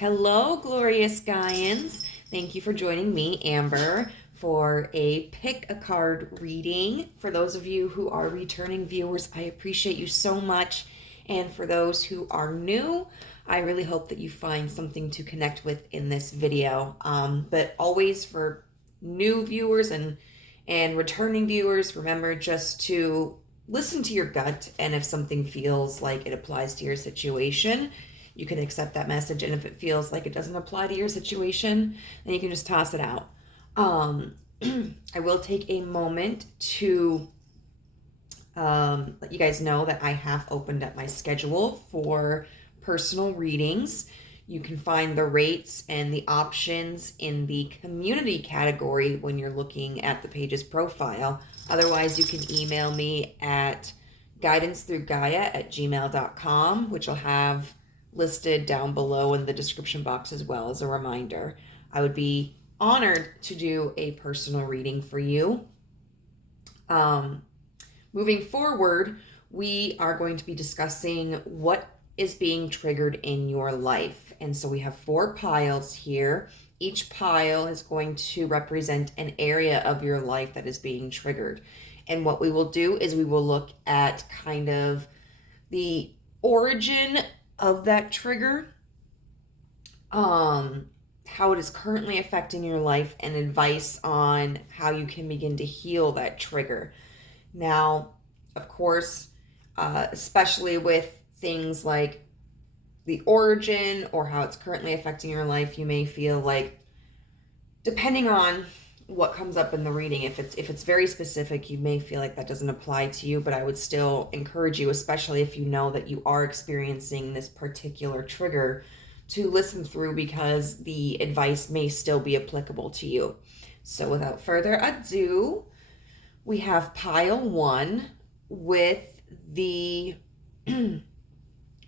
Hello, glorious Gaians. Thank you for joining me, Amber, for a pick a card reading. For those of you who are returning viewers, I appreciate you so much. And for those who are new, I really hope that you find something to connect with in this video. But always for new viewers and returning viewers, remember just to listen to your gut, and if something feels like it applies to your situation, you can accept that message. And if it feels like it doesn't apply to your situation, then you can just toss it out. I will take a moment to let you guys know that I have opened up my schedule for personal readings. You can find the rates and the options in the community category when you're looking at the page's profile. Otherwise, you can email me at guidancethroughgaia@gmail.com, which I'll have listed down below in the description box as well as a reminder. I would be honored to do a personal reading for you. Moving forward, we are going to be discussing what is being triggered in your life. And so we have 4 piles here. Each pile is going to represent an area of your life that is being triggered. And what we will do is we will look at kind of the origin of that trigger, how it is currently affecting your life, and advice on how you can begin to heal that trigger. Now, of course, especially with things like the origin or how it's currently affecting your life, you may feel like, depending on what comes up in the reading, if it's very specific, you may feel like that doesn't apply to you. But I would still encourage you, especially if you know that you are experiencing this particular trigger, to listen through, because the advice may still be applicable to you. So without further ado, we have pile 1 with the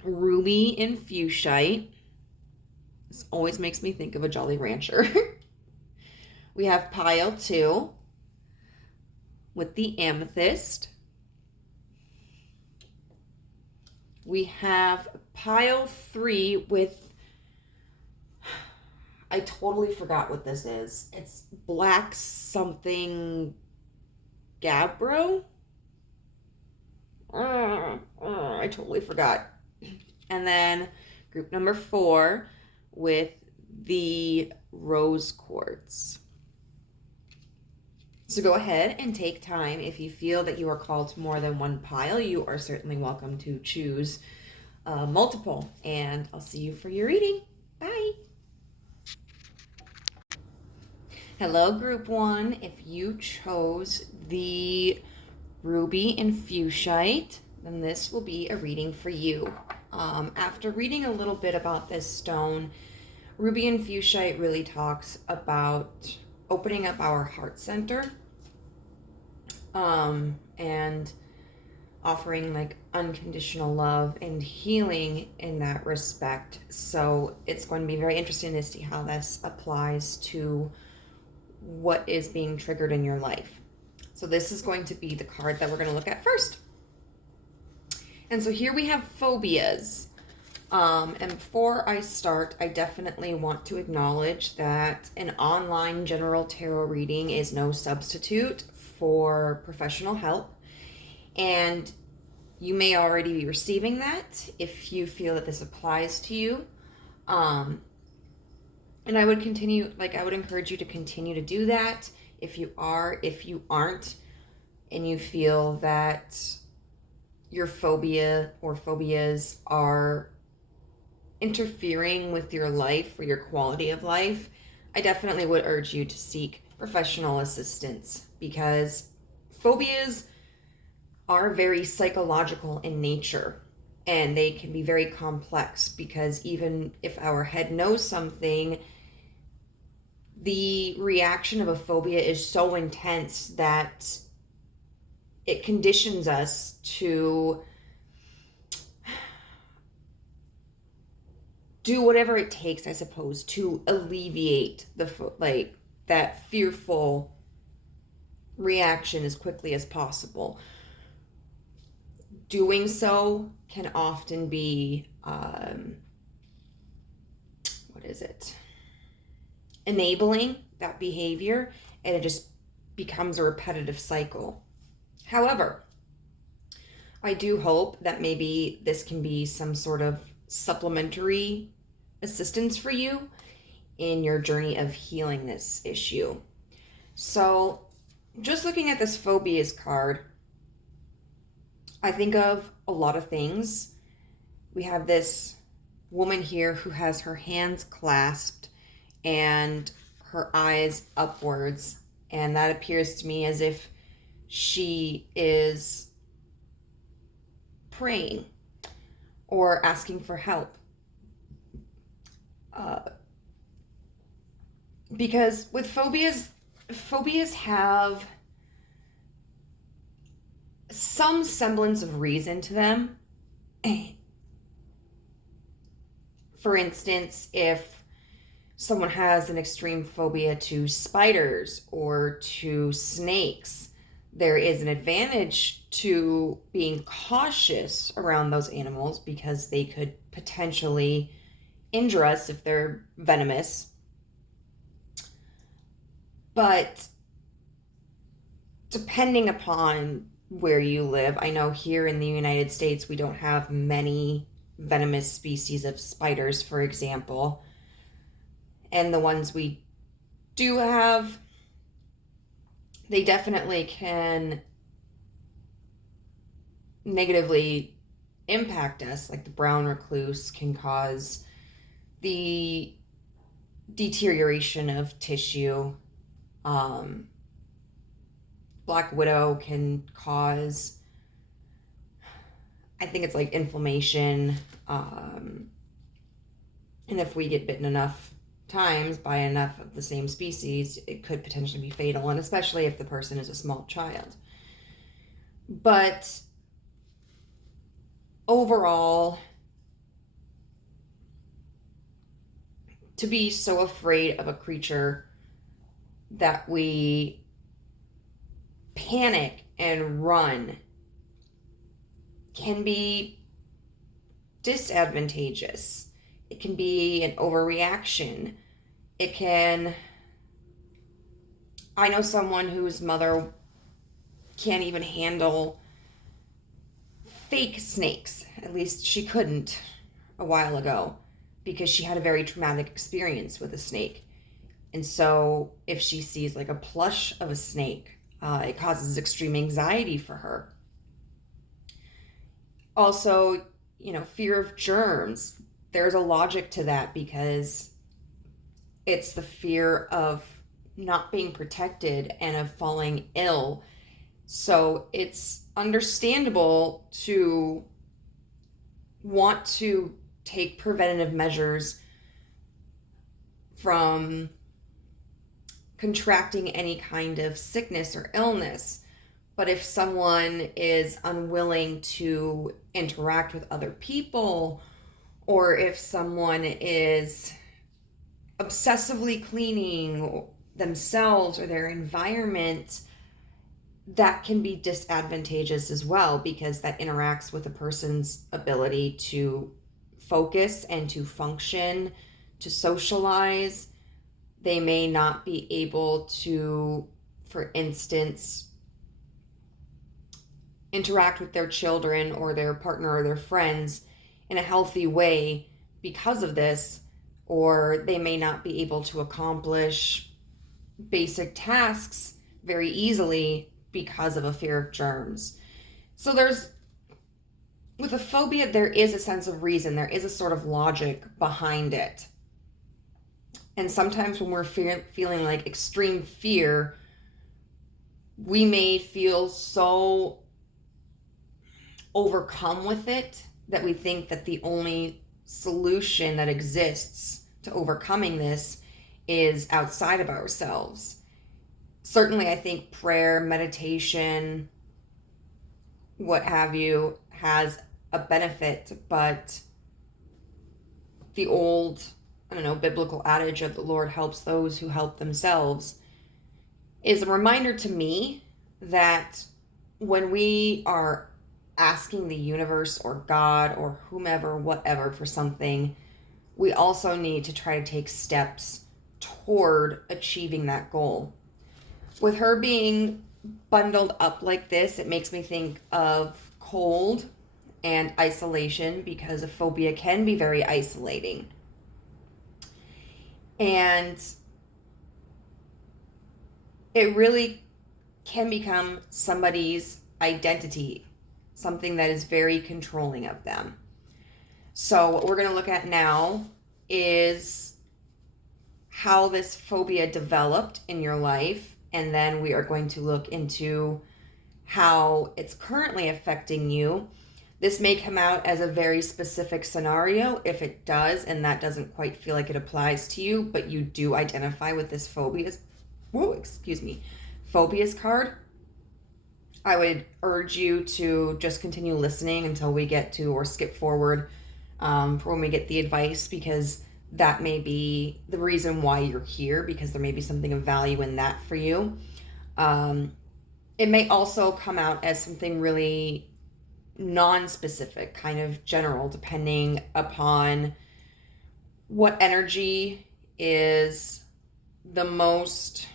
ruby and fuchsite. This always makes me think of a Jolly Rancher. We have pile 2 with the amethyst. We have pile 3 with, I totally forgot what this is. It's black something gabbro. I totally forgot. And then group number 4 with the rose quartz. So go ahead and take time. If you feel that you are called to more than one pile, you are certainly welcome to choose multiple. And I'll see you for your reading. Bye. Hello, group 1. If you chose the ruby and fuchsite, then this will be a reading for you. After reading a little bit about this stone, ruby and fuchsite really talks about opening up our heart center, and offering like unconditional love and healing in that respect. So it's going to be very interesting to see how this applies to what is being triggered in your life. So this is going to be the card that we're going to look at first. And so here we have phobias. And before I start, I definitely want to acknowledge that an online general tarot reading is no substitute for professional help. And you may already be receiving that if you feel that this applies to you. And I would encourage you to continue to do that. If you aren't, and you feel that your phobia or phobias are interfering with your life or your quality of life, I definitely would urge you to seek professional assistance, because phobias are very psychological in nature, and they can be very complex, because even if our head knows something, the reaction of a phobia is so intense that it conditions us to do whatever it takes, I suppose, to alleviate that fearful reaction as quickly as possible. Doing so can often be enabling that behavior, and it just becomes a repetitive cycle. However, I do hope that maybe this can be some sort of supplementary assistance for you in your journey of healing this issue. So, just looking at this phobias card, I think of a lot of things. We have this woman here who has her hands clasped and her eyes upwards, and that appears to me as if she is praying or asking for help. Because with phobias have some semblance of reason to them. For instance, if someone has an extreme phobia to spiders or to snakes, there is an advantage to being cautious around those animals because they could potentially injure us if they're venomous. But depending upon where you live, I know here in the United States we don't have many venomous species of spiders, for example. And the ones we do have, they definitely can negatively impact us. Like the brown recluse can cause the deterioration of tissue. Black widow can cause, I think it's like inflammation. And if we get bitten enough times by enough of the same species, it could potentially be fatal, and especially if the person is a small child. But overall, to be so afraid of a creature that we panic and run can be disadvantageous. It can be an overreaction. I know someone whose mother can't even handle fake snakes. At least she couldn't a while ago because she had a very traumatic experience with a snake. And so if she sees like a plush of a snake, it causes extreme anxiety for her. Also, fear of germs. There's a logic to that because it's the fear of not being protected and of falling ill. So it's understandable to want to take preventative measures from contracting any kind of sickness or illness. But if someone is unwilling to interact with other people, or if someone is obsessively cleaning themselves or their environment, that can be disadvantageous as well because that interacts with a person's ability to focus and to function, to socialize. They may not be able to, for instance, interact with their children or their partner or their friends in a healthy way because of this, or they may not be able to accomplish basic tasks very easily because of a fear of germs. So with a phobia, there is a sense of reason. There is a sort of logic behind it. And sometimes when we're feeling like extreme fear, we may feel so overcome with it that we think that the only solution that exists to overcoming this is outside of ourselves. Certainly, I think prayer, meditation, what have you, has a benefit, but the old, biblical adage of the Lord helps those who help themselves is a reminder to me that when we are asking the universe or God or whomever, whatever, for something, we also need to try to take steps toward achieving that goal. With her being bundled up like this, it makes me think of cold and isolation, because a phobia can be very isolating. And it really can become somebody's identity, something that is very controlling of them. So what we're going to look at now is how this phobia developed in your life, and then we are going to look into how it's currently affecting you. This may come out as a very specific scenario. If it does, and that doesn't quite feel like it applies to you, but you do identify with this phobias card, I would urge you to just continue listening until we get to, or skip forward for when we get the advice, because that may be the reason why you're here, because there may be something of value in that for you. It may also come out as something really non-specific, kind of general, depending upon what energy is the most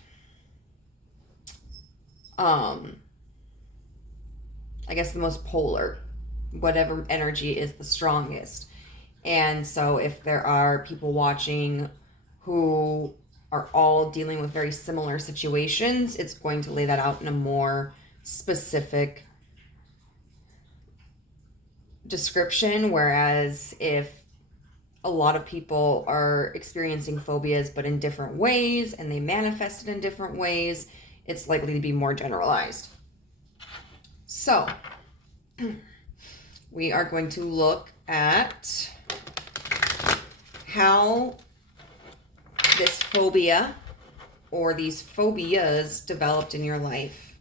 the most polar, whatever energy is the strongest. And so if there are people watching who are all dealing with very similar situations, it's going to lay that out in a more specific description. Whereas if a lot of people are experiencing phobias but in different ways, and they manifest it in different ways, it's likely to be more generalized. So we are going to look at how this phobia or these phobias developed in your life.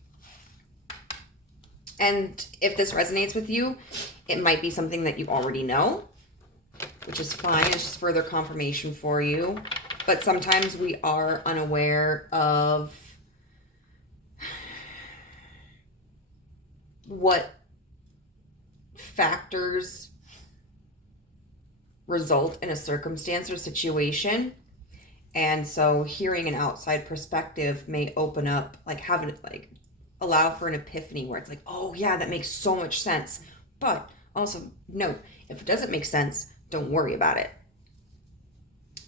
And if this resonates with you, it might be something that you already know, which is fine. It's just further confirmation for you. But sometimes we are unaware of what factors result in a circumstance or situation. And so hearing an outside perspective may open up, allow for an epiphany where it's like, oh yeah, that makes so much sense. But also note, if it doesn't make sense, don't worry about it.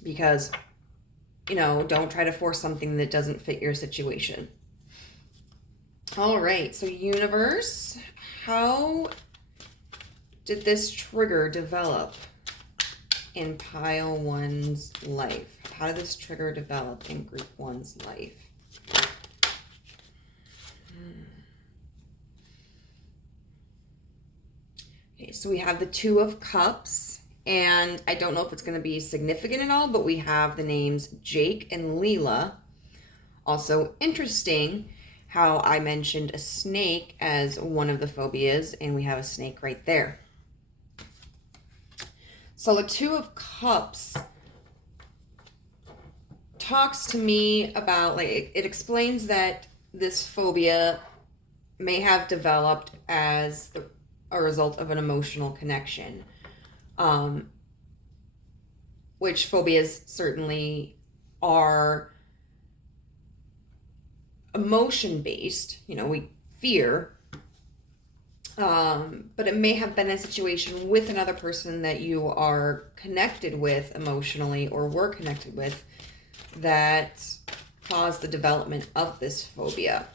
Because, don't try to force something that doesn't fit your situation. All right, so universe, how did this trigger develop in pile one's life? How did this trigger develop in group one's life? Okay, so we have the Two of Cups, and I don't know if it's going to be significant at all, but we have the names Jake and Leela. Also interesting how I mentioned a snake as one of the phobias, and we have a snake right there. So the Two of Cups talks to me about, it explains that this phobia may have developed as a result of an emotional connection, which phobias certainly are emotion-based. We fear, but it may have been a situation with another person that you are connected with emotionally, or were connected with, that caused the development of this phobia.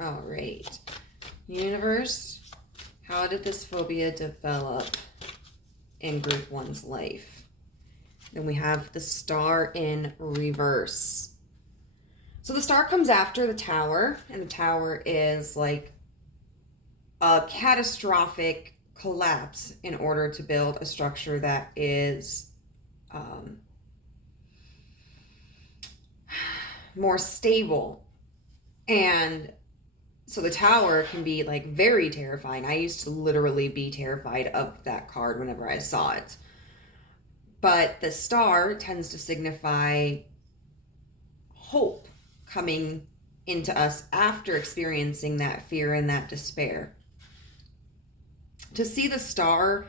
All right, universe, how did this phobia develop in group one's life? Then we have the Star in reverse. So the Star comes after the Tower, and the Tower is like a catastrophic collapse in order to build a structure that is more stable. And so the Tower can be very terrifying. I used to literally be terrified of that card whenever I saw it. But the Star tends to signify hope coming into us after experiencing that fear and that despair. To see the star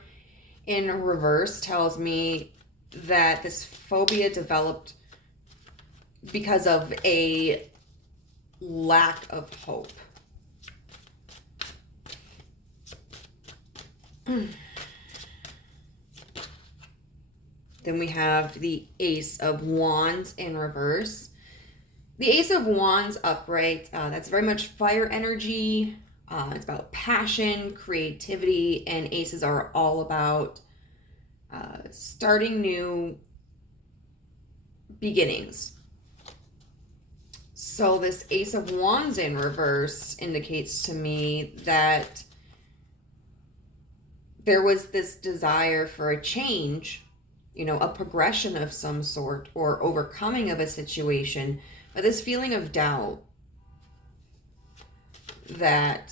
in reverse tells me that this phobia developed because of a lack of hope. Then we have the Ace of Wands in reverse. The Ace of Wands upright, that's very much fire energy. It's about passion, creativity, and aces are all about starting new beginnings. So this Ace of Wands in reverse indicates to me that there was this desire for a change, you know, a progression of some sort, or overcoming of a situation, but this feeling of doubt that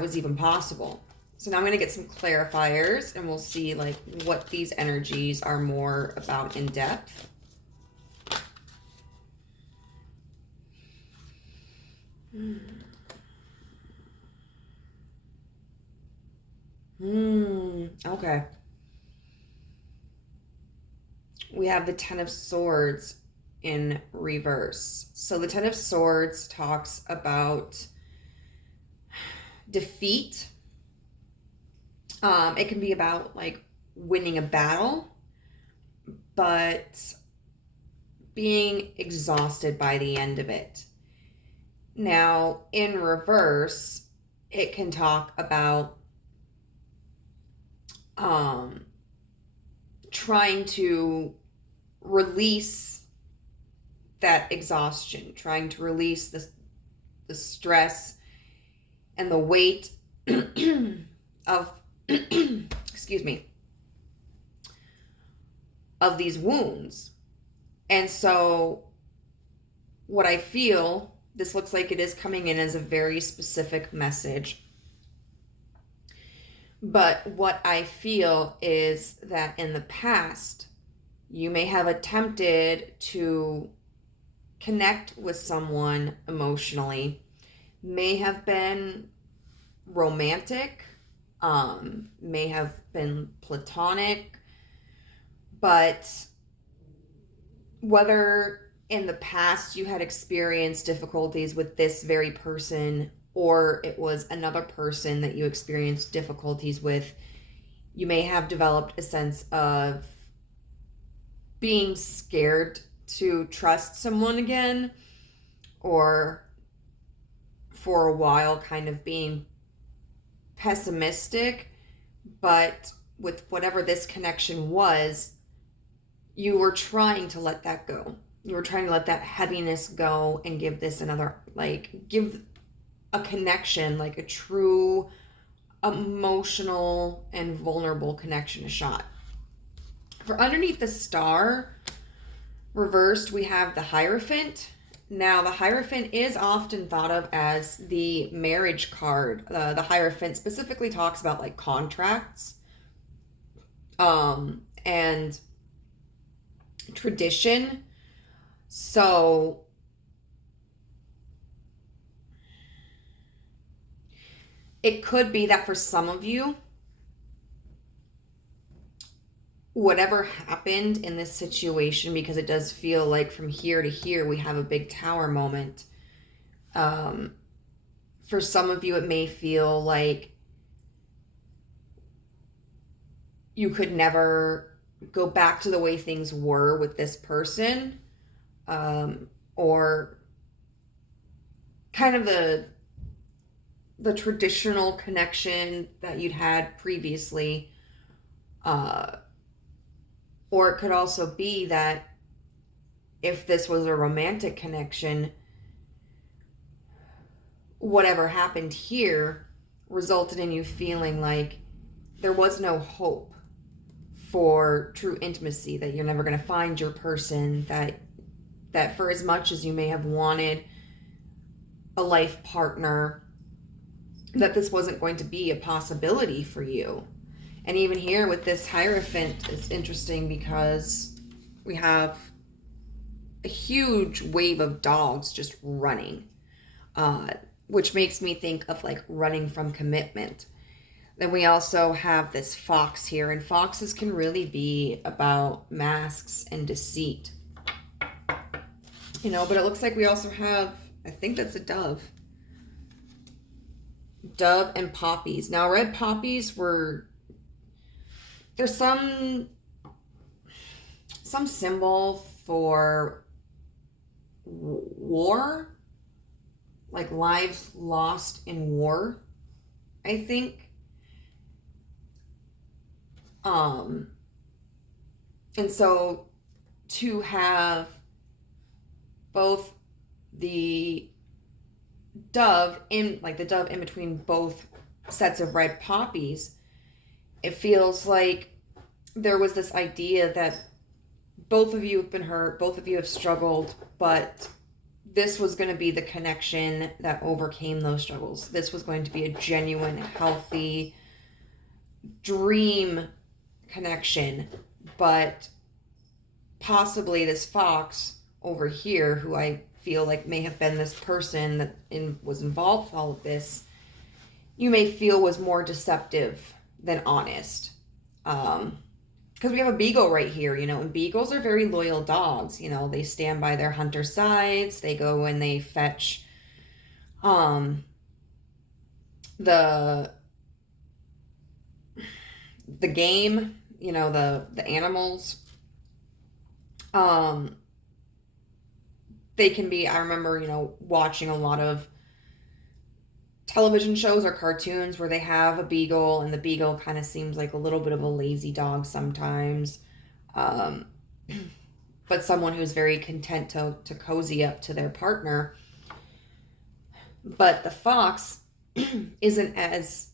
was even possible. So now I'm going to get some clarifiers and we'll see like what these energies are more about in depth. Okay. We have the Ten of Swords in reverse. So the Ten of Swords talks about defeat. It can be about like winning a battle, but being exhausted by the end of it. Now, in reverse, it can talk about trying to release that exhaustion, trying to release the stress and the weight of excuse me, of these wounds. And so what I feel, this looks like it is coming in as a very specific message. But what I feel is that in the past, you may have attempted to connect with someone emotionally, may have been romantic, may have been platonic, but whether in the past you had experienced difficulties with this very person, or it was another person that you experienced difficulties with, you may have developed a sense of being scared to trust someone again, or for a while kind of being pessimistic. But with whatever this connection was, you were trying to let that go. You were trying to let that heaviness go and give this another, like, give a connection, like a true emotional and vulnerable connection, a shot. For underneath the star reversed, we have the Hierophant. Now, the Hierophant is often thought of as the marriage card. The Hierophant specifically talks about like contracts and tradition. So it could be that for some of you, whatever happened in this situation, because it does feel like from here to here we have a big tower moment. For some of you, it may feel like you could never go back to the way things were with this person, or kind of the traditional connection that you'd had previously. Or it could also be that if this was a romantic connection, whatever happened here resulted in you feeling like there was no hope for true intimacy, that you're never going to find your person, that for as much as you may have wanted a life partner, that this wasn't going to be a possibility for you. And even here with this Hierophant, it's interesting because we have a huge wave of dogs just running, which makes me think of like running from commitment. Then we also have this fox here, and foxes can really be about masks and deceit. You know, but it looks like we also have, I think that's a dove. Dove and poppies. Now, red poppies there's some symbol for war, like lives lost in war, I think. And so to have both the dove in between both sets of red poppies, it feels like there was this idea that both of you have been hurt, both of you have struggled, but this was going to be the connection that overcame those struggles. This was going to be a genuine, healthy dream connection. But possibly this fox over here, who I feel like may have been this person that was involved with all of this, you may feel was more deceptive than honest. Because we have a beagle right here, you know, and beagles are very loyal dogs. You know, they stand by their hunter's sides. They go and they fetch the game, you know, the animals. They can be, I remember, you know, watching a lot of television shows or cartoons where they have a beagle, and the beagle kind of seems like a little bit of a lazy dog sometimes. But someone who's very content to cozy up to their partner. But the fox isn't as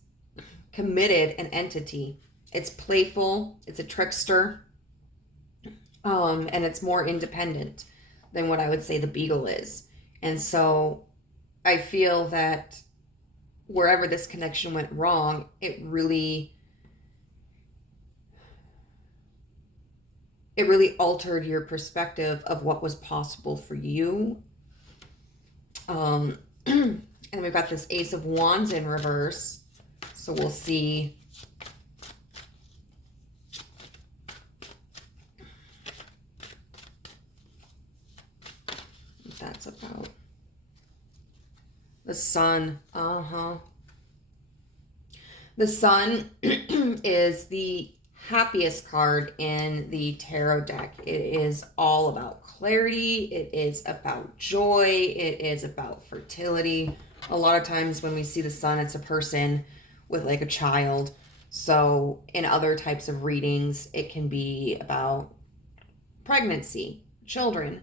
committed an entity. It's playful, it's a trickster, and it's more independent than what I would say the beagle is. And so I feel that wherever this connection went wrong, it really altered your perspective of what was possible for you. And we've got this Ace of Wands in reverse. So we'll see what that's about. The Sun. The Sun is the happiest card in the tarot deck. It is all about clarity. It is about joy. It is about fertility. A lot of times when we see the Sun, it's a person with like a child. So in other types of readings, it can be about pregnancy, children.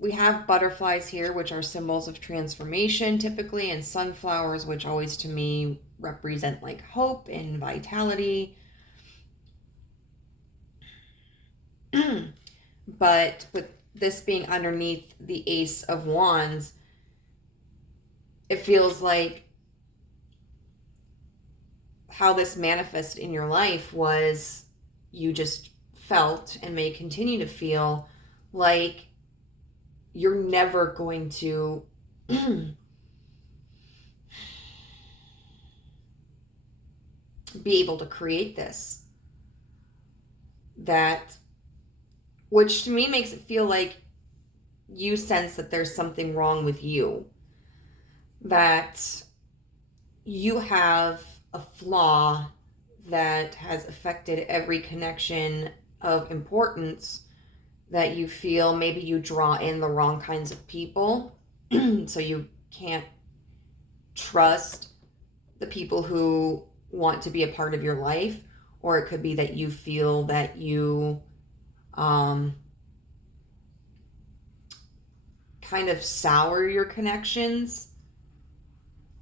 We have butterflies here, which are symbols of transformation typically, and sunflowers, which always to me represent like hope and vitality. But with this being underneath the Ace of Wands, it feels like how this manifested in your life was you just felt and may continue to feel like you're never going to be able to create this. Which to me makes it feel like you sense that there's something wrong with you. That you have a flaw that has affected every connection of importance, that you feel maybe you draw in the wrong kinds of people. So you can't trust the people who want to be a part of your life. Or it could be that you feel that you kind of sour your connections,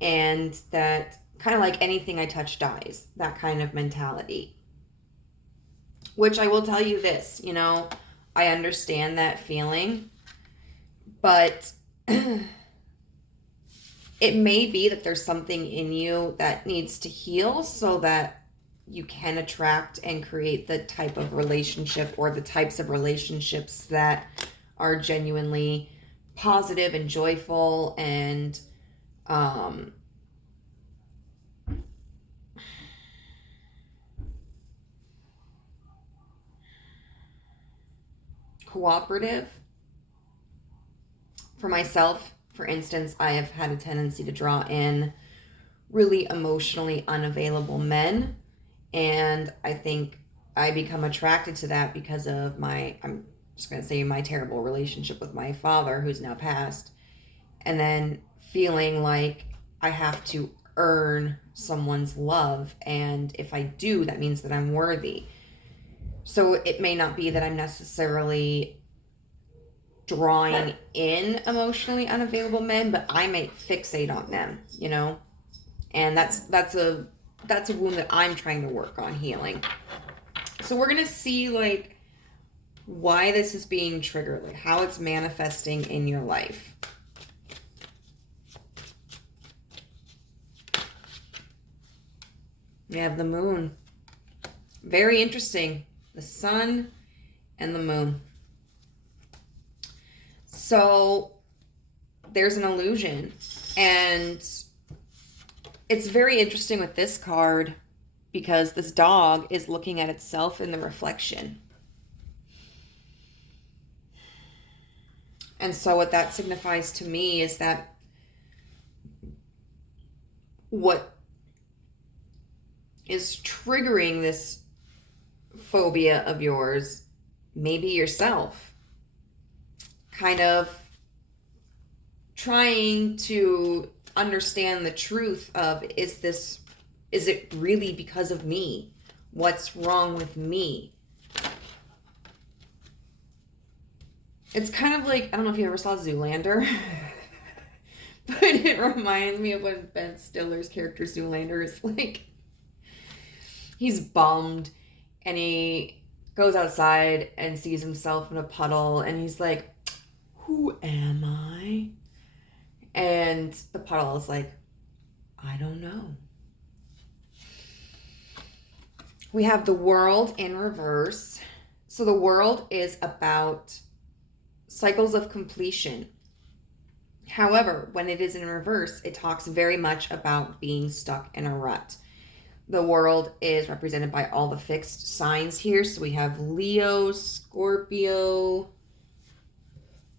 and that kind of like anything I touch dies, that kind of mentality. Which I will tell you this, you know, I understand that feeling, but it may be that there's something in you that needs to heal so that you can attract and create the type of relationship or the types of relationships that are genuinely positive and joyful and cooperative. For myself, for instance, I have had a tendency to draw in really emotionally unavailable men. And I think I become attracted to that because of I'm just going to say, my terrible relationship with my father, who's now passed. And then feeling like I have to earn someone's love. And if I do, that means that I'm worthy. So it may not be that I'm necessarily drawing in emotionally unavailable men, but I may fixate on them, you know? And that's a wound that I'm trying to work on healing. So we're going to see like why this is being triggered, like how it's manifesting in your life. We have the moon. Very interesting. The sun and the moon. So there's an illusion. And it's very interesting with this card because this dog is looking at itself in the reflection. And so what that signifies to me is that what is triggering this phobia of yours, maybe yourself, kind of trying to understand the truth of, is it really because of me? What's wrong with me? It's kind of like, I don't know if you ever saw Zoolander, but it reminds me of when Ben Stiller's character Zoolander is like, he's bummed and he goes outside and sees himself in a puddle and he's like, who am I? And the puddle is like, I don't know. We have the world in reverse. So the world is about cycles of completion. However, when it is in reverse, it talks very much about being stuck in a rut. The world is represented by all the fixed signs here. So we have Leo, Scorpio,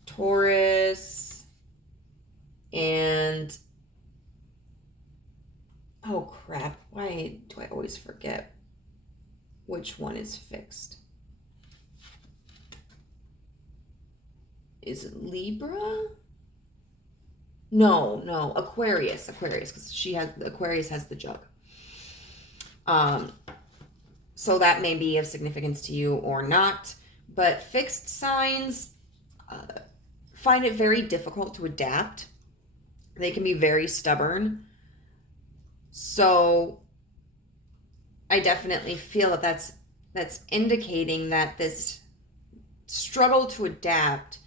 Taurus, and oh crap, why do I always forget which one is fixed? Is it Libra? No, Aquarius, because Aquarius has the jug. So that may be of significance to you or not, but fixed signs find it very difficult to adapt. They can be very stubborn. So I definitely feel that that's indicating that this struggle to adapt,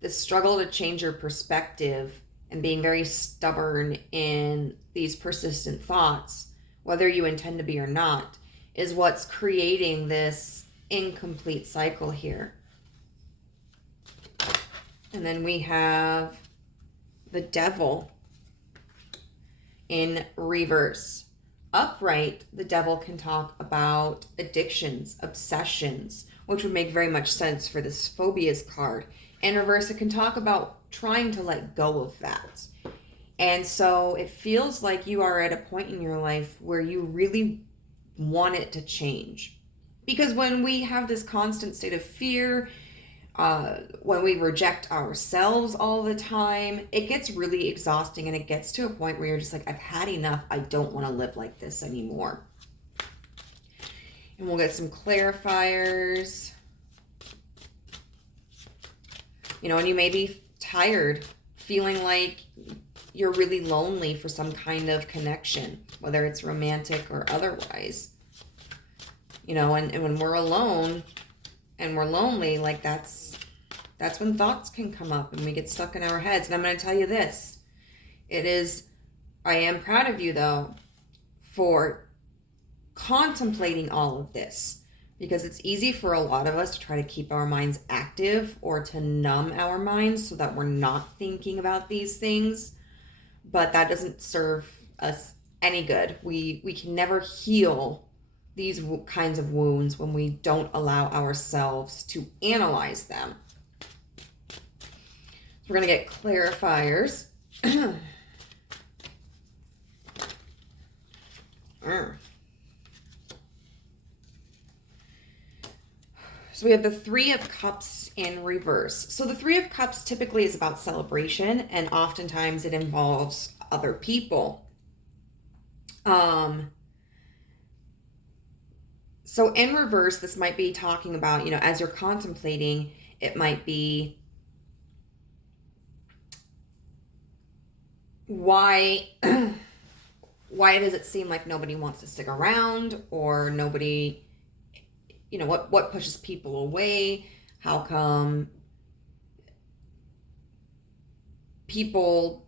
this struggle to change your perspective and being very stubborn in these persistent thoughts, whether you intend to be or not, is what's creating this incomplete cycle here. And then we have the devil in reverse. Upright, the devil can talk about addictions, obsessions, which would make very much sense for this phobias card. In reverse, it can talk about trying to let go of that. And so it feels like you are at a point in your life where you really want it to change. Because when we have this constant state of fear, when we reject ourselves all the time, it gets really exhausting and it gets to a point where you're just like, I've had enough. I don't want to live like this anymore. And we'll get some clarifiers. You know, and you may be tired, feeling like you're really lonely for some kind of connection, whether it's romantic or otherwise. You know, and when we're alone and we're lonely, like that's when thoughts can come up and we get stuck in our heads. And I'm going to tell you this. I am proud of you though for contemplating all of this, because it's easy for a lot of us to try to keep our minds active or to numb our minds so that we're not thinking about these things. But that doesn't serve us any good. We can never heal these kinds of wounds when we don't allow ourselves to analyze them. So we're going to get clarifiers. So we have the Three of Cups in reverse. So the Three of Cups typically is about celebration, and oftentimes it involves other people. So in reverse, this might be talking about, as you're contemplating, it might be why does it seem like nobody wants to stick around, or nobody, what pushes people away? How come people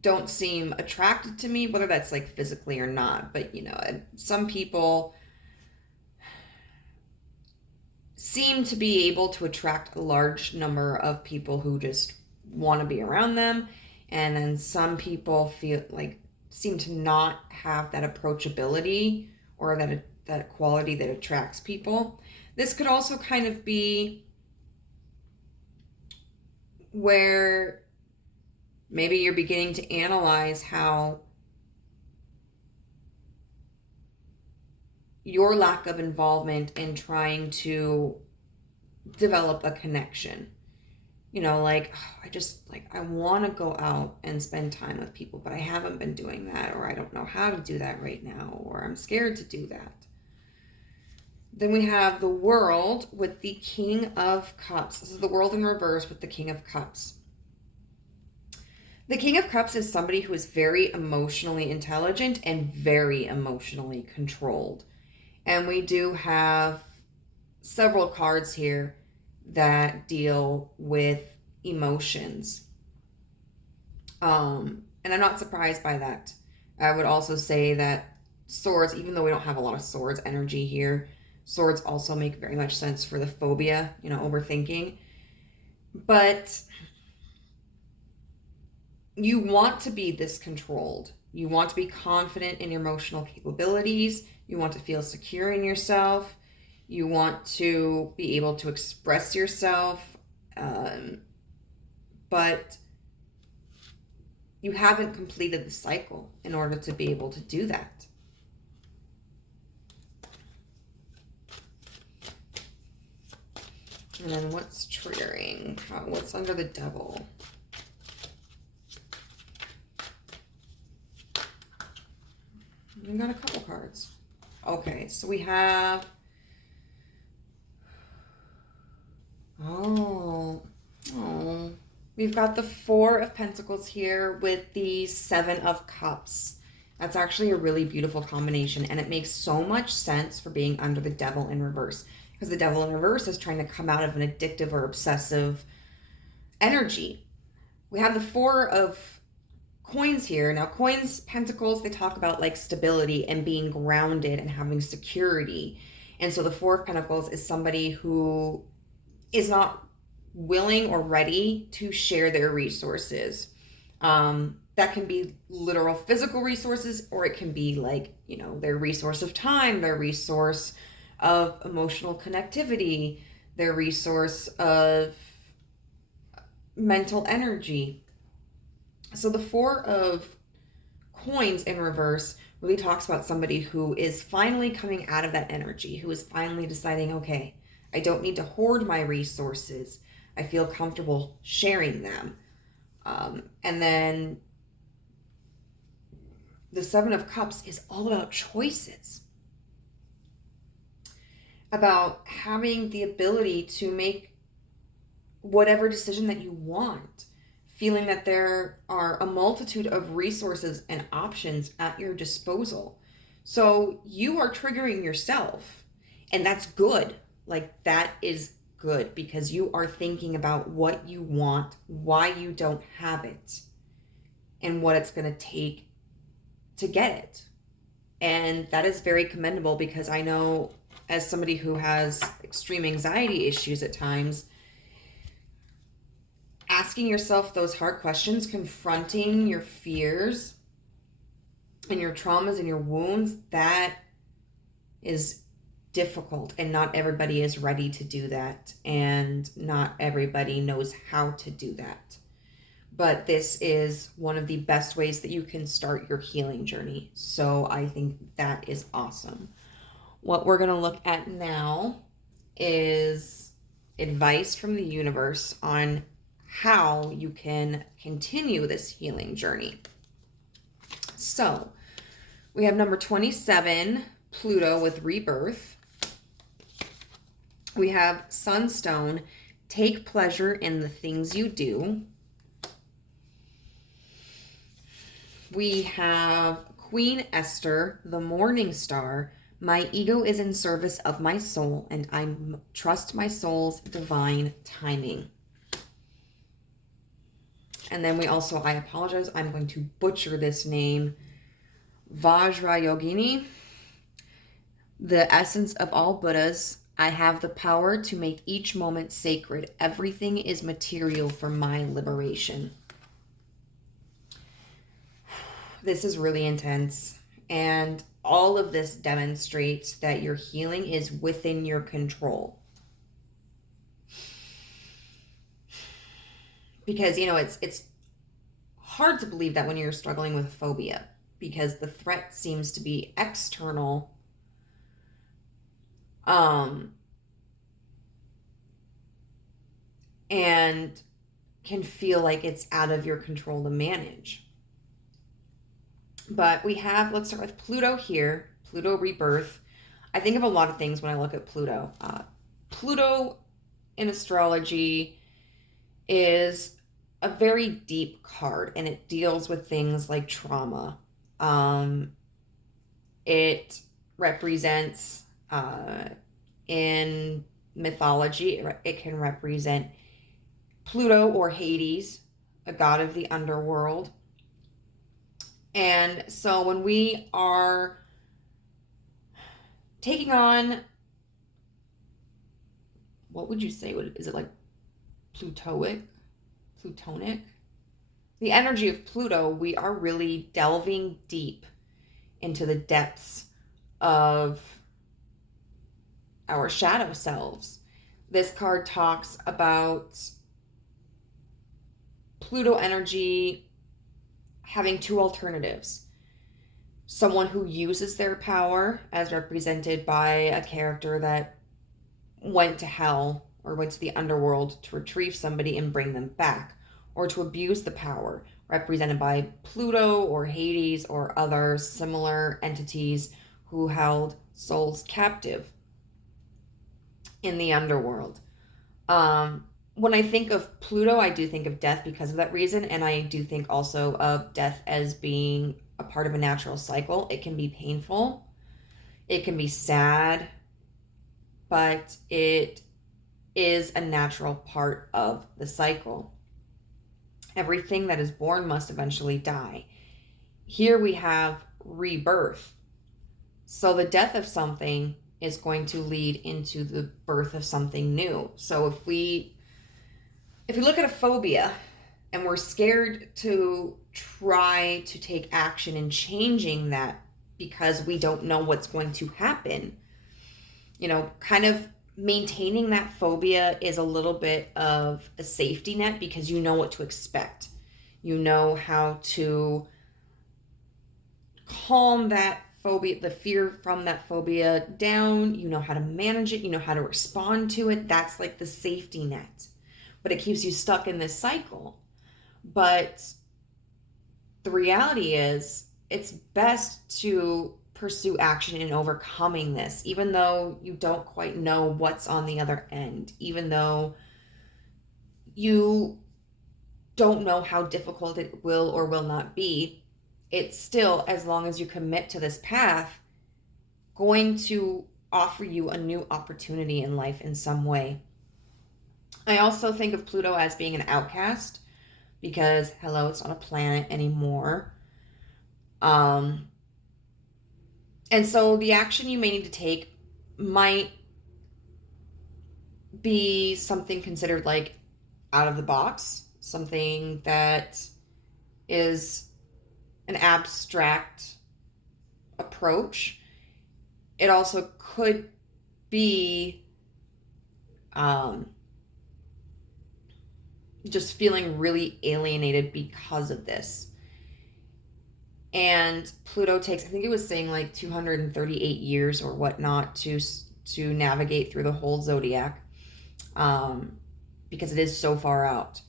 don't seem attracted to me, whether that's like physically or not? But some people seem to be able to attract a large number of people who just want to be around them, and then some people seem to not have that approachability or that quality that attracts people. This could also kind of be where maybe you're beginning to analyze how your lack of involvement in trying to develop a connection. I want to go out and spend time with people, but I haven't been doing that, or I don't know how to do that right now, or I'm scared to do that. Then we have the World with the King of Cups. This is the World in reverse with the King of Cups. The King of Cups is somebody who is very emotionally intelligent and very emotionally controlled. And we do have several cards here that deal with emotions. And I'm not surprised by that. I would also say that swords, even though we don't have a lot of swords energy here, swords also make very much sense for the phobia, overthinking. But you want to be this controlled. You want to be confident in your emotional capabilities. You want to feel secure in yourself. You want to be able to express yourself. But you haven't completed the cycle in order to be able to do that. And then what's triggering? What's under the Devil? We got a couple cards. Okay, so we have... We've got the Four of Pentacles here with the Seven of Cups. That's actually a really beautiful combination, and it makes so much sense for being under the Devil in reverse, because the Devil in reverse is trying to come out of an addictive or obsessive energy. We have the Four of Coins here. Now, coins, pentacles, they talk about like stability and being grounded and having security. And so the Four of Pentacles is somebody who is not willing or ready to share their resources. That can be literal physical resources, or it can be like, their resource of time, their resource of emotional connectivity, their resource of mental energy. So the Four of Coins in reverse really talks about somebody who is finally coming out of that energy, who is finally deciding, okay, I don't need to hoard my resources. I feel comfortable sharing them. And then the Seven of Cups is all about choices, about having the ability to make whatever decision that you want, feeling that there are a multitude of resources and options at your disposal. So you are triggering yourself, and that's good. Like, that is good, because you are thinking about what you want, why you don't have it, and what it's going to take to get it. And that is very commendable, because I know, as somebody who has extreme anxiety issues at times, asking yourself those hard questions, confronting your fears and your traumas and your wounds, that is difficult, and not everybody is ready to do that, and not everybody knows how to do that. But this is one of the best ways that you can start your healing journey. So I think that is awesome. What we're going to look at now is advice from the universe on how you can continue this healing journey. So we have number 27, Pluto with rebirth. We have Sunstone, take pleasure in the things you do. We have Queen Esther, the morning star. My ego is in service of my soul, and I trust my soul's divine timing. And then we also, I apologize, I'm going to butcher this name, Vajrayogini, the essence of all Buddhas. I have the power to make each moment sacred. Everything is material for my liberation. This is really intense, and all of this demonstrates that your healing is within your control. Because, you know, it's hard to believe that when you're struggling with a phobia, because the threat seems to be external. And can feel like it's out of your control to manage. But we have, let's start with Pluto here, Pluto rebirth. I think of a lot of things when I look at Pluto. Pluto in astrology is a very deep card, and it deals with things like trauma. It represents, in mythology, it can represent Pluto or Hades, a god of the underworld. And so when we are taking on, what would you say? Is it like Plutonic? The energy of Pluto, we are really delving deep into the depths of our shadow selves. This card talks about Pluto energy having two alternatives. Someone who uses their power, as represented by a character that went to hell or went to the underworld to retrieve somebody and bring them back, or to abuse the power, represented by Pluto or Hades or other similar entities who held souls captive in the underworld. When I think of Pluto, I do think of death because of that reason, and I do think also of death as being a part of a natural cycle. It can be painful, it can be sad, but it is a natural part of the cycle. Everything that is born must eventually die. Here we have rebirth. So the death of something is going to lead into the birth of something new. So if we look at a phobia and we're scared to try to take action in changing that because we don't know what's going to happen, you know, kind of maintaining that phobia is a little bit of a safety net because you know what to expect. You know how to calm that phobia, the fear from that phobia down. You know how to manage it. You know how to respond to it. That's like the safety net. But it keeps you stuck in this cycle. But the reality is, it's best to pursue action in overcoming this, even though you don't quite know what's on the other end, even though you don't know how difficult it will or will not be. It's still, as long as you commit to this path, going to offer you a new opportunity in life in some way. I also think of Pluto as being an outcast because, hello, it's not a planet anymore. And so the action you may need to take might be something considered like out of the box, something that is an abstract approach. It also could be just feeling really alienated because of this. And Pluto takes, I think it was saying like 238 years or whatnot to navigate through the whole zodiac, because it is so far out.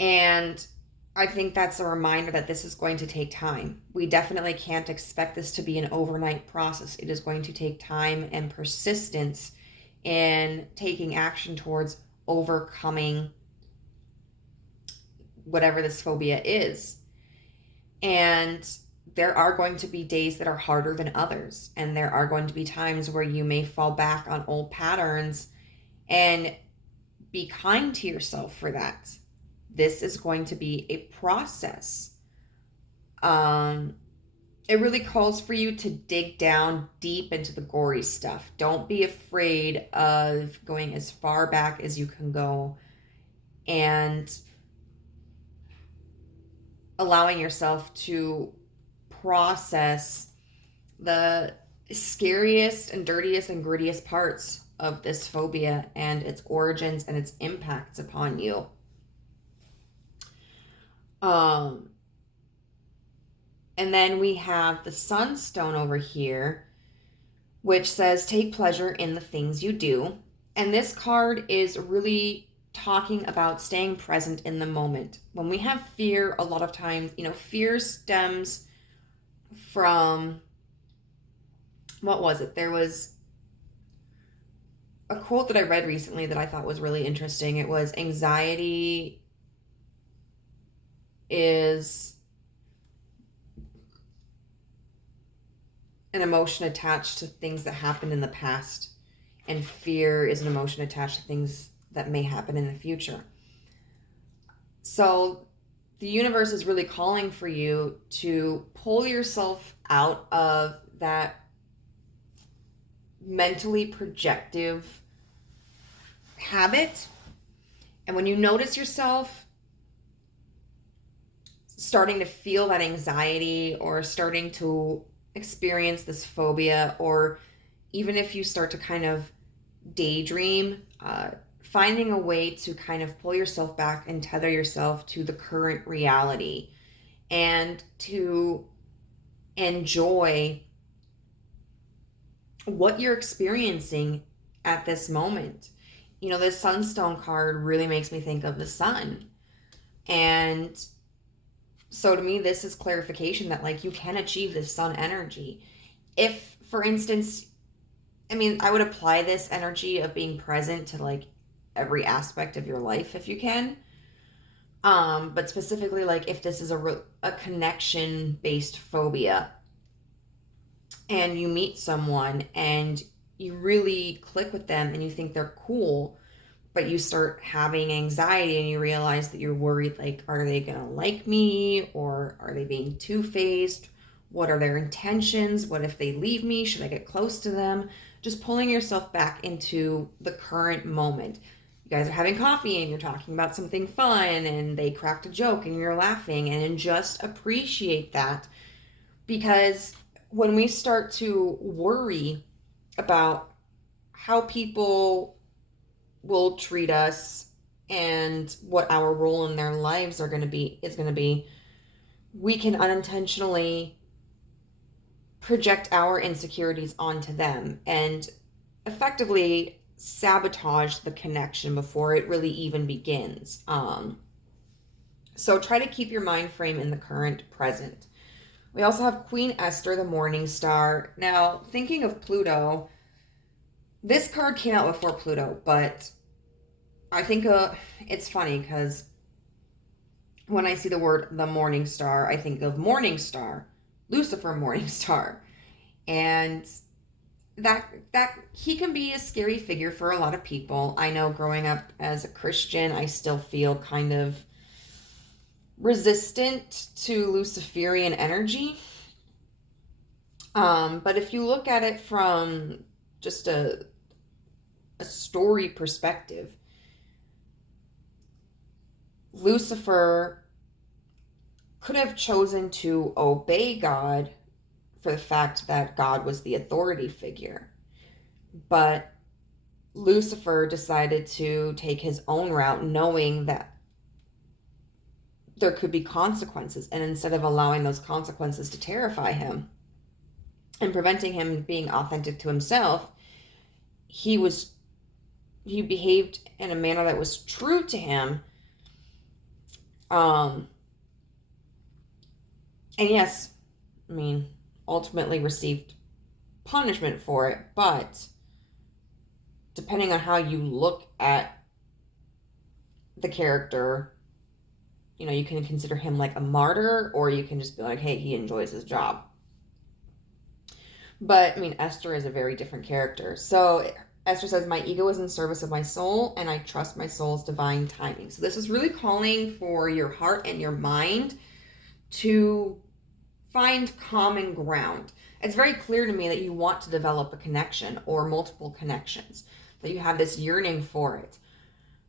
And I think that's a reminder that this is going to take time. We definitely can't expect this to be an overnight process. It is going to take time and persistence in taking action towards overcoming whatever this phobia is. And there are going to be days that are harder than others. And there are going to be times where you may fall back on old patterns, and be kind to yourself for that. This is going to be a process. It really calls for you to dig down deep into the gory stuff. Don't be afraid of going as far back as you can go, and allowing yourself to process the scariest and dirtiest and grittiest parts of this phobia and its origins and its impacts upon you. And then we have the Sunstone over here, which says, take pleasure in the things you do. And this card is really talking about staying present in the moment. When we have fear, a lot of times, fear stems from, what was it? There was a quote that I read recently that I thought was really interesting. It was, anxiety is an emotion attached to things that happened in the past, and fear is an emotion attached to things that may happen in the future. So the universe is really calling for you to pull yourself out of that mentally projective habit. And when you notice yourself starting to feel that anxiety, or starting to experience this phobia, or even if you start to kind of daydream, finding a way to kind of pull yourself back and tether yourself to the current reality, and to enjoy what you're experiencing at this moment. This Sunstone card really makes me think of the sun. And so to me, this is clarification that, like, you can achieve this sun energy. If, for instance, I would apply this energy of being present to, like, every aspect of your life if you can. But specifically, like, if this is a connection-based phobia, and you meet someone and you really click with them and you think they're cool, but you start having anxiety and you realize that you're worried, like, are they gonna like me, or are they being two-faced? What are their intentions? What if they leave me? Should I get close to them? Just pulling yourself back into the current moment. You guys are having coffee and you're talking about something fun, and they cracked a joke and you're laughing, and just appreciate that. Because when we start to worry about how people will treat us and what our role in their lives is going to be, we can unintentionally project our insecurities onto them and effectively sabotage the connection before it really even begins. So try to keep your mind frame in the current present. We also have Queen Esther, the Morning Star. Now, thinking of Pluto, this card came out before Pluto, but I think it's funny because when I see the word the Morning Star, I think of Morning Star, Lucifer Morning Star. And that he can be a scary figure for a lot of people. I know growing up as a Christian, I still feel kind of resistant to Luciferian energy. But if you look at it from just a story perspective, Lucifer could have chosen to obey God for the fact that God was the authority figure. But Lucifer decided to take his own route, knowing that there could be consequences. And instead of allowing those consequences to terrify him and preventing him being authentic to himself, he behaved in a manner that was true to him. And yes, I mean, ultimately received punishment for it, but depending on how you look at the character, you know, you can consider him like a martyr, or you can just be like, hey, he enjoys his job. But I mean, Esther is a very different character. So Esther says, my ego is in service of my soul, and I trust my soul's divine timing. So this is really calling for your heart and your mind to find common ground. It's very clear to me that you want to develop a connection or multiple connections, that you have this yearning for it,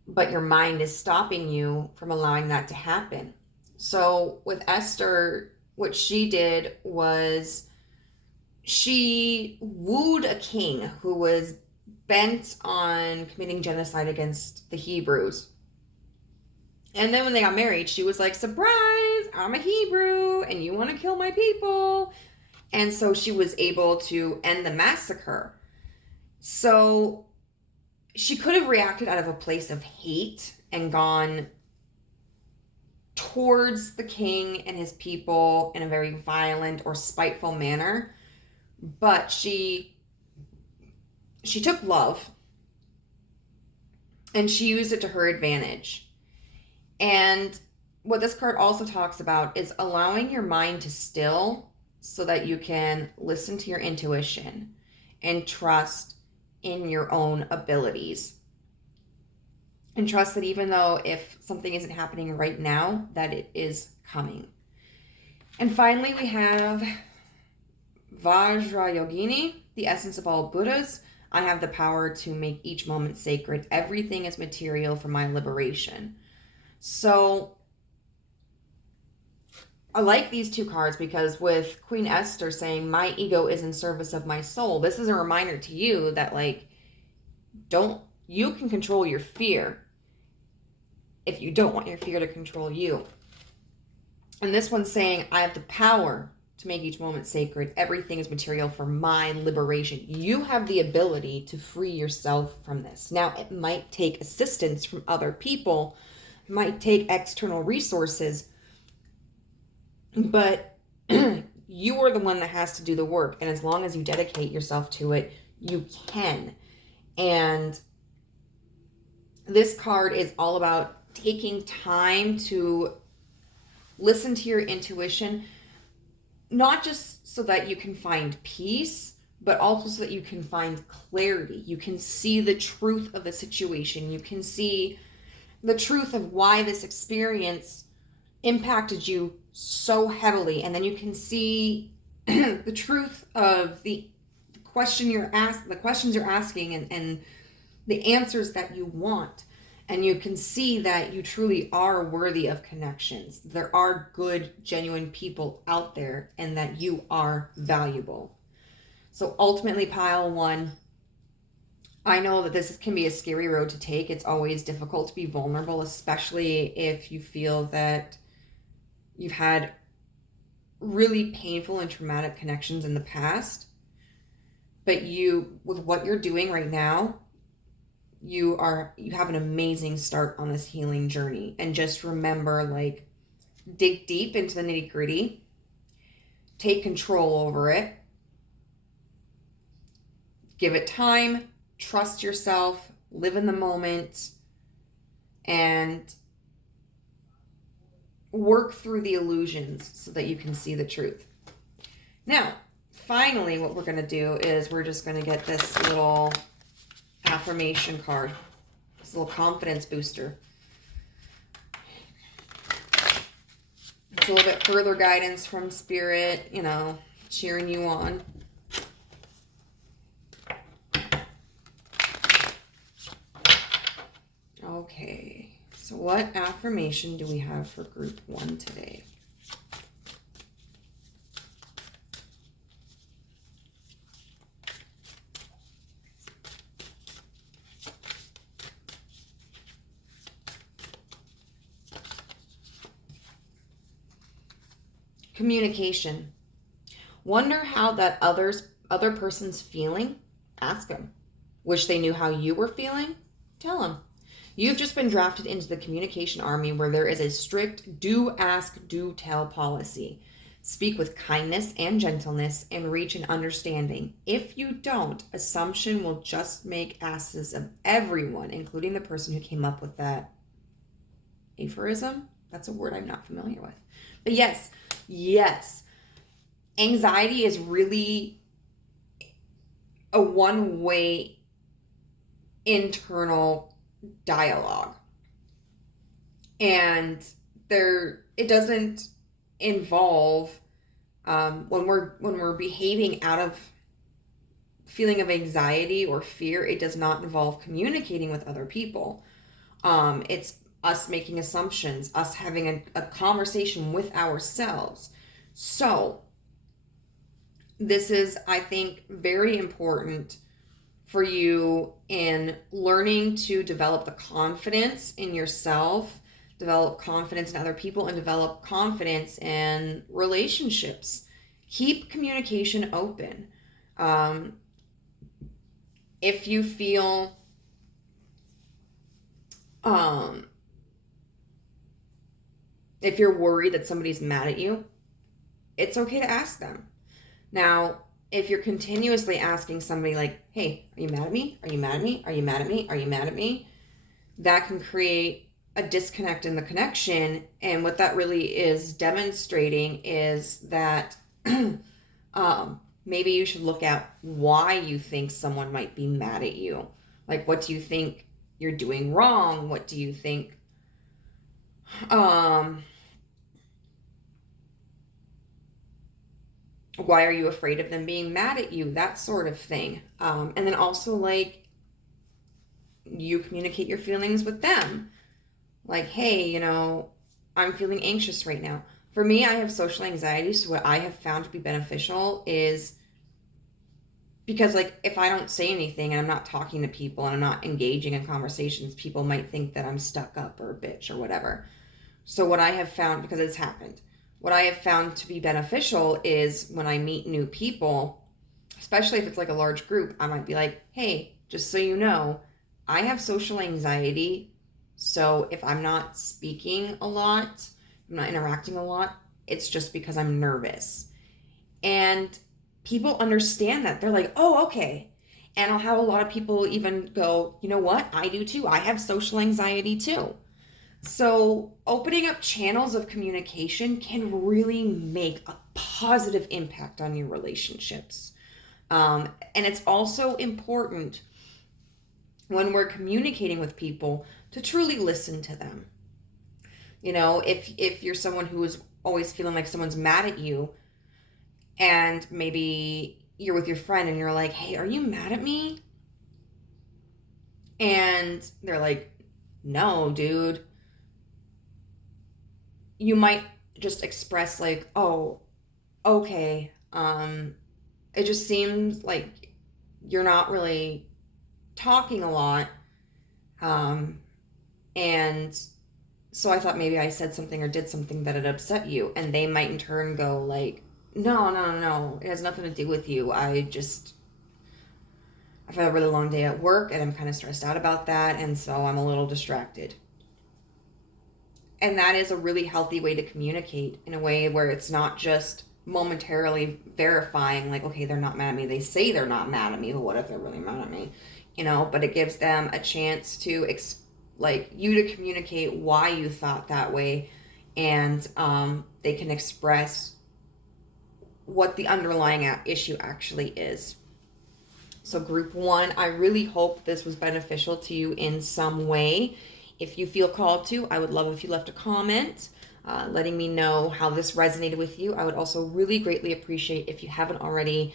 but your mind is stopping you from allowing that to happen. So with Esther, what she did was she wooed a king who was bent on committing genocide against the Hebrews. And then when they got married, she was like, surprise, I'm a Hebrew and you want to kill my people. And so she was able to end the massacre. So she could have reacted out of a place of hate and gone towards the king and his people in a very violent or spiteful manner. But she took love and she used it to her advantage. And what this card also talks about is allowing your mind to still so that you can listen to your intuition and trust in your own abilities. And trust that even though if something isn't happening right now, that it is coming. And finally, we have Vajrayogini, the essence of all Buddhas. I have the power to make each moment sacred. Everything is material for my liberation. So I like these two cards because with Queen Esther saying, my ego is in service of my soul, this is a reminder to you that, like, you can control your fear if you don't want your fear to control you. And this one's saying, I have the power to make each moment sacred. Everything is material for my liberation. You have the ability to free yourself from this. Now, it might take assistance from other people, it might take external resources, but you are the one that has to do the work. And as long as you dedicate yourself to it, you can. And this card is all about taking time to listen to your intuition, not just so that you can find peace, but also so that you can find clarity. You can see the truth of the situation. You can see the truth of why this experience impacted you so heavily. And then you can see the truth of the questions you're asking and the answers that you want. And you can see that you truly are worthy of connections. There are good, genuine people out there and that you are valuable. So ultimately, pile one, I know that this can be a scary road to take. It's always difficult to be vulnerable, especially if you feel that you've had really painful and traumatic connections in the past. But with what you're doing right now, you have an amazing start on this healing journey. And just remember, like, dig deep into the nitty-gritty, take control over it, give it time, trust yourself, live in the moment, and work through the illusions so that you can see the truth. Now, finally, what we're going to do is we're just going to get this little affirmation card, this little confidence booster. It's a little bit further guidance from Spirit, cheering you on. Okay, so what affirmation do we have for group 1 today? Communication. Wonder how that other person's feeling? Ask them. Wish they knew how you were feeling? Tell them. You've just been drafted into the communication army where there is a strict do ask, do tell policy. Speak with kindness and gentleness and reach an understanding. If you don't, assumption will just make asses of everyone, including the person who came up with that aphorism. That's a word I'm not familiar with. But yes, anxiety is really a one-way internal dialogue. And it doesn't involve when we're behaving out of feeling of anxiety or fear, it does not involve communicating with other people. It's us making assumptions, us having a conversation with ourselves. So this is, I think, very important for you in learning to develop the confidence in yourself, develop confidence in other people, and develop confidence in relationships. Keep communication open. If you feel if you're worried that somebody's mad at you, it's okay to ask them. Now, if you're continuously asking somebody like, hey, are you mad at me? Are you mad at me? Are you mad at me? Are you mad at me? That can create a disconnect in the connection. And what that really is demonstrating is that maybe you should look at why you think someone might be mad at you. Like, what do you think you're doing wrong? What do you think why are you afraid of them being mad at you? That sort of thing. And then also, like, you communicate your feelings with them. Like, hey, I'm feeling anxious right now. For me, I have social anxiety, so what I have found to be beneficial is because, like, if I don't say anything and I'm not talking to people and I'm not engaging in conversations, people might think that I'm stuck up or a bitch or whatever. So what I have found, because it's happened, what I have found to be beneficial is when I meet new people, especially if it's like a large group, I might be like, hey, just so you know, I have social anxiety. So if I'm not speaking a lot, I'm not interacting a lot, it's just because I'm nervous. And people understand that. They're like, oh, okay. And I'll have a lot of people even go, you know what? I do too. I have social anxiety too. So opening up channels of communication can really make a positive impact on your relationships. And it's also important when we're communicating with people to truly listen to them. If you're someone who is always feeling like someone's mad at you, and maybe you're with your friend and you're like, hey, are you mad at me? And they're like, no, dude. You might just express like, oh, okay. It just seems like you're not really talking a lot. And so I thought maybe I said something or did something that had upset you. And they might in turn go like, no. It has nothing to do with you. I've had a really long day at work and I'm kind of stressed out about that. And so I'm a little distracted. And that is a really healthy way to communicate, in a way where it's not just momentarily verifying like, okay, they're not mad at me. They say they're not mad at me, but what if they're really mad at me? But it gives them a chance to you to communicate why you thought that way, and they can express what the underlying issue actually is. So group 1, I really hope this was beneficial to you in some way. If you feel called to, I would love if you left a comment letting me know how this resonated with you. I would also really greatly appreciate, if you haven't already,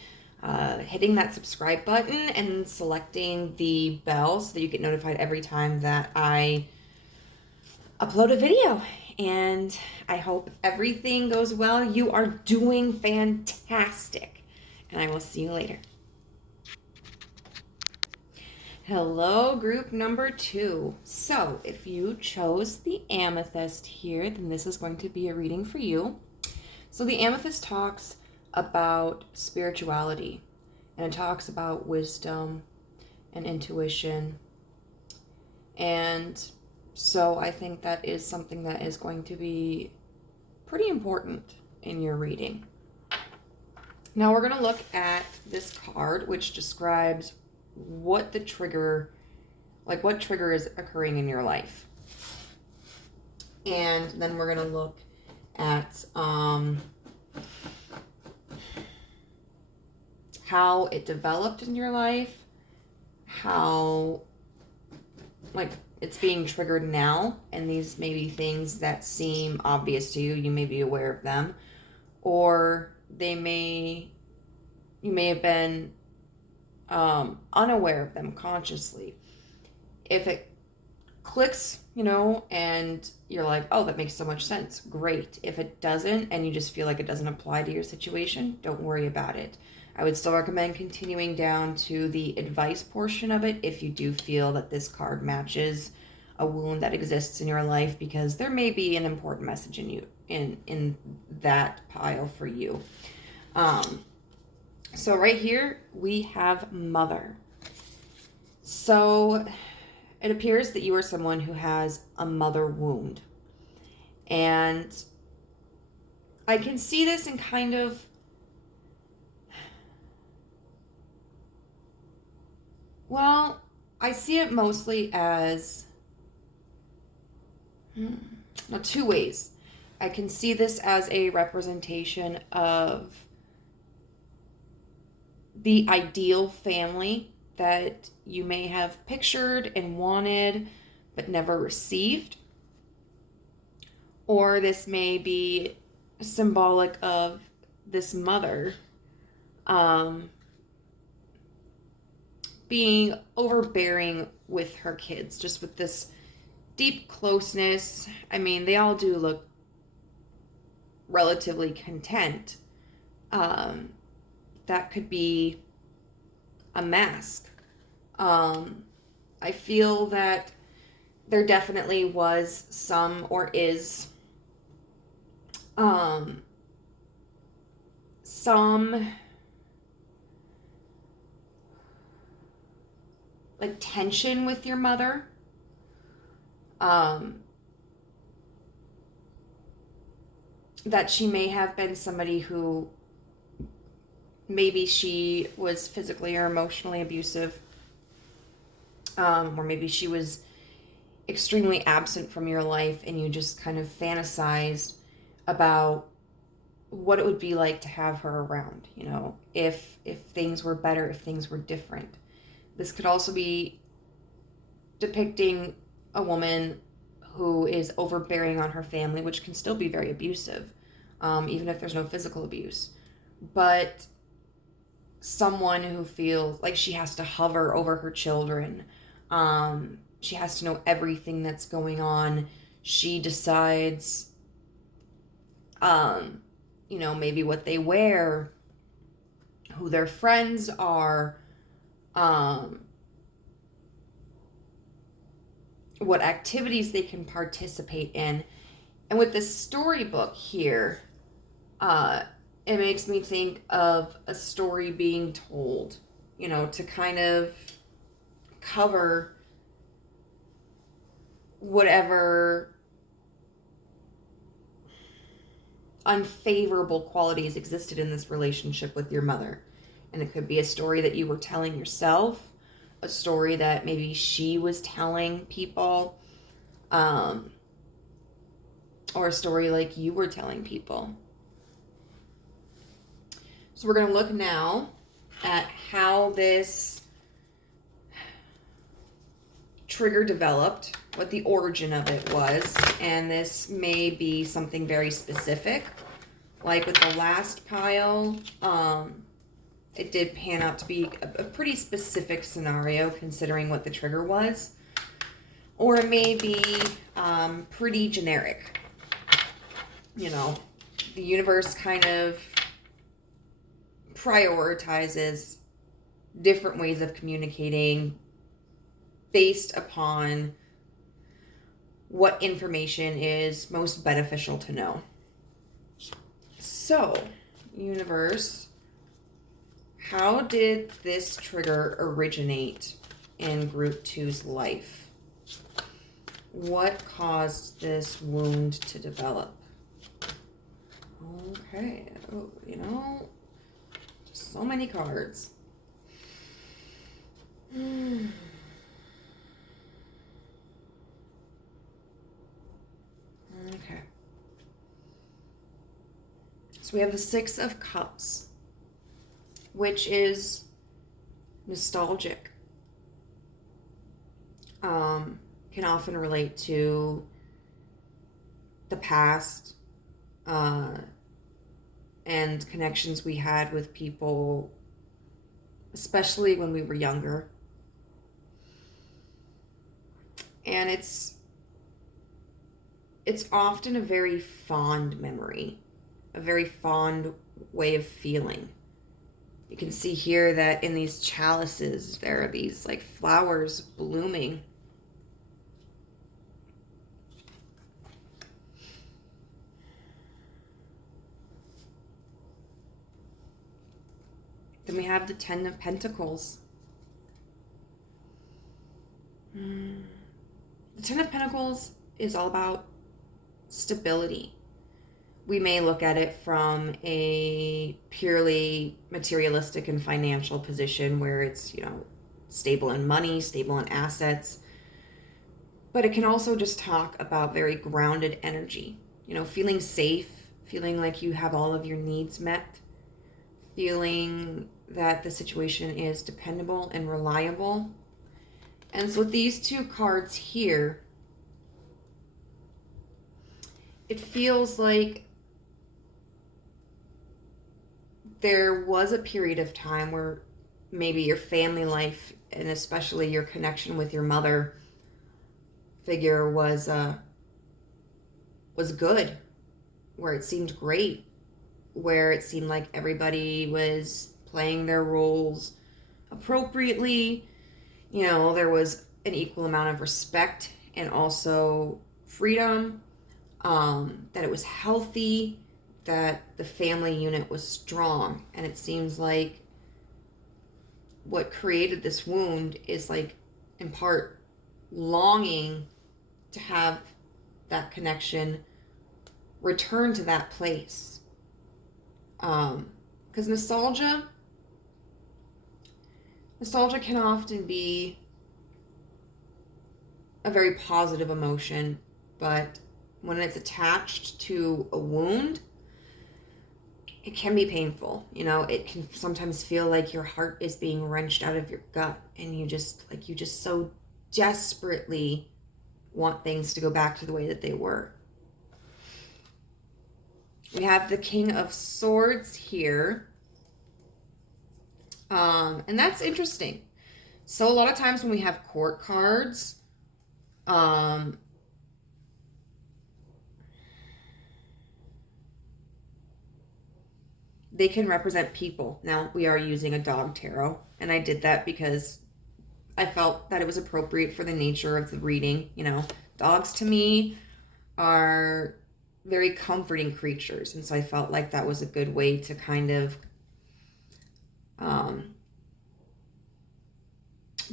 hitting that subscribe button and selecting the bell so that you get notified every time that I upload a video. And I hope everything goes well. You are doing fantastic. And I will see you later. Hello, group number 2. So if you chose the amethyst here, then this is going to be a reading for you. So the amethyst talks about spirituality, and it talks about wisdom and intuition. And so I think that is something that is going to be pretty important in your reading. Now we're going to look at this card, which describes what the trigger, like what trigger is occurring in your life. And then we're going to look at how it developed in your life, how like it's being triggered now, and these may be things that seem obvious to you. You may be aware of them, or you may have been unaware of them consciously. If it clicks, and you're like, oh, that makes so much sense, great. If it doesn't, and you just feel like it doesn't apply to your situation, don't worry about it. I would still recommend continuing down to the advice portion of it if you do feel that this card matches a wound that exists in your life, because there may be an important message in that pile for you. So right here we have Mother. So it appears that you are someone who has a mother wound. And I can see this in kind of, well, I see it mostly as, two ways. I can see this as a representation of the ideal family that you may have pictured and wanted but never received. Or this may be symbolic of this mother being overbearing with her kids, just with this deep closeness. I mean, they all do look relatively content. That could be a mask. I feel that there definitely was some, or is, some like tension with your mother. That she may have been somebody who maybe she was physically or emotionally abusive, or maybe she was extremely absent from your life, and you just kind of fantasized about what it would be like to have her around, if things were better, if things were different. This could also be depicting a woman who is overbearing on her family, which can still be very abusive, even if there's no physical abuse. But someone who feels like she has to hover over her children. She has to know everything that's going on. She decides, maybe what they wear, who their friends are, what activities they can participate in. And with this storybook here, it makes me think of a story being told, to kind of cover whatever unfavorable qualities existed in this relationship with your mother. And it could be a story that you were telling yourself, a story that maybe she was telling people, or a story like you were telling people. So we're going to look now at how this trigger developed, what the origin of it was, and this may be something very specific. Like with the last pile, it did pan out to be a pretty specific scenario considering what the trigger was. Or it may be pretty generic. The universe kind of prioritizes different ways of communicating based upon what information is most beneficial to know. So, universe, how did this trigger originate in group two's life? What caused this wound to develop? Okay, oh, you know, just so many cards. Okay. So we have the Six of Cups, which is nostalgic. Can often relate to the past and connections we had with people, especially when we were younger. And it's often a very fond memory, a very fond way of feeling. You can see here that in these chalices, there are these like flowers blooming. Then we have the Ten of Pentacles. The Ten of Pentacles is all about stability. We may look at it from a purely materialistic and financial position where it's, you know, stable in money, stable in assets. But it can also just talk about very grounded energy, you know, feeling safe, feeling like you have all of your needs met, feeling that the situation is dependable and reliable. And so with these two cards here, it feels like there was a period of time where maybe your family life and especially your connection with your mother figure was good, where it seemed great, where it seemed like everybody was playing their roles appropriately. You know, there was an equal amount of respect and also freedom, that it was healthy, that the family unit was strong. And it seems like what created this wound is like in part longing to have that connection return to that place. Because nostalgia can often be a very positive emotion, but when it's attached to a wound, it can be painful. You know, it can sometimes feel like your heart is being wrenched out of your gut and you just so desperately want things to go back to the way that they were. We have the King of Swords here. And that's interesting. So a lot of times when we have court cards, they can represent people. Now, we are using a dog tarot, and I did that because I felt that it was appropriate for the nature of the reading. You know, dogs to me are very comforting creatures, and so I felt like that was a good way to kind of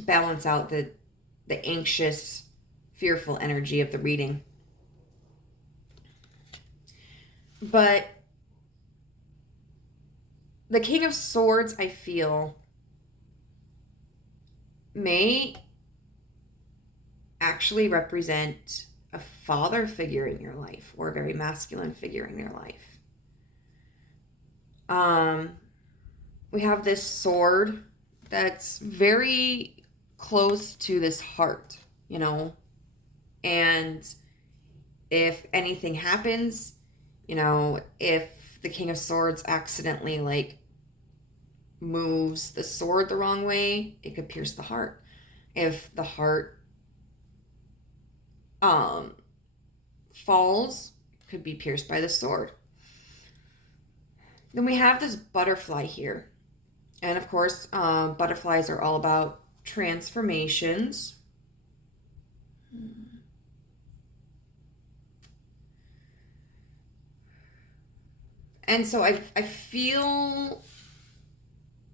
balance out the anxious, fearful energy of the reading. But the King of Swords, I feel, may actually represent a father figure in your life or a very masculine figure in your life. We have this sword that's very close to this heart, you know, and if anything happens, you know, if the King of Swords accidentally like moves the sword the wrong way, it could pierce the heart. If the heart falls, could be pierced by the sword. Then we have this butterfly here. And of course, butterflies are all about transformations. And so I feel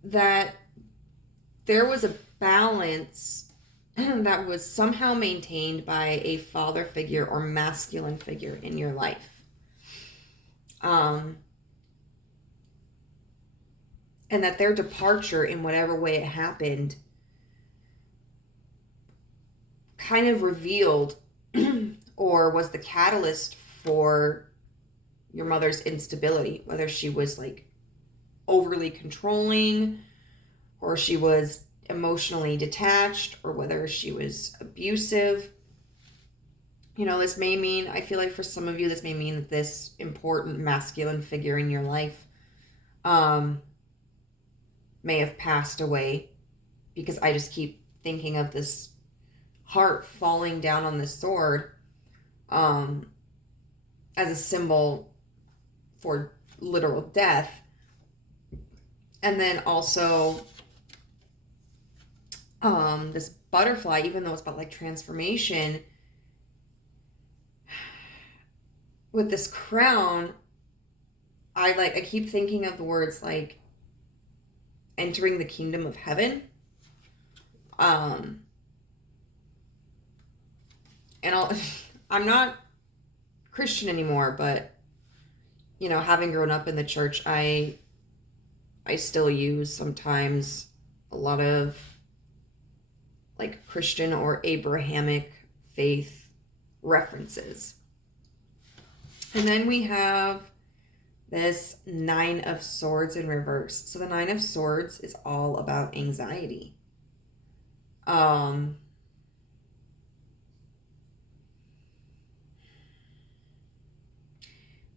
that there was a balance that was somehow maintained by a father figure or masculine figure in your life. And that their departure, in whatever way it happened, kind of revealed or was the catalyst for your mother's instability, whether she was like overly controlling, or she was emotionally detached, or whether she was abusive. You know, this may mean, I feel like for some of you, this may mean that this important masculine figure in your life may have passed away, because I just keep thinking of this heart falling down on the sword as a symbol for literal death. And then also this butterfly, even though it's about like transformation, with this crown, I keep thinking of the words like entering the kingdom of heaven. And I'm not Christian anymore, but you know, having grown up in the church, I still use sometimes a lot of like Christian or Abrahamic faith references. And then we have this Nine of Swords in reverse. So the Nine of Swords is all about anxiety.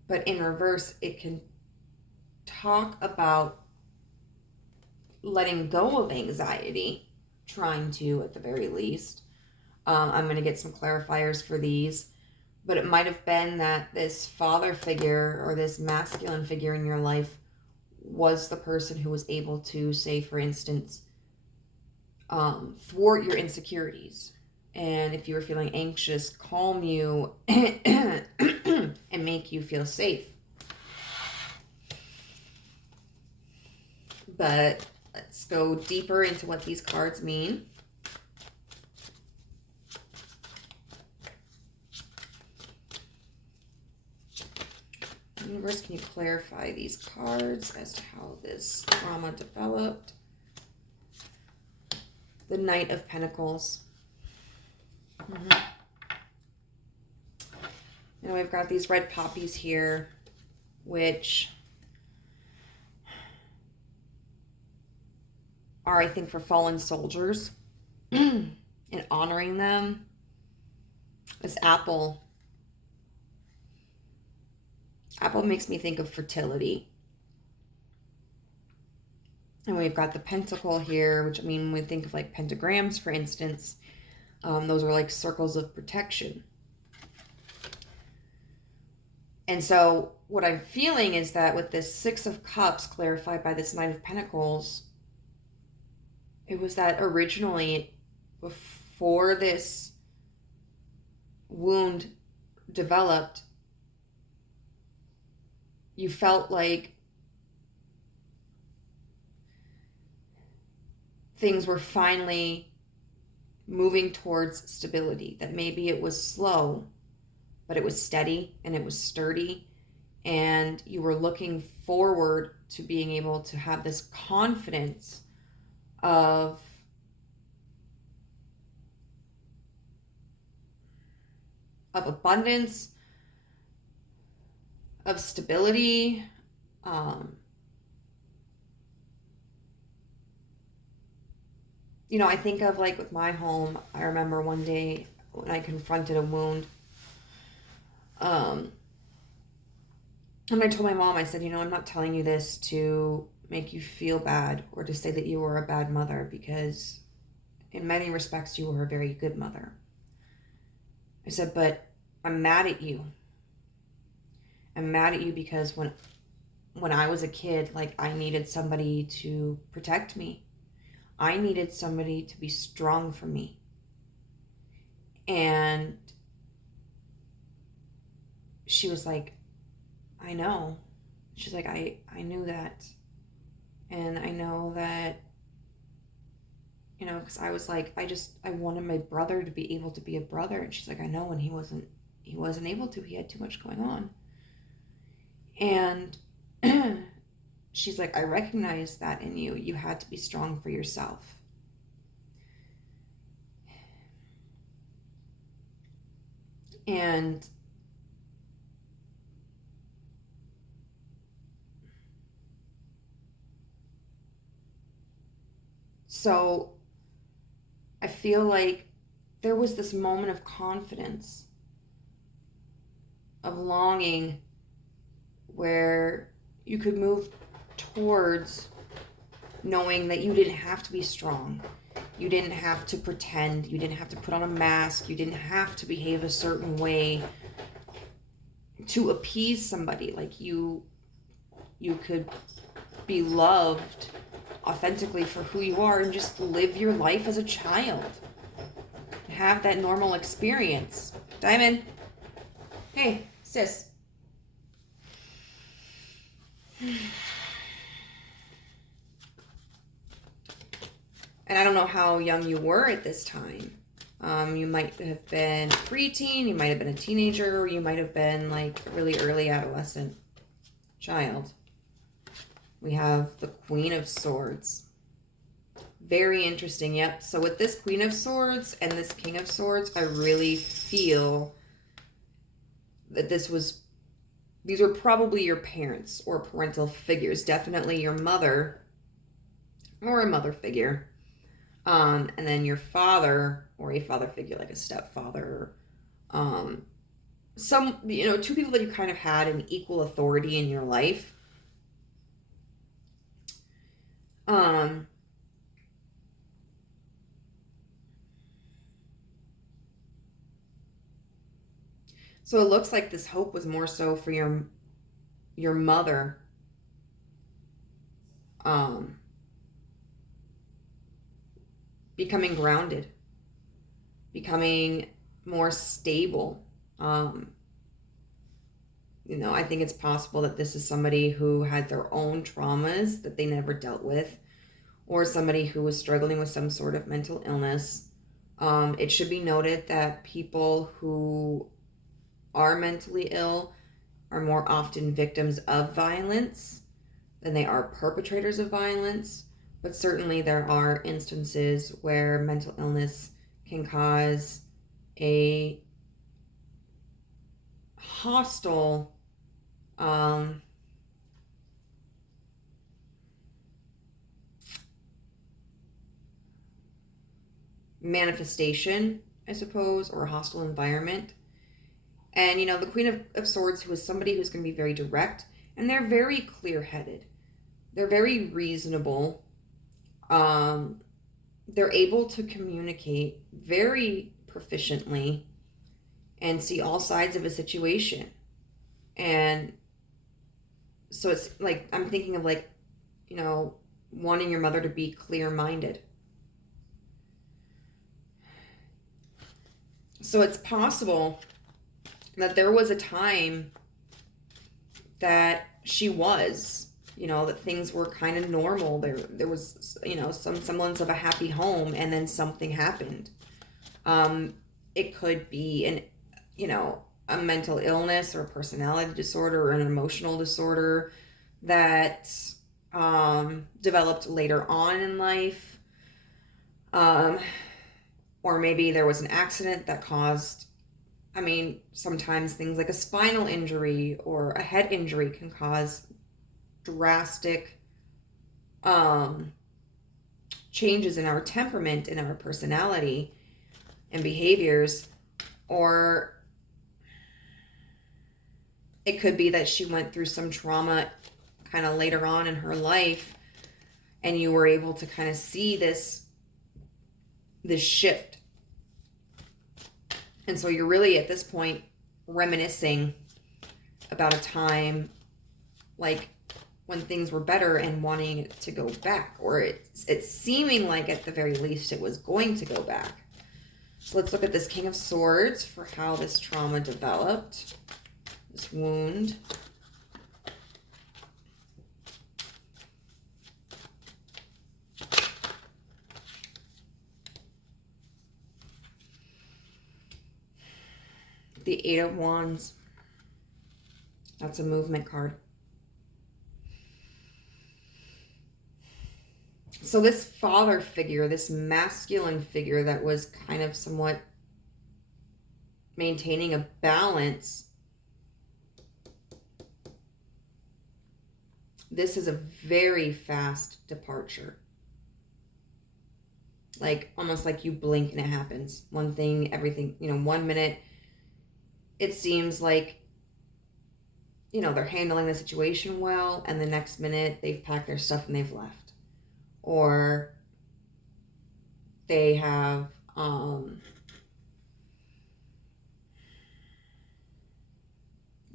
But in reverse, it can talk about letting go of anxiety, trying to at the very least. I'm going to get some clarifiers for these, but it might have been that this father figure or this masculine figure in your life was the person who was able to, say, for instance, thwart your insecurities. And if you were feeling anxious, calm you and make you feel safe. But let's go deeper into what these cards mean. Universe, can you clarify these cards as to how this trauma developed? The Knight of Pentacles. And we've got these red poppies here, which are, I think, for fallen soldiers and honoring them. This apple. Apple makes me think of fertility. And we've got the pentacle here, which, I mean, when we think of like pentagrams, for instance, those are like circles of protection. And so what I'm feeling is that with this Six of Cups clarified by this Knight of Pentacles, it was that originally, before this wound developed, you felt like things were finally moving towards stability, that maybe it was slow, but it was steady and it was sturdy, and you were looking forward to being able to have this confidence of abundance, of stability, you know, I think of like with my home, I remember one day when I confronted a wound, and I told my mom, I said, you know, I'm not telling you this to make you feel bad or to say that you were a bad mother, because in many respects you were a very good mother. I said, but I'm mad at you. I'm mad at you because when I was a kid, like, I needed somebody to protect me. I needed somebody to be strong for me. And she was like, I know. She's like, I knew that. And I know that, you know, because I was like, I wanted my brother to be able to be a brother. And she's like, I know, and he wasn't able to. He had too much going on. And she's like, I recognize that in you. You had to be strong for yourself. And so I feel like there was this moment of confidence, of longing, where you could move towards knowing that you didn't have to be strong. You didn't have to pretend. You didn't have to put on a mask. You didn't have to behave a certain way to appease somebody. Like you could be loved authentically for who you are and just live your life as a child. Have that normal experience. Diamond. Hey, sis. And I don't know how young you were at this time. You might have been preteen, you might have been a teenager, or you might have been like a really early adolescent child. We have the Queen of Swords. Very interesting, yep. So with this Queen of Swords and this King of Swords, I really feel that these were probably your parents or parental figures. Definitely your mother or a mother figure. And then your father or a father figure, like a stepfather. Some, you know, two people that you kind of had an equal authority in your life. So it looks like this hope was more so for your mother. Becoming grounded, becoming more stable. You know, I think it's possible that this is somebody who had their own traumas that they never dealt with, or somebody who was struggling with some sort of mental illness. It should be noted that people who are mentally ill are more often victims of violence than they are perpetrators of violence. But certainly there are instances where mental illness can cause a hostile manifestation, I suppose, or a hostile environment. And, you know, the Queen of Swords, who is somebody who's going to be very direct, and they're very clear-headed. They're very reasonable. They're able to communicate very proficiently and see all sides of a situation. And so it's like, I'm thinking of like, you know, wanting your mother to be clear-minded. So it's possible that there was a time that she was, you know, that things were kind of normal. There was, you know, some semblance of a happy home, and then something happened. It could be a mental illness or a personality disorder or an emotional disorder that developed later on in life. Or maybe there was an accident that caused, sometimes things like a spinal injury or a head injury can cause drastic changes in our temperament, in our personality and behaviors. Or it could be that she went through some trauma kind of later on in her life, and you were able to kind of see this shift. And so you're really at this point reminiscing about a time like when things were better and wanting it to go back, or it's seeming like at the very least it was going to go back. So let's look at this King of Swords for how this trauma developed, this wound. The Eight of Wands. That's a movement card. So this father figure, this masculine figure that was kind of somewhat maintaining a balance, this is a very fast departure. Like, almost like you blink and it happens. One thing, everything, 1 minute, it seems like, they're handling the situation well, and the next minute they've packed their stuff and they've left. Or they have,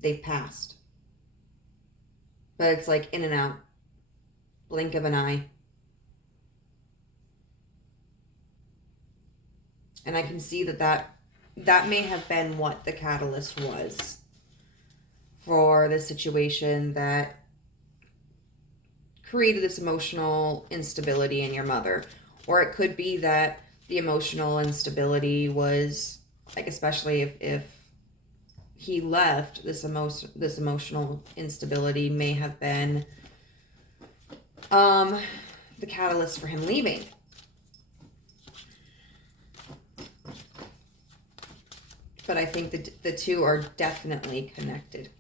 they've passed. But it's like in and out, blink of an eye. And I can see that may have been what the catalyst was for the situation that created this emotional instability in your mother. Or it could be that the emotional instability was, like, especially if he left, this emotional instability may have been the catalyst for him leaving. But I think the two are definitely connected.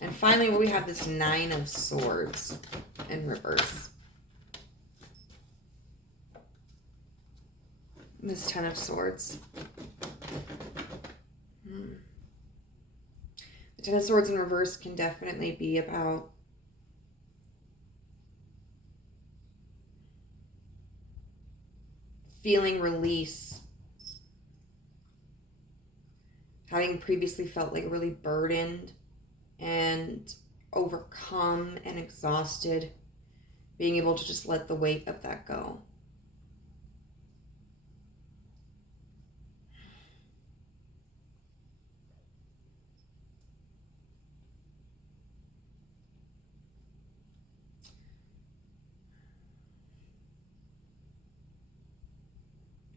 And finally, we have this Nine of Swords in reverse. This Ten of Swords. The Ten of Swords in reverse can definitely be about feeling release. Having previously felt like really burdened and overcome and exhausted. Being able to just let the weight of that go.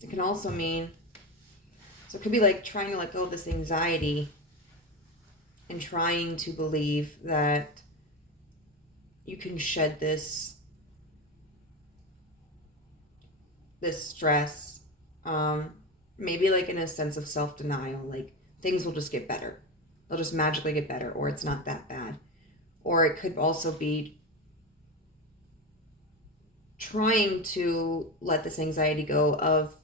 It can also mean, so it could be like trying to let go of this anxiety and trying to believe that you can shed this stress, maybe like in a sense of self-denial, like things will just get better. They'll just magically get better, or it's not that bad. Or it could also be trying to let this anxiety go of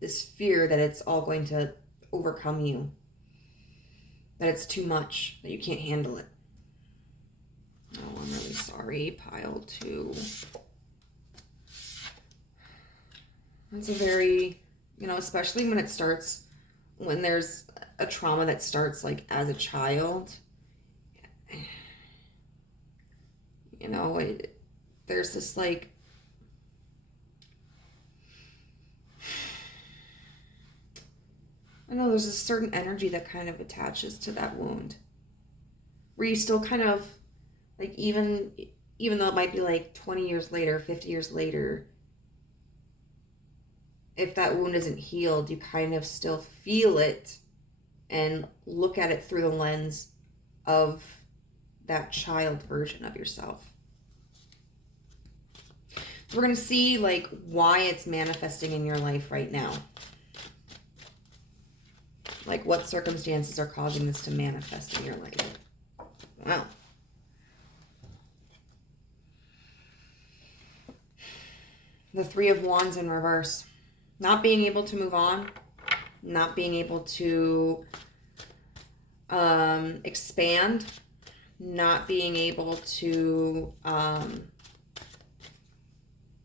this fear that it's all going to overcome you. That it's too much, that you can't handle it. Oh, I'm really sorry, pile 2. It's a very, especially when it starts, when there's a trauma that starts like as a child, there's this like, I know there's a certain energy that kind of attaches to that wound. Where you still kind of, like, even though it might be like 20 years later, 50 years later, if that wound isn't healed, you kind of still feel it and look at it through the lens of that child version of yourself. So we're going to see like why it's manifesting in your life right now. Like, what circumstances are causing this to manifest in your life? Wow. The Three of Wands in reverse. Not being able to move on. Not being able to expand. Not being able to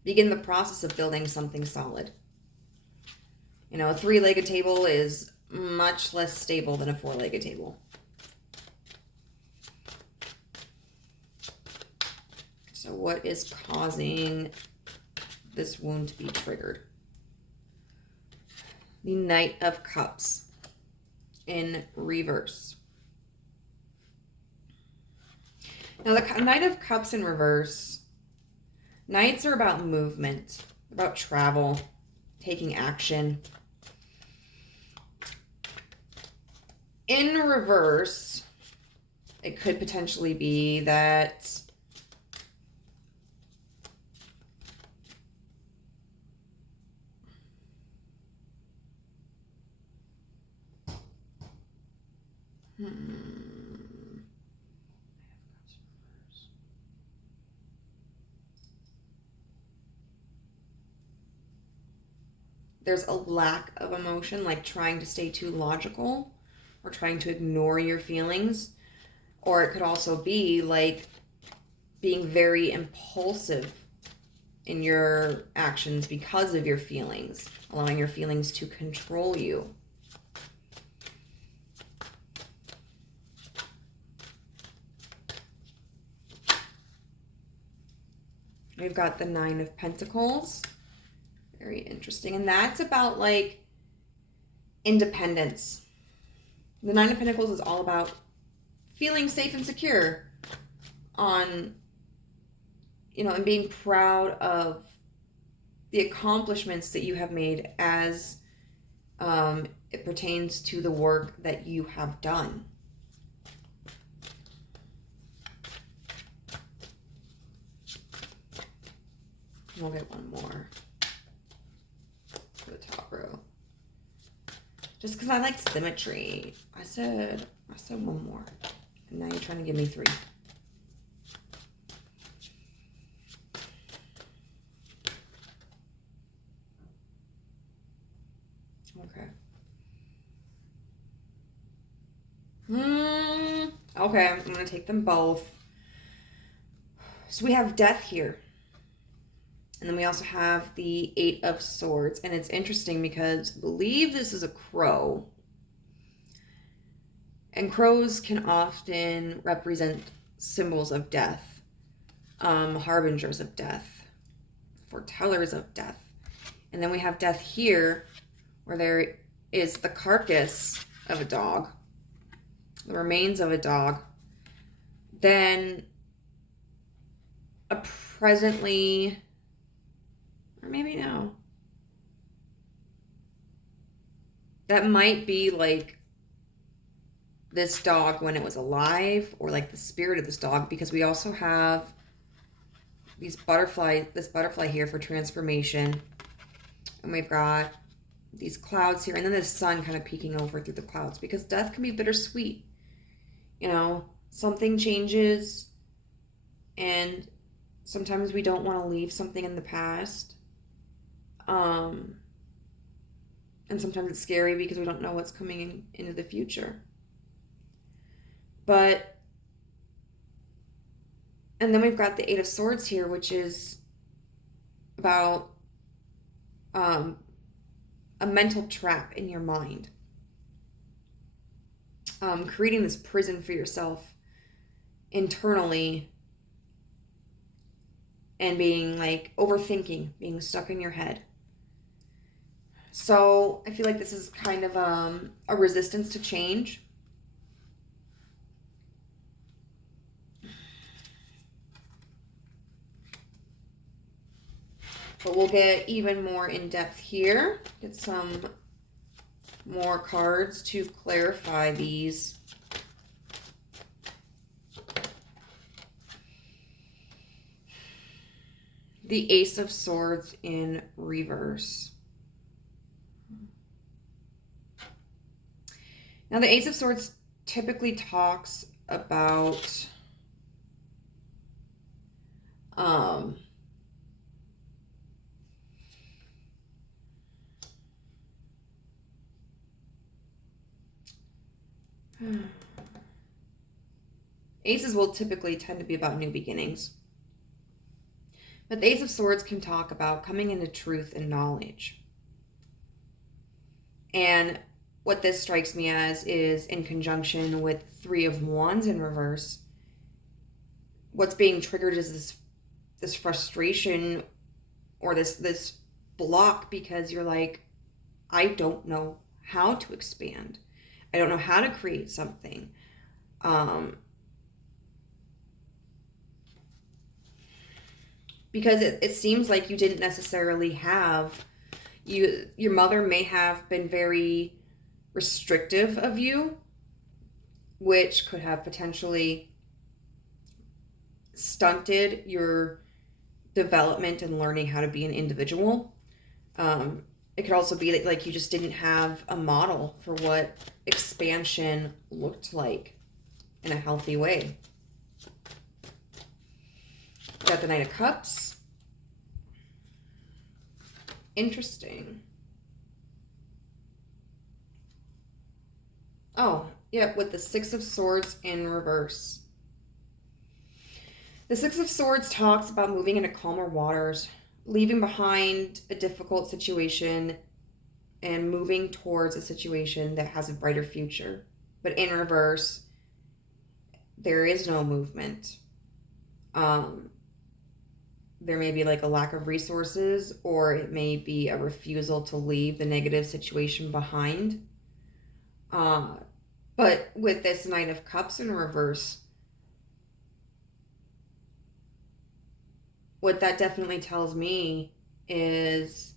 begin the process of building something solid. A three-legged table is much less stable than a four-legged table. So what is causing this wound to be triggered? The Knight of Cups in reverse. Now, the Knight of Cups in reverse, Knights are about movement, about travel, taking action. In reverse, it could potentially be that there's a lack of emotion, like trying to stay too logical or trying to ignore your feelings. Or it could also be like being very impulsive in your actions because of your feelings, allowing your feelings to control you. We've got the Nine of Pentacles. Very interesting. And that's about like independence. The Nine of Pentacles is all about feeling safe and secure on, you know, and being proud of the accomplishments that you have made as it pertains to the work that you have done. We'll get one more for the top row. Just because I like symmetry. I said one more. And now you're trying to give me 3. Okay. Okay, I'm going to take them both. So we have death here. And then we also have the 8 of Swords. And it's interesting because I believe this is a crow. And crows can often represent symbols of death, harbingers of death, foretellers of death. And then we have death here, where there is the carcass of a dog, the remains of a dog. Then a presently, or maybe no. That might be like this dog when it was alive, or like the spirit of this dog, because we also have this butterfly here for transformation. And we've got these clouds here, and then the sun kind of peeking over through the clouds, because death can be bittersweet. You know, something changes, and sometimes we don't want to leave something in the past. And sometimes it's scary because we don't know what's coming into the future. But, and then we've got the 8 of Swords here, which is about a mental trap in your mind. Creating this prison for yourself internally, and being like overthinking, being stuck in your head. So I feel like this is kind of a resistance to change. But we'll get even more in depth here. Get some more cards to clarify these. The Ace of Swords in reverse. Now the Ace of Swords typically talks about aces will typically tend to be about new beginnings. But the Ace of Swords can talk about coming into truth and knowledge. And what this strikes me as is in conjunction with 3 of Wands in reverse. What's being triggered is this frustration, or this block, because you're like, I don't know how to expand. I don't know how to create something. Because it seems like you didn't necessarily have, your mother may have been very restrictive of you, which could have potentially stunted your development and learning how to be an individual. It could also be that like you just didn't have a model for what expansion looked like in a healthy way. Got the Knight of Cups. Interesting. Oh, yeah, with the Six of Swords in reverse. The Six of Swords talks about moving into calmer waters, leaving behind a difficult situation and moving towards a situation that has a brighter future. But in reverse, there is no movement. There may be like a lack of resources, or it may be a refusal to leave the negative situation behind. But with this Knight of Cups in reverse, what that definitely tells me is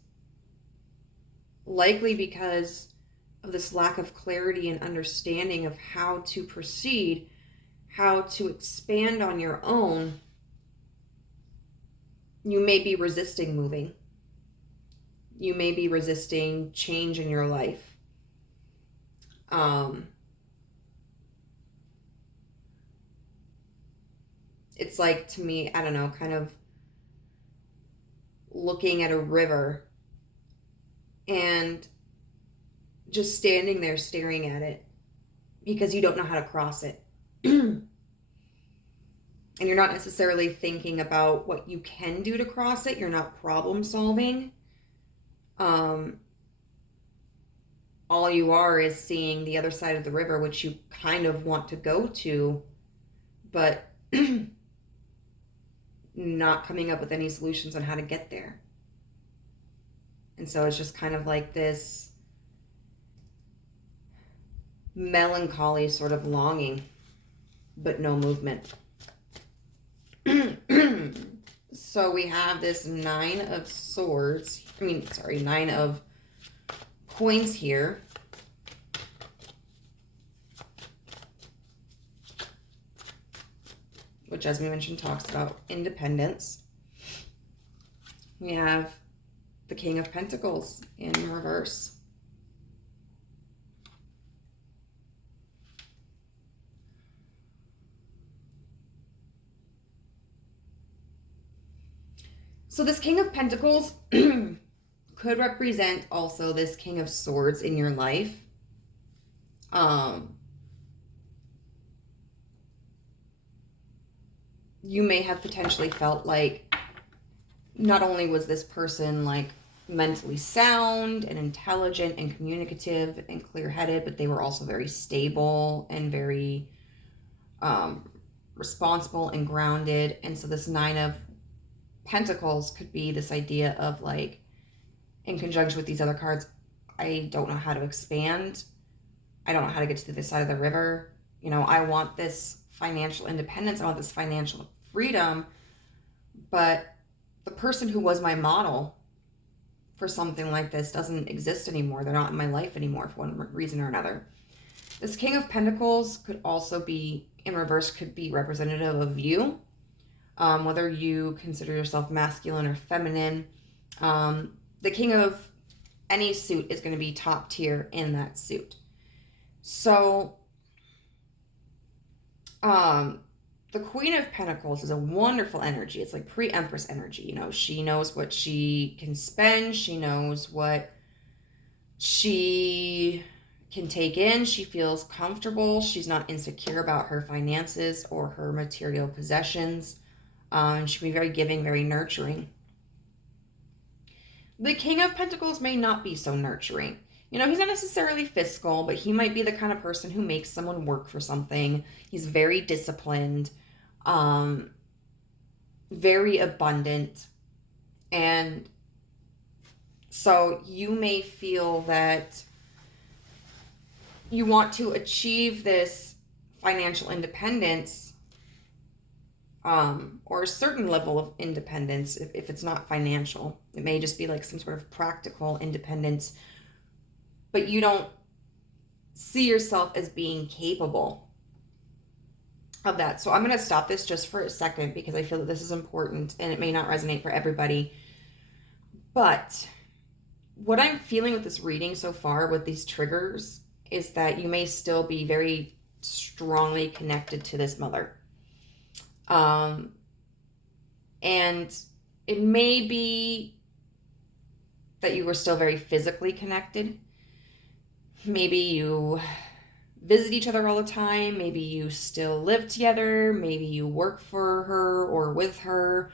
likely because of this lack of clarity and understanding of how to proceed, how to expand on your own, you may be resisting moving. You may be resisting change in your life. It's like, to me, I don't know, kind of looking at a river and just standing there staring at it because you don't know how to cross it. And you're not necessarily thinking about what you can do to cross it. You're not problem solving. All you are is seeing the other side of the river, which you kind of want to go to, but not coming up with any solutions on how to get there. And so it's just kind of like this melancholy sort of longing, but no movement. So we have this Nine of Coins here. Which, as we mentioned, talks about independence. We have the King of Pentacles in reverse. So this King of Pentacles could represent also this King of Swords in your life. You may have potentially felt like not only was this person like mentally sound and intelligent and communicative and clear-headed, but they were also very stable and very responsible and grounded. And so this Nine of Pentacles could be this idea of like, in conjunction with these other cards, I don't know how to expand. I don't know how to get to this side of the river. You know, I want this financial independence. I want this financial freedom. But the person who was my model for something like this doesn't exist anymore. They're not in my life anymore for one reason or another. This King of Pentacles could also be, in reverse, could be representative of you. Whether you consider yourself masculine or feminine. The King of any suit is going to be top tier in that suit. So, the Queen of Pentacles is a wonderful energy. It's like pre-Empress energy. You know, she knows what she can spend. She knows what she can take in. She feels comfortable. She's not insecure about her finances or her material possessions. She can be very giving, very nurturing. The King of Pentacles may not be so nurturing. You know, he's not necessarily fiscal, but he might be the kind of person who makes someone work for something. He's very disciplined, very abundant. And so you may feel that you want to achieve this financial independence, or a certain level of independence if it's not financial. It may just be like some sort of practical independence, but you don't see yourself as being capable of that. So I'm going to stop this just for a second because I feel that this is important and it may not resonate for everybody. But what I'm feeling with this reading so far with these triggers is that you may still be very strongly connected to this mother. And it may be that you were still very physically connected. Maybe you visit each other all the time. Maybe you still live together. Maybe you work for her or with her.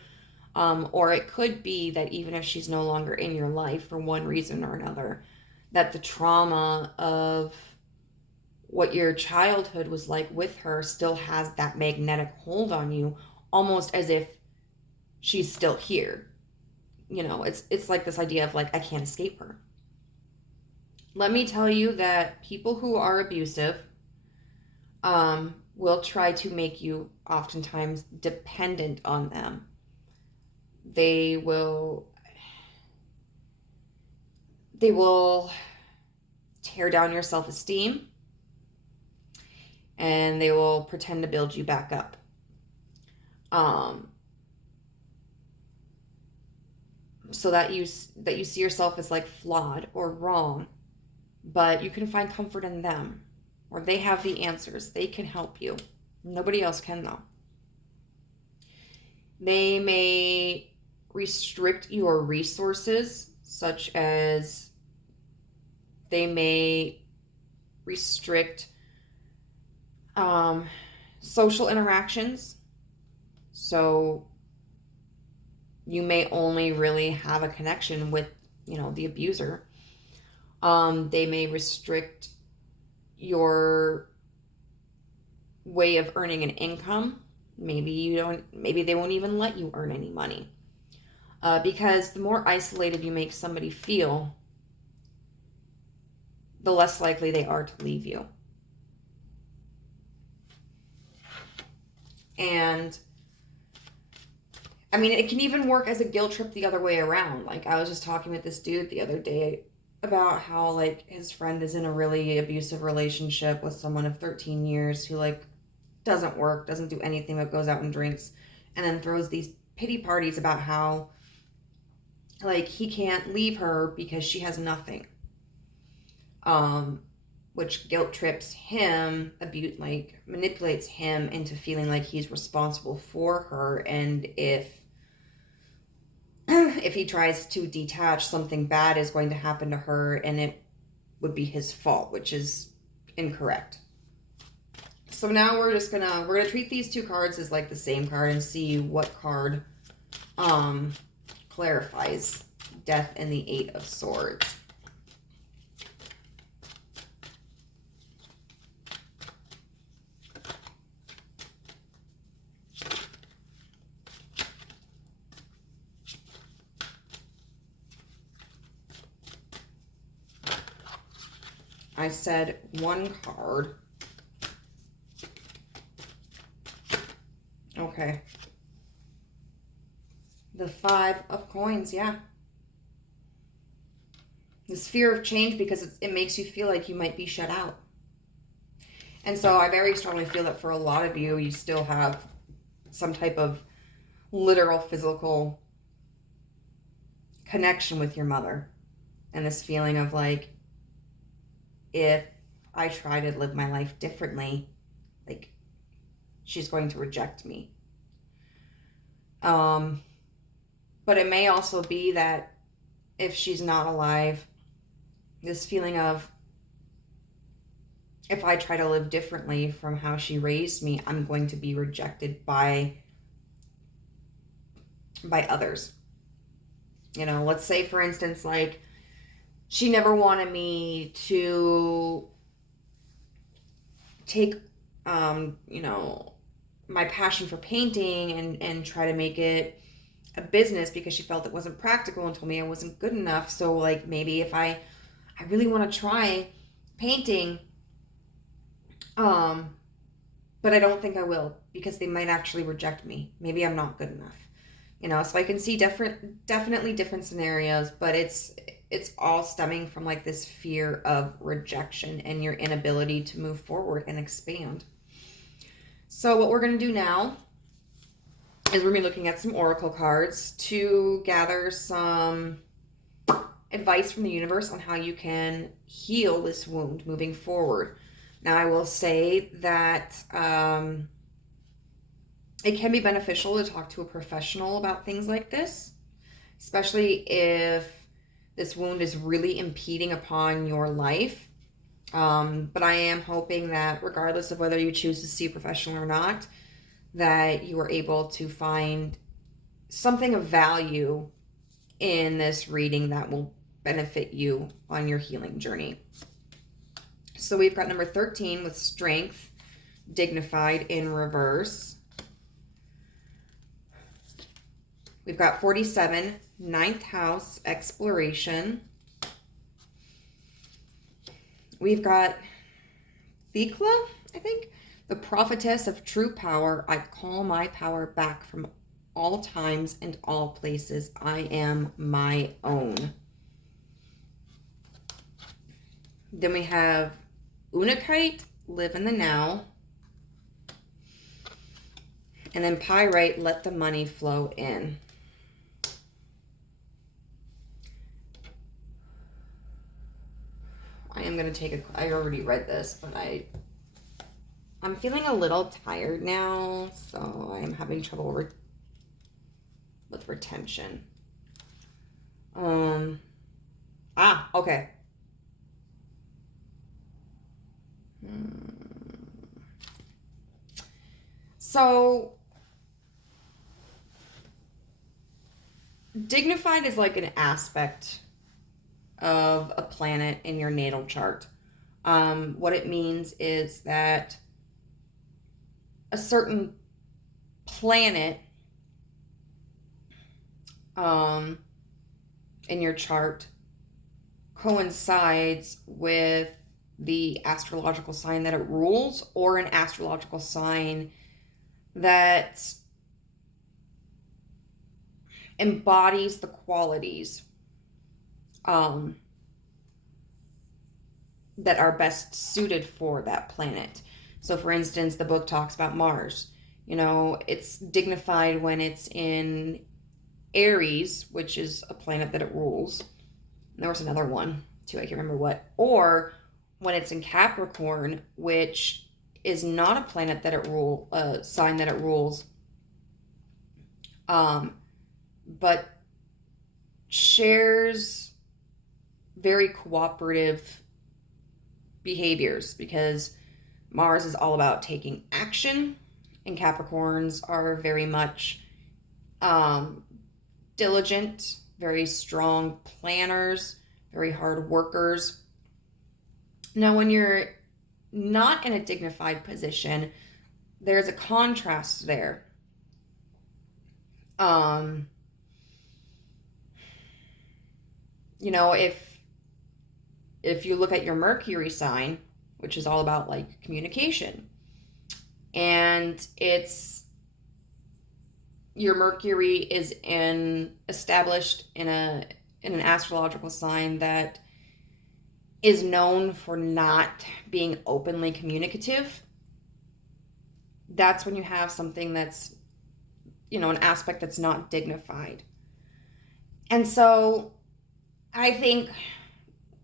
Or it could be that even if she's no longer in your life for one reason or another, that the trauma of what your childhood was like with her still has that magnetic hold on you, almost as if she's still here. You know, it's like this idea of like, I can't escape her. Let me tell you that people who are abusive will try to make you oftentimes dependent on them. They will tear down your self-esteem, and they will pretend to build you back up. So that you see yourself as like flawed or wrong, but you can find comfort in them, or they have the answers. They can help you. Nobody else can, though. They may restrict your resources, such as they may restrict social interactions. So you may only really have a connection with, the abuser. They may restrict your way of earning an income. Maybe they won't even let you earn any money. Because the more isolated you make somebody feel, the less likely they are to leave you. And I mean, it can even work as a guilt trip the other way around. Like, I was just talking with this dude the other day about how, like, his friend is in a really abusive relationship with someone of 13 years who, like, doesn't work, doesn't do anything but goes out and drinks, and then throws these pity parties about how, like, he can't leave her because she has nothing. Which guilt trips him, manipulates him into feeling like he's responsible for her, and if he tries to detach, something bad is going to happen to her, and it would be his fault, which is incorrect. So now we're gonna treat these two cards as like the same card and see what card clarifies Death and the Eight of Swords. I said one card. Okay. The Five of Coins, yeah. This fear of change because it makes you feel like you might be shut out. And so I very strongly feel that for a lot of you, you still have some type of literal physical connection with your mother. And this feeling of like, if I try to live my life differently, like, she's going to reject me. But it may also be that if she's not alive, this feeling of, if I try to live differently from how she raised me, I'm going to be rejected by others. Let's say, for instance, like, she never wanted me to take, my passion for painting and try to make it a business because she felt it wasn't practical and told me I wasn't good enough. So, like, maybe if I really want to try painting, but I don't think I will because they might actually reject me. Maybe I'm not good enough. So I can see definitely different scenarios, but it's all stemming from like this fear of rejection and your inability to move forward and expand. So what we're going to do now is we're going to be looking at some oracle cards to gather some advice from the universe on how you can heal this wound moving forward. Now, I will say that it can be beneficial to talk to a professional about things like this, especially if this wound is really impeding upon your life. But I am hoping that regardless of whether you choose to see a professional or not, that you are able to find something of value in this reading that will benefit you on your healing journey. So we've got number 13 with strength, dignified in reverse. We've got 47, ninth house, exploration. We've got Thekla, I think, the prophetess of true power. I call my power back from all times and all places. I am my own. Then we have Unakite, live in the now. And then Pyrite, let the money flow in. I am going to take I already read this, but I'm feeling a little tired now, so I am having trouble with retention. Okay. So, dignified is like an aspect of a planet in your natal chart. What it means is that a certain planet in your chart coincides with the astrological sign that it rules, or an astrological sign that embodies the qualities that are best suited for that planet. So for instance, the book talks about Mars. You know, it's dignified when it's in Aries, which is a planet that it rules. And there was another one too, I can't remember what. Or when it's in Capricorn, which is not a planet that it sign that it rules, but shares very cooperative behaviors, because Mars is all about taking action, and Capricorns are very much diligent, very strong planners, very hard workers. Now, when you're not in a dignified position, there's a contrast there. You know, if you look at your Mercury sign, which is all about like communication, and your Mercury is established in an astrological sign that is known for not being openly communicative, that's when you have something that's, you know, an aspect that's not dignified. And so I think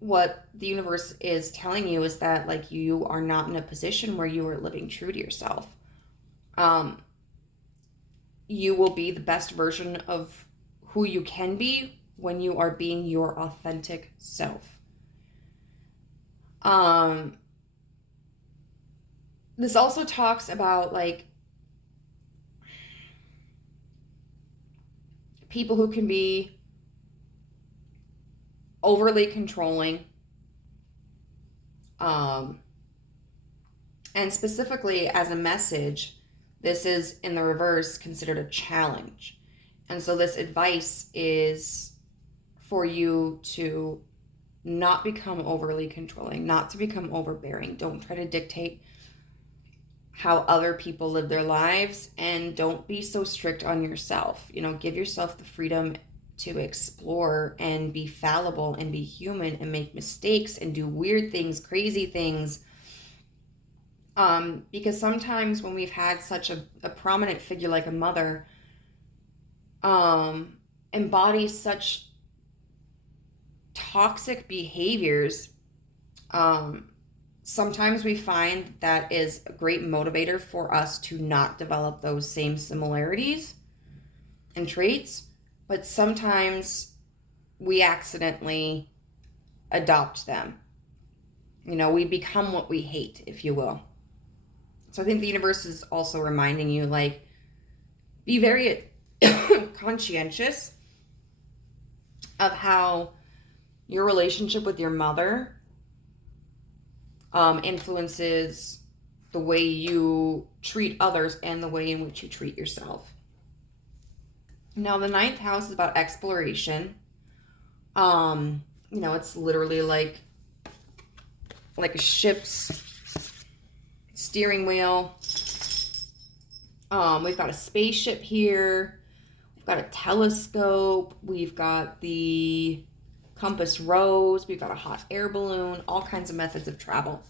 what the universe is telling you is that, like, you are not in a position where you are living true to yourself. You will be the best version of who you can be when you are being your authentic self. This also talks about, like, people who can be overly controlling, and specifically as a message, this is in the reverse considered a challenge. And so this advice is for you to not become overly controlling, not to become overbearing. Don't try to dictate how other people live their lives, and don't be so strict on yourself. You know, give yourself the freedom to explore and be fallible and be human and make mistakes and do weird things, crazy things. Because sometimes when we've had such a prominent figure like a mother, embodies such toxic behaviors, sometimes we find that is a great motivator for us to not develop those same similarities and traits, but sometimes we accidentally adopt them. You know, we become what we hate, if you will. So I think the universe is also reminding you, like, be very conscientious of how your relationship with your mother influences the way you treat others and the way in which you treat yourself. Now, the 9th house is about exploration. You know, it's literally like a ship's steering wheel. We've got a spaceship here. We've got a telescope. We've got the compass rose. We've got a hot air balloon. All kinds of methods of travel.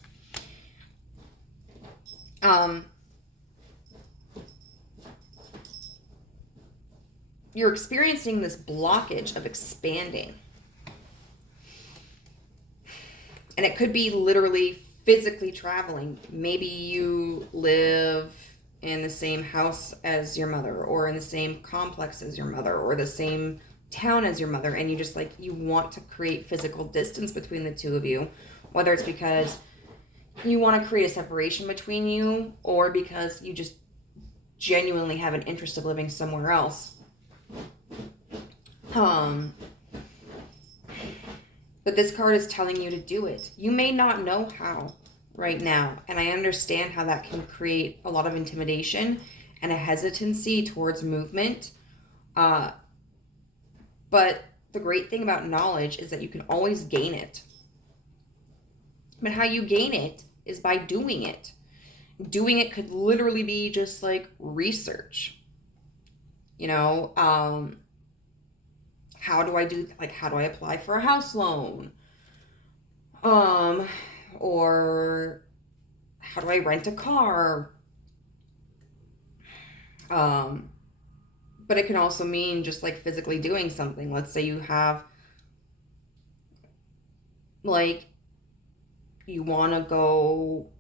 You're experiencing this blockage of expanding. And it could be literally physically traveling. Maybe you live in the same house as your mother, or in the same complex as your mother, or the same town as your mother, and you just like, you want to create physical distance between the two of you, whether it's because you want to create a separation between you, or because you just genuinely have an interest of living somewhere else. But this card is telling you to do it. You may not know how right now, and I understand how that can create a lot of intimidation and a hesitancy towards movement. But the great thing about knowledge is that you can always gain it. But how you gain it is by doing it. Doing it could literally be just like research. You know, how do I apply for a house loan? Or how do I rent a car? But it can also mean just like physically doing something. Let's say you have, like, you want to go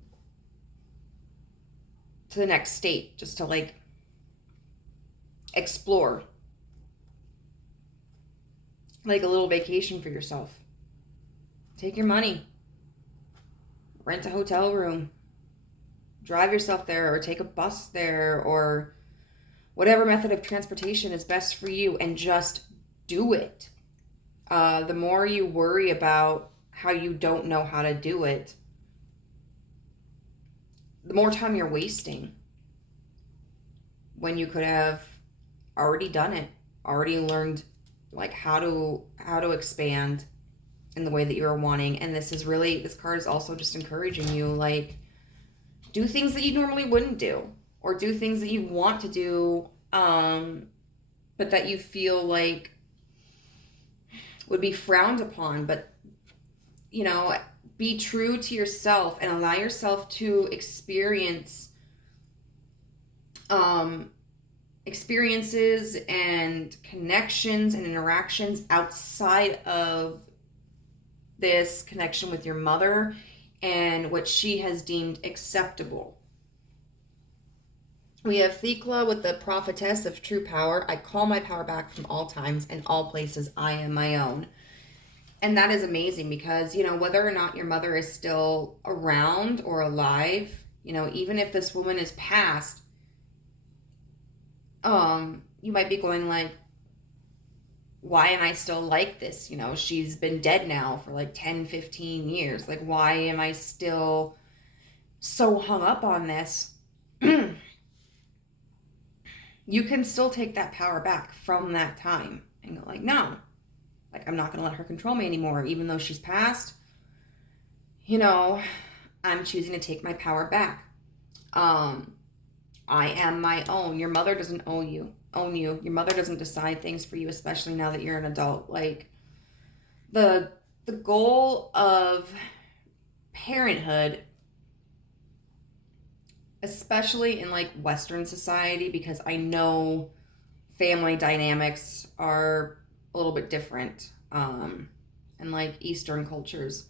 to the next state just to like explore, like a little vacation for yourself. Take your money, rent a hotel room, drive yourself there, or take a bus there, or whatever method of transportation is best for you, and just do it. The more you worry about how you don't know how to do it, the more time you're wasting when you could have already done it, already learned like how to expand in the way that you're wanting. And this card is also just encouraging you, like, do things that you normally wouldn't do, or do things that you want to do, but that you feel like would be frowned upon. But, you know, be true to yourself and allow yourself to experience experiences and connections and interactions outside of this connection with your mother and what she has deemed acceptable. We have Thekla with the prophetess of true power. I call my power back from all times and all places. I am my own. And that is amazing because, you know, whether or not your mother is still around or alive, you know, even if this woman is passed, you might be going like, why am I still like this? You know, she's been dead now for like 10, 15 years. Like, why am I still so hung up on this? You can still take that power back from that time and go like, no, like, I'm not going to let her control me anymore. Even though she's passed, you know, I'm choosing to take my power back. I am my own. Your mother doesn't own you. Your mother doesn't decide things for you, especially now that you're an adult. Like, the goal of parenthood especially in like Western society, because I know family dynamics are a little bit different in like Eastern cultures.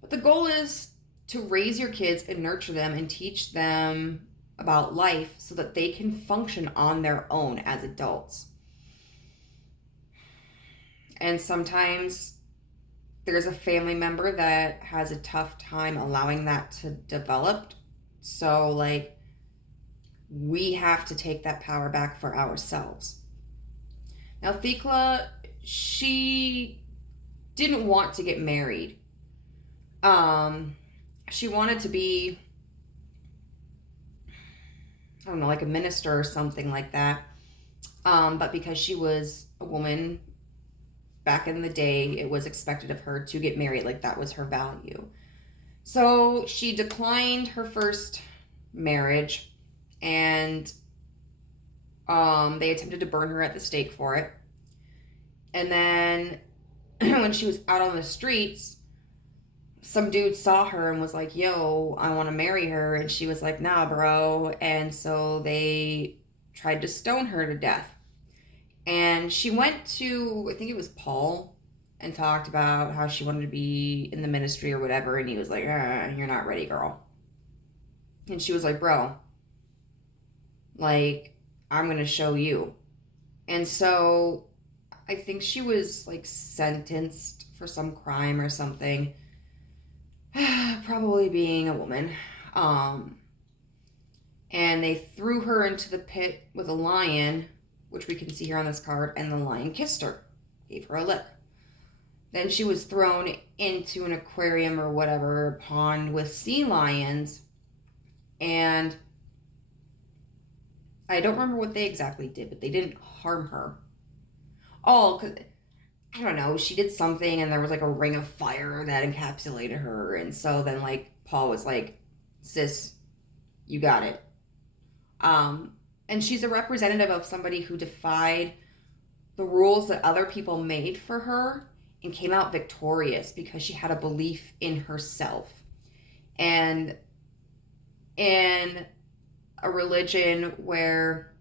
But the goal is to raise your kids and nurture them and teach them about life so that they can function on their own as adults. And sometimes there's a family member that has a tough time allowing that to develop. So, like, we have to take that power back for ourselves. Now, Thekla, she didn't want to get married. She wanted to be, I don't know, like a minister or something like that. But because she was a woman back in the day, it was expected of her to get married. Like, that was her value. So she declined her first marriage, and they attempted to burn her at the stake for it. And then when she was out on the streets, some dude saw her and was like, yo, I want to marry her. And she was like, nah, bro. And so they tried to stone her to death. And she went to, I think it was Paul, and talked about how she wanted to be in the ministry or whatever. And he was like, you're not ready, girl. And she was like, bro, like, I'm going to show you. And so I think she was like sentenced for some crime or something. Probably being a woman. And they threw her into the pit with a lion, which we can see here on this card, and the lion kissed her, gave her a lick. Then she was thrown into an aquarium or whatever, pond with sea lions, and I don't remember what they exactly did, but they didn't harm her. Oh, because I don't know, she did something and there was like a ring of fire that encapsulated her. And so then like Paul was like, sis, you got it. And she's a representative of somebody who defied the rules that other people made for her and came out victorious because she had a belief in herself. And in a religion where,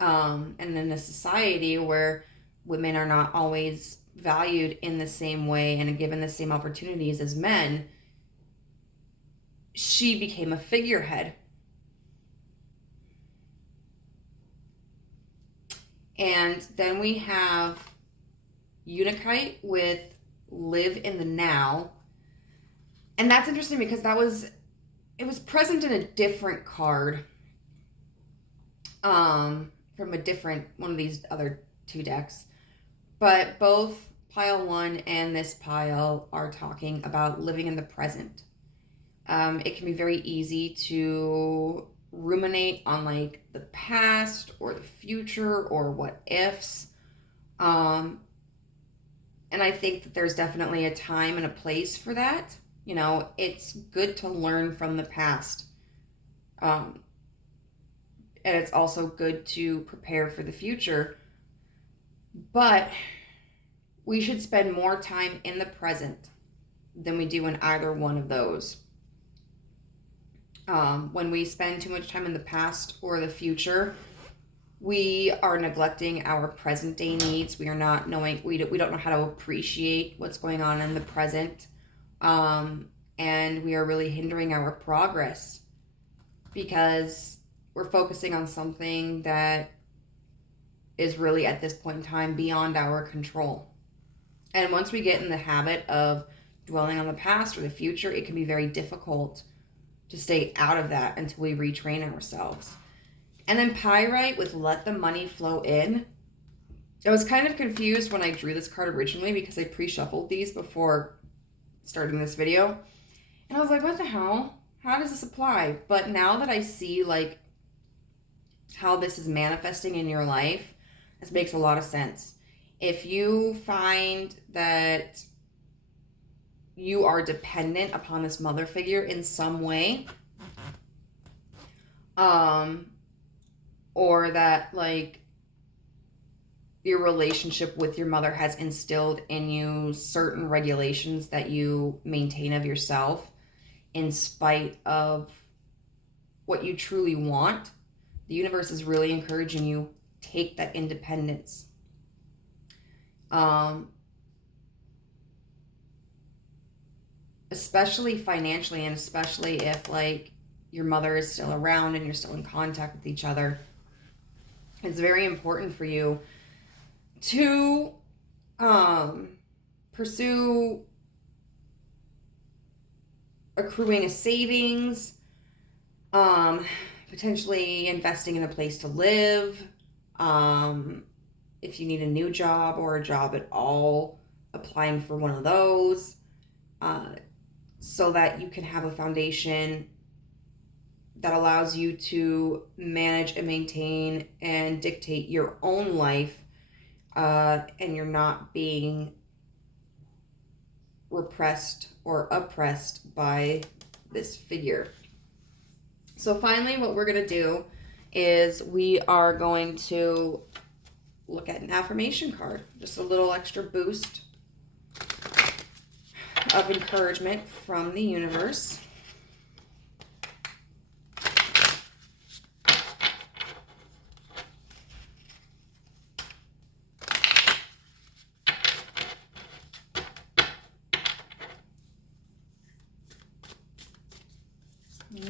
and in a society where women are not always valued in the same way and given the same opportunities as men, she became a figurehead. And then we have Unakite with Live in the Now. And that's interesting because it was present in a different card from a different one of these other two decks. But both pile 1 and this pile are talking about living in the present. It can be very easy to ruminate on like the past or the future or what ifs. And I think that there's definitely a time and a place for that. You know, it's good to learn from the past. And it's also good to prepare for the future. But we should spend more time in the present than we do in either one of those. When we spend too much time in the past or the future, we are neglecting our present day needs. We are not knowing, we don't know how to appreciate what's going on in the present. And we are really hindering our progress because we're focusing on something that is really at this point in time beyond our control. And once we get in the habit of dwelling on the past or the future, it can be very difficult to stay out of that until we retrain ourselves. And then Pyrite with Let the Money Flow In. I was kind of confused when I drew this card originally because I pre-shuffled these before starting this video. And I was like, what the hell? How does this apply? But now that I see like how this is manifesting in your life, this makes a lot of sense. If you find that you are dependent upon this mother figure in some way, or that like your relationship with your mother has instilled in you certain regulations that you maintain of yourself in spite of what you truly want, the universe is really encouraging you, take that independence. Especially financially, and especially if like your mother is still around and you're still in contact with each other. It's very important for you to pursue accruing a savings, potentially investing in a place to live, if you need a new job or a job at all, applying for one of those, so that you can have a foundation that allows you to manage and maintain and dictate your own life, and you're not being repressed or oppressed by this figure. So finally, what we're going to do is we are going to look at an affirmation card, just a little extra boost of encouragement from the universe.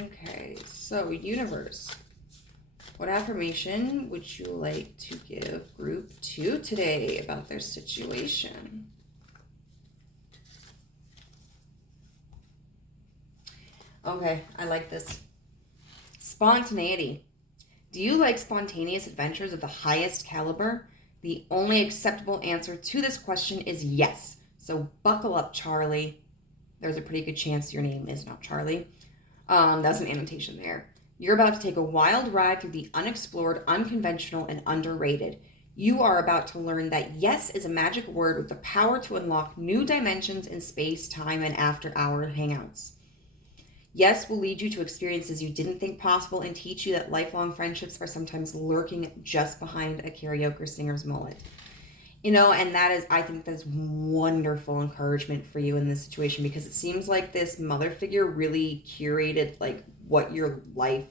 Okay, so universe, what affirmation would you like to give group 2 today about their situation? Okay, I like this. Spontaneity. Do you like spontaneous adventures of the highest caliber? The only acceptable answer to this question is yes. So buckle up, Charlie. There's a pretty good chance your name is not Charlie. That's an annotation there. You're about to take a wild ride through the unexplored, unconventional, and underrated. You are about to learn that yes is a magic word with the power to unlock new dimensions in space, time, and after-hour hangouts. Yes will lead you to experiences you didn't think possible and teach you that lifelong friendships are sometimes lurking just behind a karaoke singer's mullet. You know, and that is, I think that's wonderful encouragement for you in this situation, because it seems like this mother figure really curated like what your life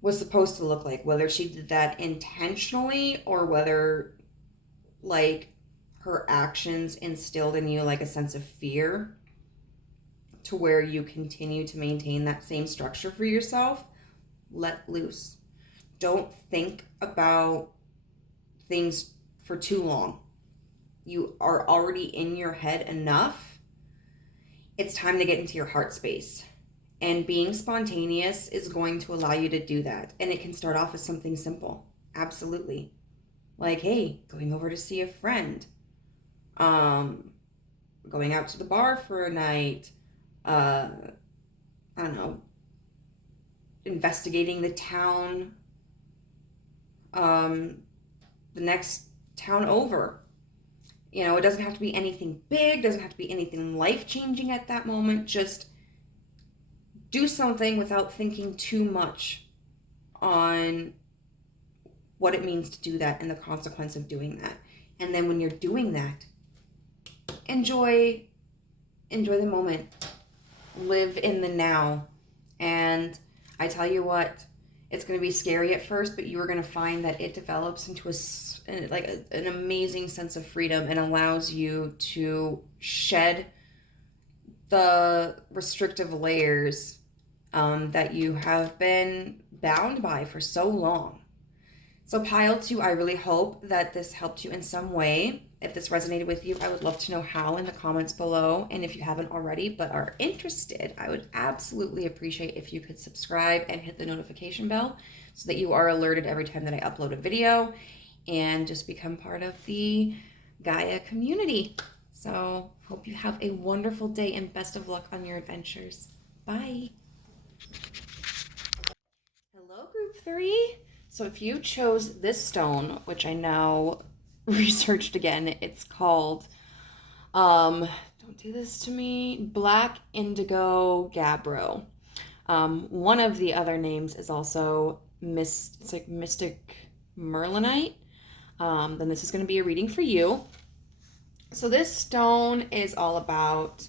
was supposed to look like, whether she did that intentionally or whether like her actions instilled in you like a sense of fear to where you continue to maintain that same structure for yourself. Let loose. Don't think about things for too long. You are already in your head enough. It's time to get into your heart space. And being spontaneous is going to allow you to do that. And it can start off as something simple. Absolutely. Like, hey, going over to see a friend. Going out to the bar for a night. I don't know. Investigating the town. The next town over. You know, it doesn't have to be anything big, doesn't have to be anything life-changing at that moment. Just do something without thinking too much on what it means to do that and the consequence of doing that. And then when you're doing that, enjoy the moment. Live in the now. And I tell you what, it's going to be scary at first, but you are going to find that it develops into an amazing sense of freedom and allows you to shed the restrictive layers that you have been bound by for so long. So pile 2, I really hope that this helped you in some way. If this resonated with you, I would love to know how in the comments below. And if you haven't already but are interested, I would absolutely appreciate if you could subscribe and hit the notification bell so that you are alerted every time that I upload a video, and just become part of the Gaia community. So hope you have a wonderful day and best of luck on your adventures. Bye. Hello, group 3. So if you chose this stone, which I now researched again, it's called, don't do this to me, Black Indigo Gabbro. One of the other names is also Mystic Merlinite. Then this is going to be a reading for you. So this stone is all about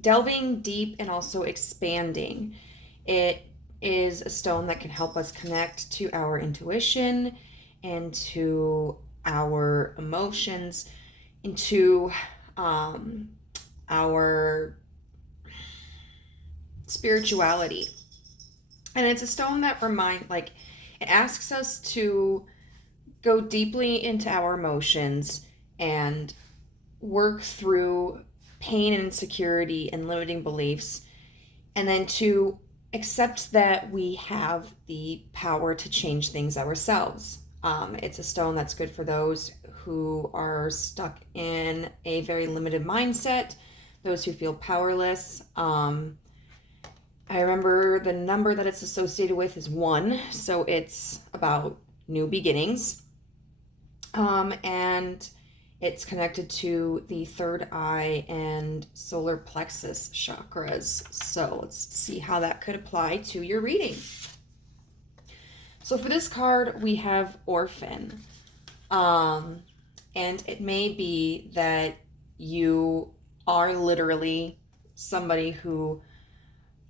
delving deep and also expanding. It is a stone that can help us connect to our intuition and to our emotions, into our spirituality. And it's a stone that it asks us to go deeply into our emotions and work through pain and insecurity and limiting beliefs, and then to accept that we have the power to change things ourselves. It's a stone that's good for those who are stuck in a very limited mindset, those who feel powerless. I remember the number that it's associated with is 1, so it's about new beginnings. And it's connected to the third eye and solar plexus chakras. So let's see how that could apply to your reading. So for this card, we have Orphan. And it may be that you are literally somebody who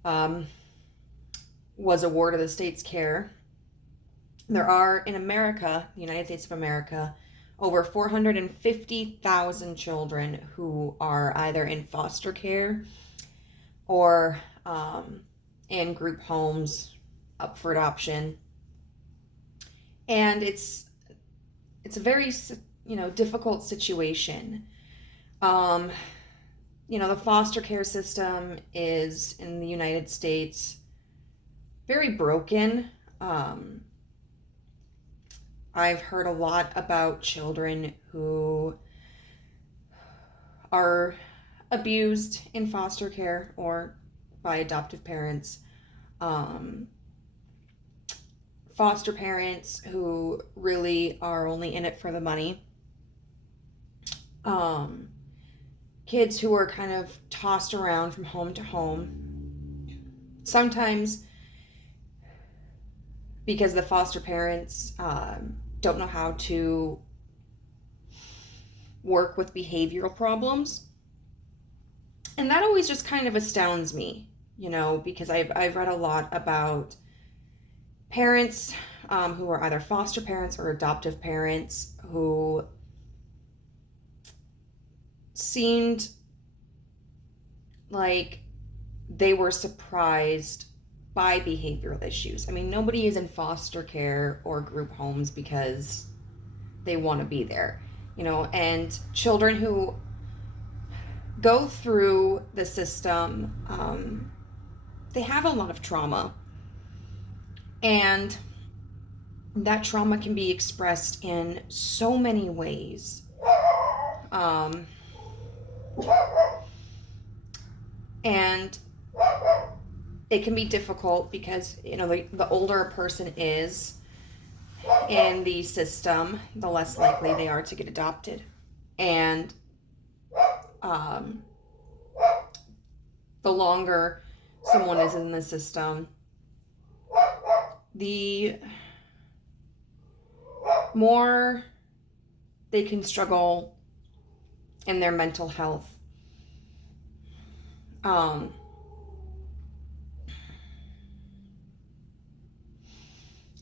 was a ward of the state's care. There are, in America, the United States of America, over 450,000 children who are either in foster care or in group homes up for adoption. And it's a very, difficult situation. The foster care system is, in the United States, very broken. I've heard a lot about children who are abused in foster care or by adoptive parents. Foster parents who really are only in it for the money. Kids who are kind of tossed around from home to home. Sometimes because the foster parents don't know how to work with behavioral problems. And that always just kind of astounds me, because I've read a lot about parents who are either foster parents or adoptive parents who seemed like they were surprised by behavioral issues. I mean, nobody is in foster care or group homes because they want to be there, and children who go through the system, they have a lot of trauma, and that trauma can be expressed in so many ways. And it can be difficult because, the older a person is in the system, the less likely they are to get adopted. And the longer someone is in the system, the more they can struggle in their mental health.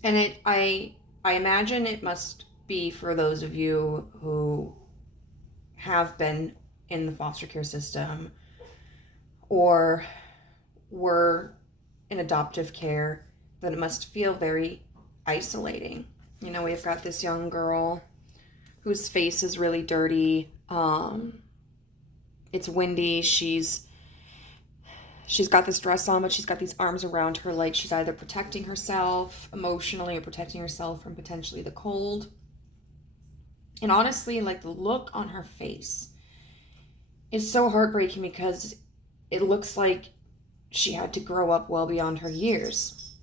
And I imagine it must be for those of you who have been in the foster care system or were in adoptive care, that it must feel very isolating. We've got this young girl whose face is really dirty. It's windy. She's got this dress on, but she's got these arms around her like she's either protecting herself emotionally or protecting herself from potentially the cold. And honestly, the look on her face is so heartbreaking because it looks like she had to grow up well beyond her years.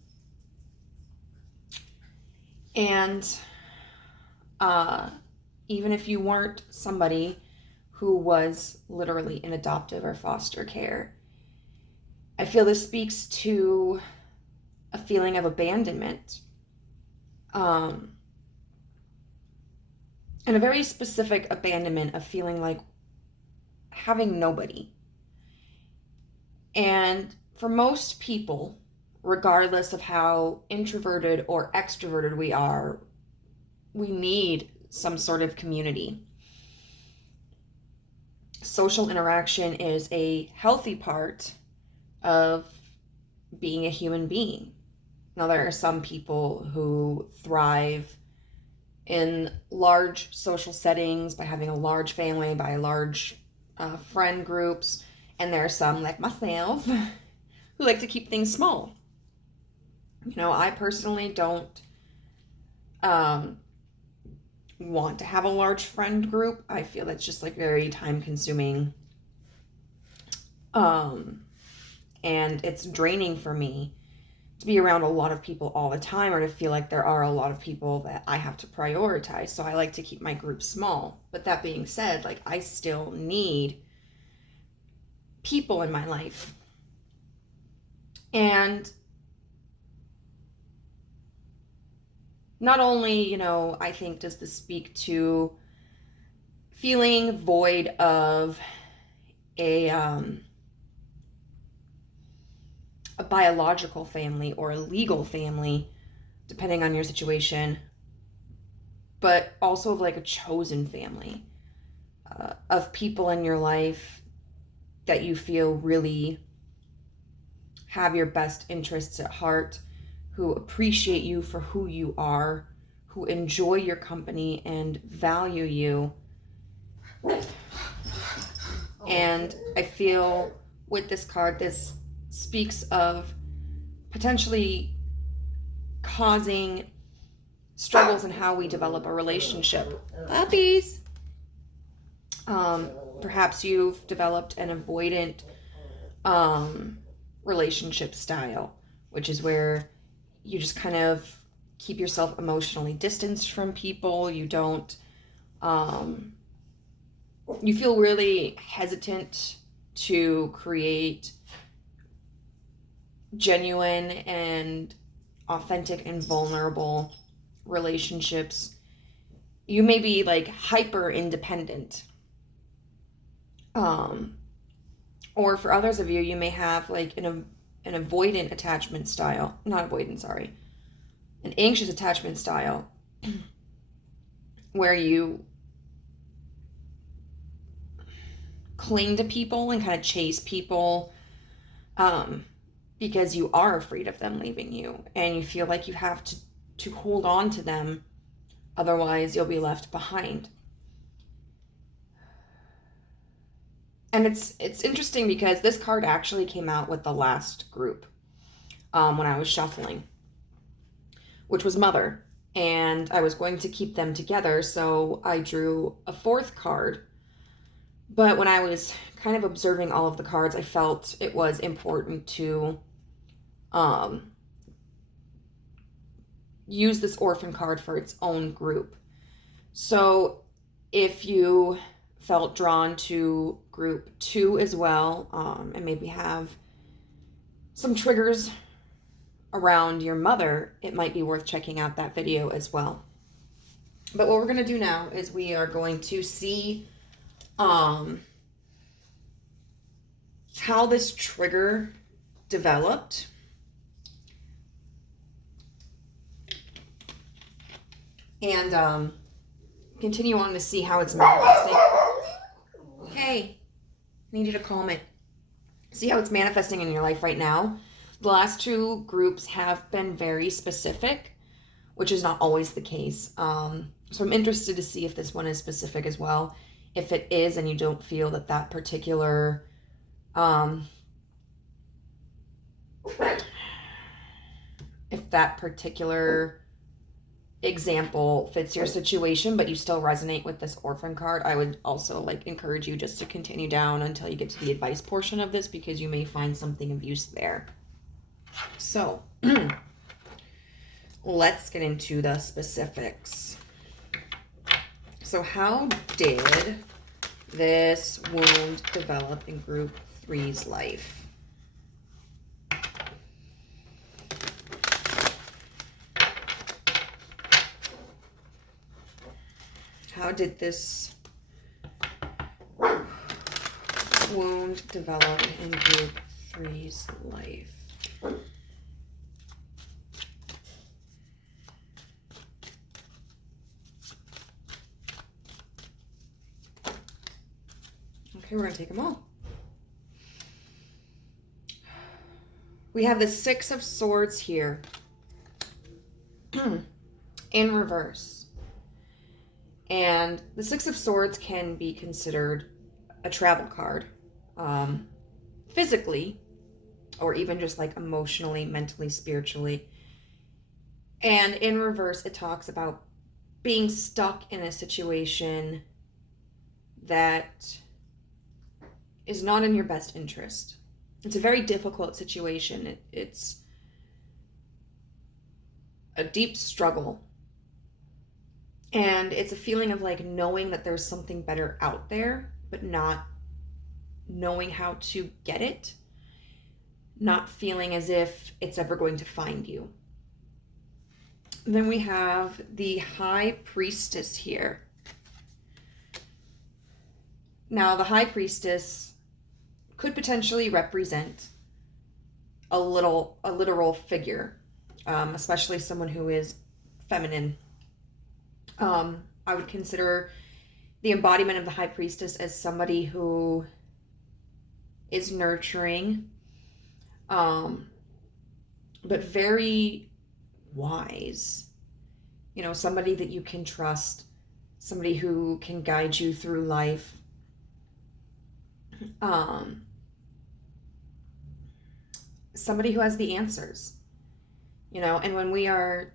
And even if you weren't somebody who was literally in adoptive or foster care, I feel this speaks to a feeling of abandonment. And a very specific abandonment of feeling like having nobody. And for most people, regardless of how introverted or extroverted we are, we need some sort of community. Social interaction is a healthy part of being a human being. Now, there are some people who thrive in large social settings by having a large family, by large friend groups, and there are some, like myself, who like to keep things small. You know, I personally don't want to have a large friend group. I feel that's just like very time consuming. And it's draining for me to be around a lot of people all the time, or to feel like there are a lot of people that I have to prioritize. So I like to keep my group small. But that being said, like, I still need people in my life. And not only, you know, I think does this speak to feeling void of a biological family or a legal family, depending on your situation, but also of like a chosen family, of people in your life that you feel really have your best interests at heart, who appreciate you for who you are, who enjoy your company and value you. And I feel with this card, this speaks of potentially causing struggles in how we develop a relationship. Puppies! Perhaps you've developed an avoidant relationship style, which is where you just kind of keep yourself emotionally distanced from people. You don't, you feel really hesitant to create genuine and authentic and vulnerable relationships. You may be like hyper independent. Or for others of you, you may have like an avoidant attachment style. Not avoidant, sorry. An anxious attachment style where you cling to people and kind of chase people because you are afraid of them leaving you, and you feel like you have to hold on to them, otherwise you'll be left behind. And it's interesting because this card actually came out with the last group when I was shuffling, which was Mother. And I was going to keep them together, so I drew a fourth card. But when I was kind of observing all of the cards, I felt it was important to use this orphan card for its own group. So if you felt drawn to group 2 as well, and maybe have some triggers around your mother, it might be worth checking out that video as well. But what we're going to do now is we are going to see how this trigger developed. And continue on to see how it's manifesting. Hey, I need you to calm it. See how it's manifesting in your life right now. The last 2 groups have been very specific, which is not always the case. So I'm interested to see if this one is specific as well. If it is, and you don't feel that that particular if that particular example fits your situation, but you still resonate with this orphan card, I would also like encourage you just to continue down until you get to the advice portion of this, because you may find something of use there. So let's get into the specifics. So how did this wound develop in group 3's life? How did this wound develop in group Three's life. Okay, we're going to take them all. We have the Six of Swords here in reverse. And the Six of Swords can be considered a travel card, physically, or even just like emotionally, mentally, spiritually. And in reverse, it talks about being stuck in a situation that is not in your best interest. It's a very difficult situation. It's a deep struggle. And it's a feeling of like knowing that there's something better out there, but not knowing how to get it. Not feeling as if it's ever going to find you. Then we have the High Priestess here. Now, the High Priestess could potentially represent a literal figure, especially someone who is feminine. I would consider the embodiment of the High Priestess as somebody who is nurturing, but very wise. You know, somebody that you can trust, somebody who can guide you through life. Somebody who has the answers, you know, and when we are,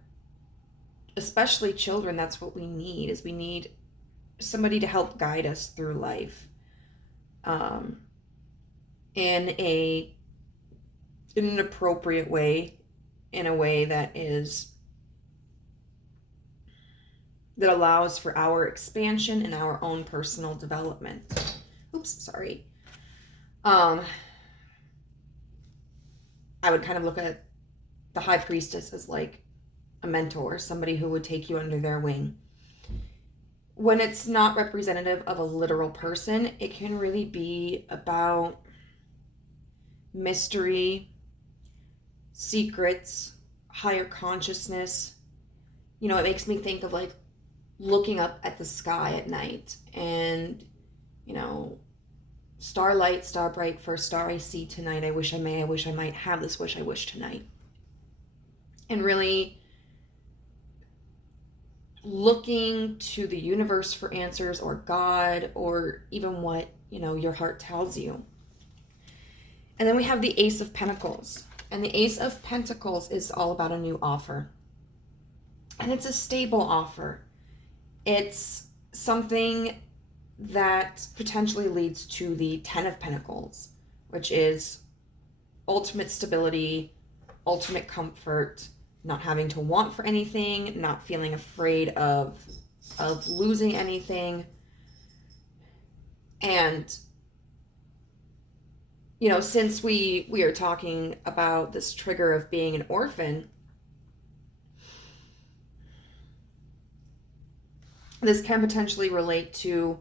especially children, that's what we need, is we need somebody to help guide us through life, in an appropriate way, in a way that allows for our expansion and our own personal development. Oops, sorry. I would kind of look at the High Priestess as like a mentor, somebody who would take you under their wing. When it's not representative of a literal person, it can really be about mystery, secrets, higher consciousness. You know, it makes me think of like looking up at the sky at night and, you know, starlight, star bright, first star I see tonight. I wish I might have this wish I wish tonight. And really looking to the universe for answers, or God, or even what, you know, your heart tells you. And then we have the Ace of Pentacles. And the Ace of Pentacles is all about a new offer. And it's a stable offer. It's something that potentially leads to the Ten of Pentacles, which is ultimate stability, ultimate comfort, not having to want for anything, not feeling afraid of losing anything. And, you know, since we are talking about this trigger of being an orphan, this can potentially relate to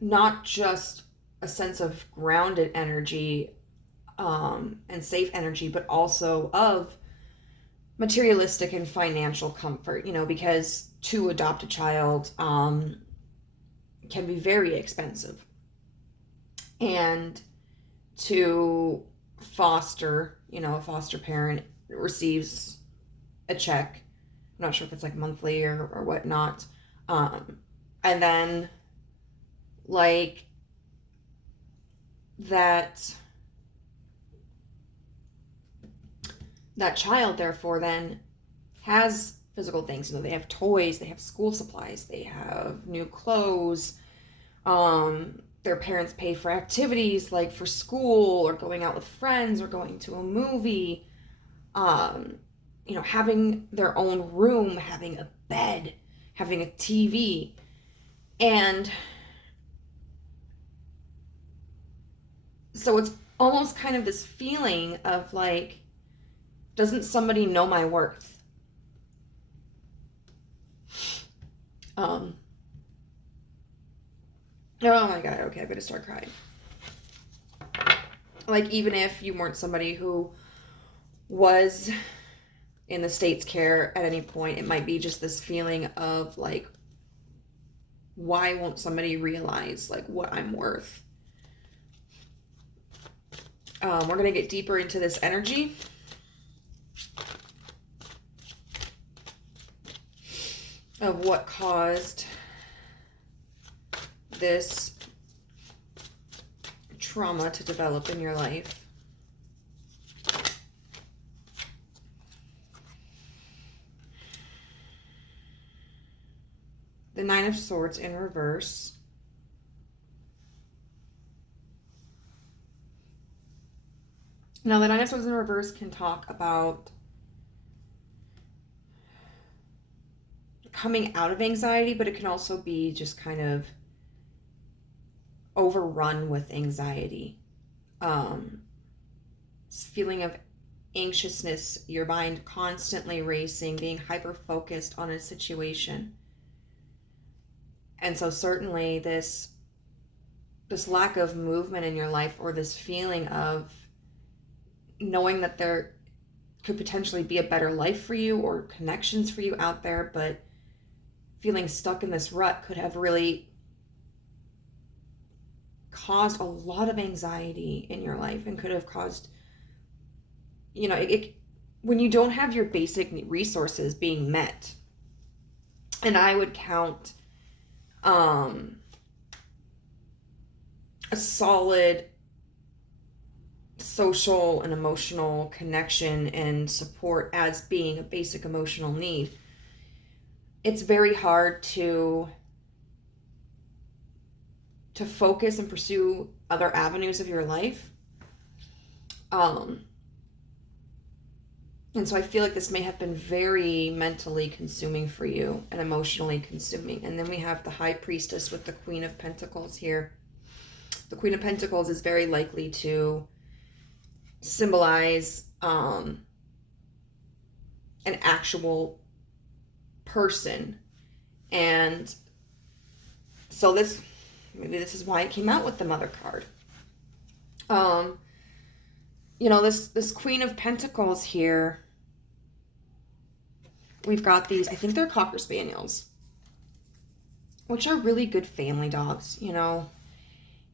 not just a sense of grounded energy and safe energy, but also of materialistic and financial comfort, you know, because to adopt a child can be very expensive. And to foster, you know, a foster parent receives a check. I'm not sure if it's like monthly or whatnot. And then like that child therefore then has physical things. You know, they have toys, they have school supplies, they have new clothes. Their parents pay for activities like for school or going out with friends or going to a movie. You know, having their own room, having a bed, having a TV. And so it's almost kind of this feeling of like, doesn't somebody know my worth? Oh my God, okay, I'm gonna start crying. Like, even if you weren't somebody who was in the state's care at any point, it might be just this feeling of like, why won't somebody realize like what I'm worth? We're going to get deeper into this energy. Of what caused this trauma to develop in your life. The Nine of Swords in reverse. Now, the Nine of Swords in reverse can talk about coming out of anxiety, but it can also be just kind of overrun with anxiety. This feeling of anxiousness, your mind constantly racing, being hyper-focused on a situation. And so certainly this lack of movement in your life, or this feeling of knowing that there could potentially be a better life for you or connections for you out there, but feeling stuck in this rut could have really caused a lot of anxiety in your life, and could have caused, you know, when you don't have your basic resources being met. And I would count a solid social and emotional connection and support as being a basic emotional need. It's very hard to focus and pursue other avenues of your life. And so I feel like this may have been very mentally consuming for you and emotionally consuming. And then we have the High Priestess with the Queen of Pentacles here. The Queen of Pentacles is very likely to symbolize an actual person. And so maybe this is why it came out with the Mother card. You know, this Queen of Pentacles here, we've got these, I think they're Cocker Spaniels, which are really good family dogs, you know.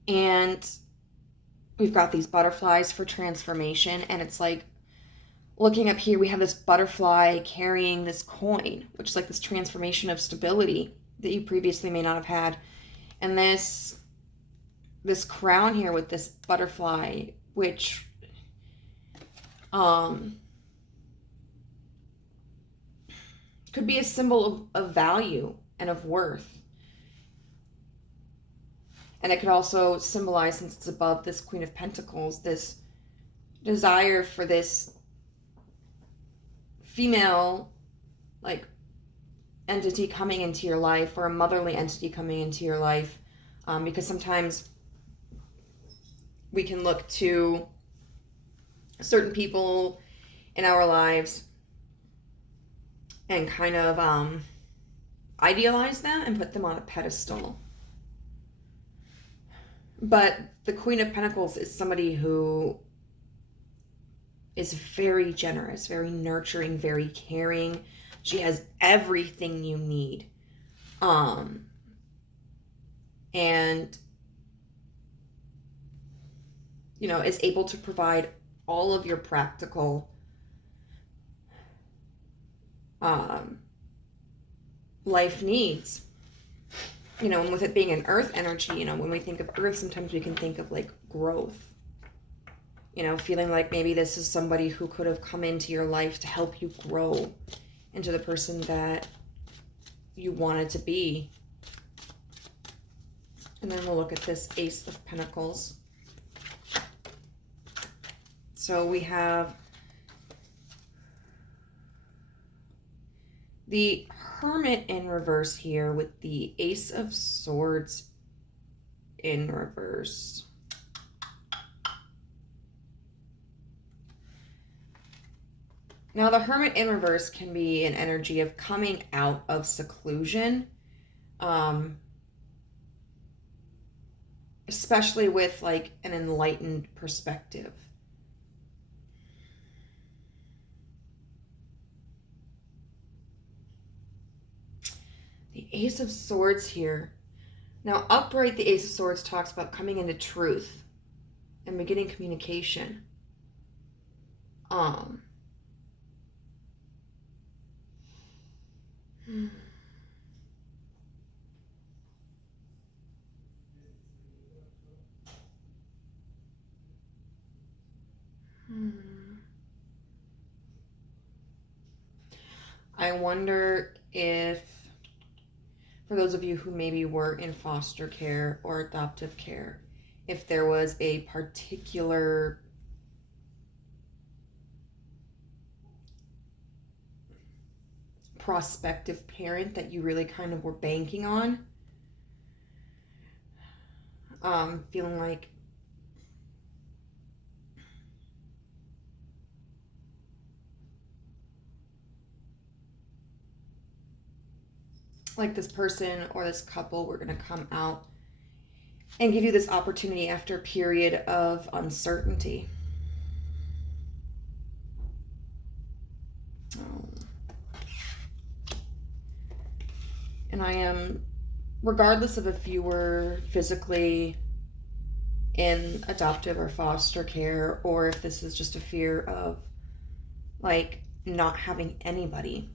And we've got these butterflies for transformation, and it's like, looking up here, we have this butterfly carrying this coin, which is like this transformation of stability that you previously may not have had. And this crown here with this butterfly, which could be a symbol of value and of worth. And it could also symbolize, since it's above this Queen of Pentacles, this desire for this female, like, entity coming into your life, or a motherly entity coming into your life. Because sometimes we can look to certain people in our lives and kind of idealize them and put them on a pedestal. But the Queen of Pentacles is somebody who is very generous, very nurturing, very caring. She has everything you need. And, you know, is able to provide all of your practical life needs. You know, and with it being an earth energy, you know, when we think of earth, sometimes we can think of like growth. You know, feeling like maybe this is somebody who could have come into your life to help you grow into the person that you wanted to be. And then we'll look at this Ace of Pentacles. So we have the Hermit in reverse here with the Ace of Swords in reverse. Now, the Hermit in reverse can be an energy of coming out of seclusion. especially with like an enlightened perspective. The Ace of Swords here. Now, upright, the Ace of Swords talks about coming into truth and beginning communication. Hmm. I wonder if, for those of you who maybe were in foster care or adoptive care, if there was a particular prospective parent that you really kind of were banking on. Feeling like this person or this couple were going to come out and give you this opportunity after a period of uncertainty. And I am, regardless of if you were physically in adoptive or foster care, or if this is just a fear of like not having anybody,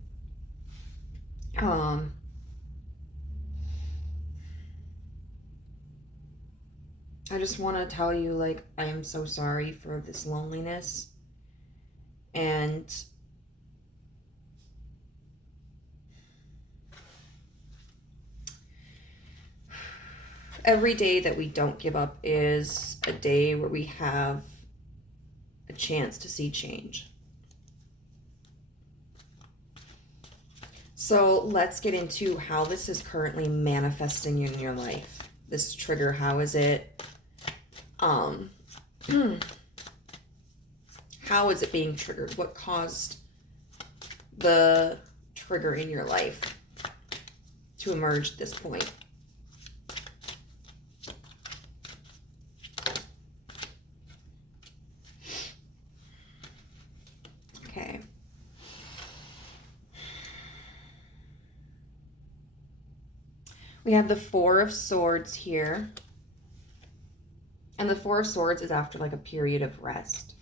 I just want to tell you, like, I am so sorry for this loneliness. And every day that we don't give up is a day where we have a chance to see change. So let's get into how this is currently manifesting in your life. This trigger, how is it? How is it being triggered? What caused the trigger in your life to emerge at this point? Okay. We have the Four of Swords here. And the Four of Swords is after like a period of rest.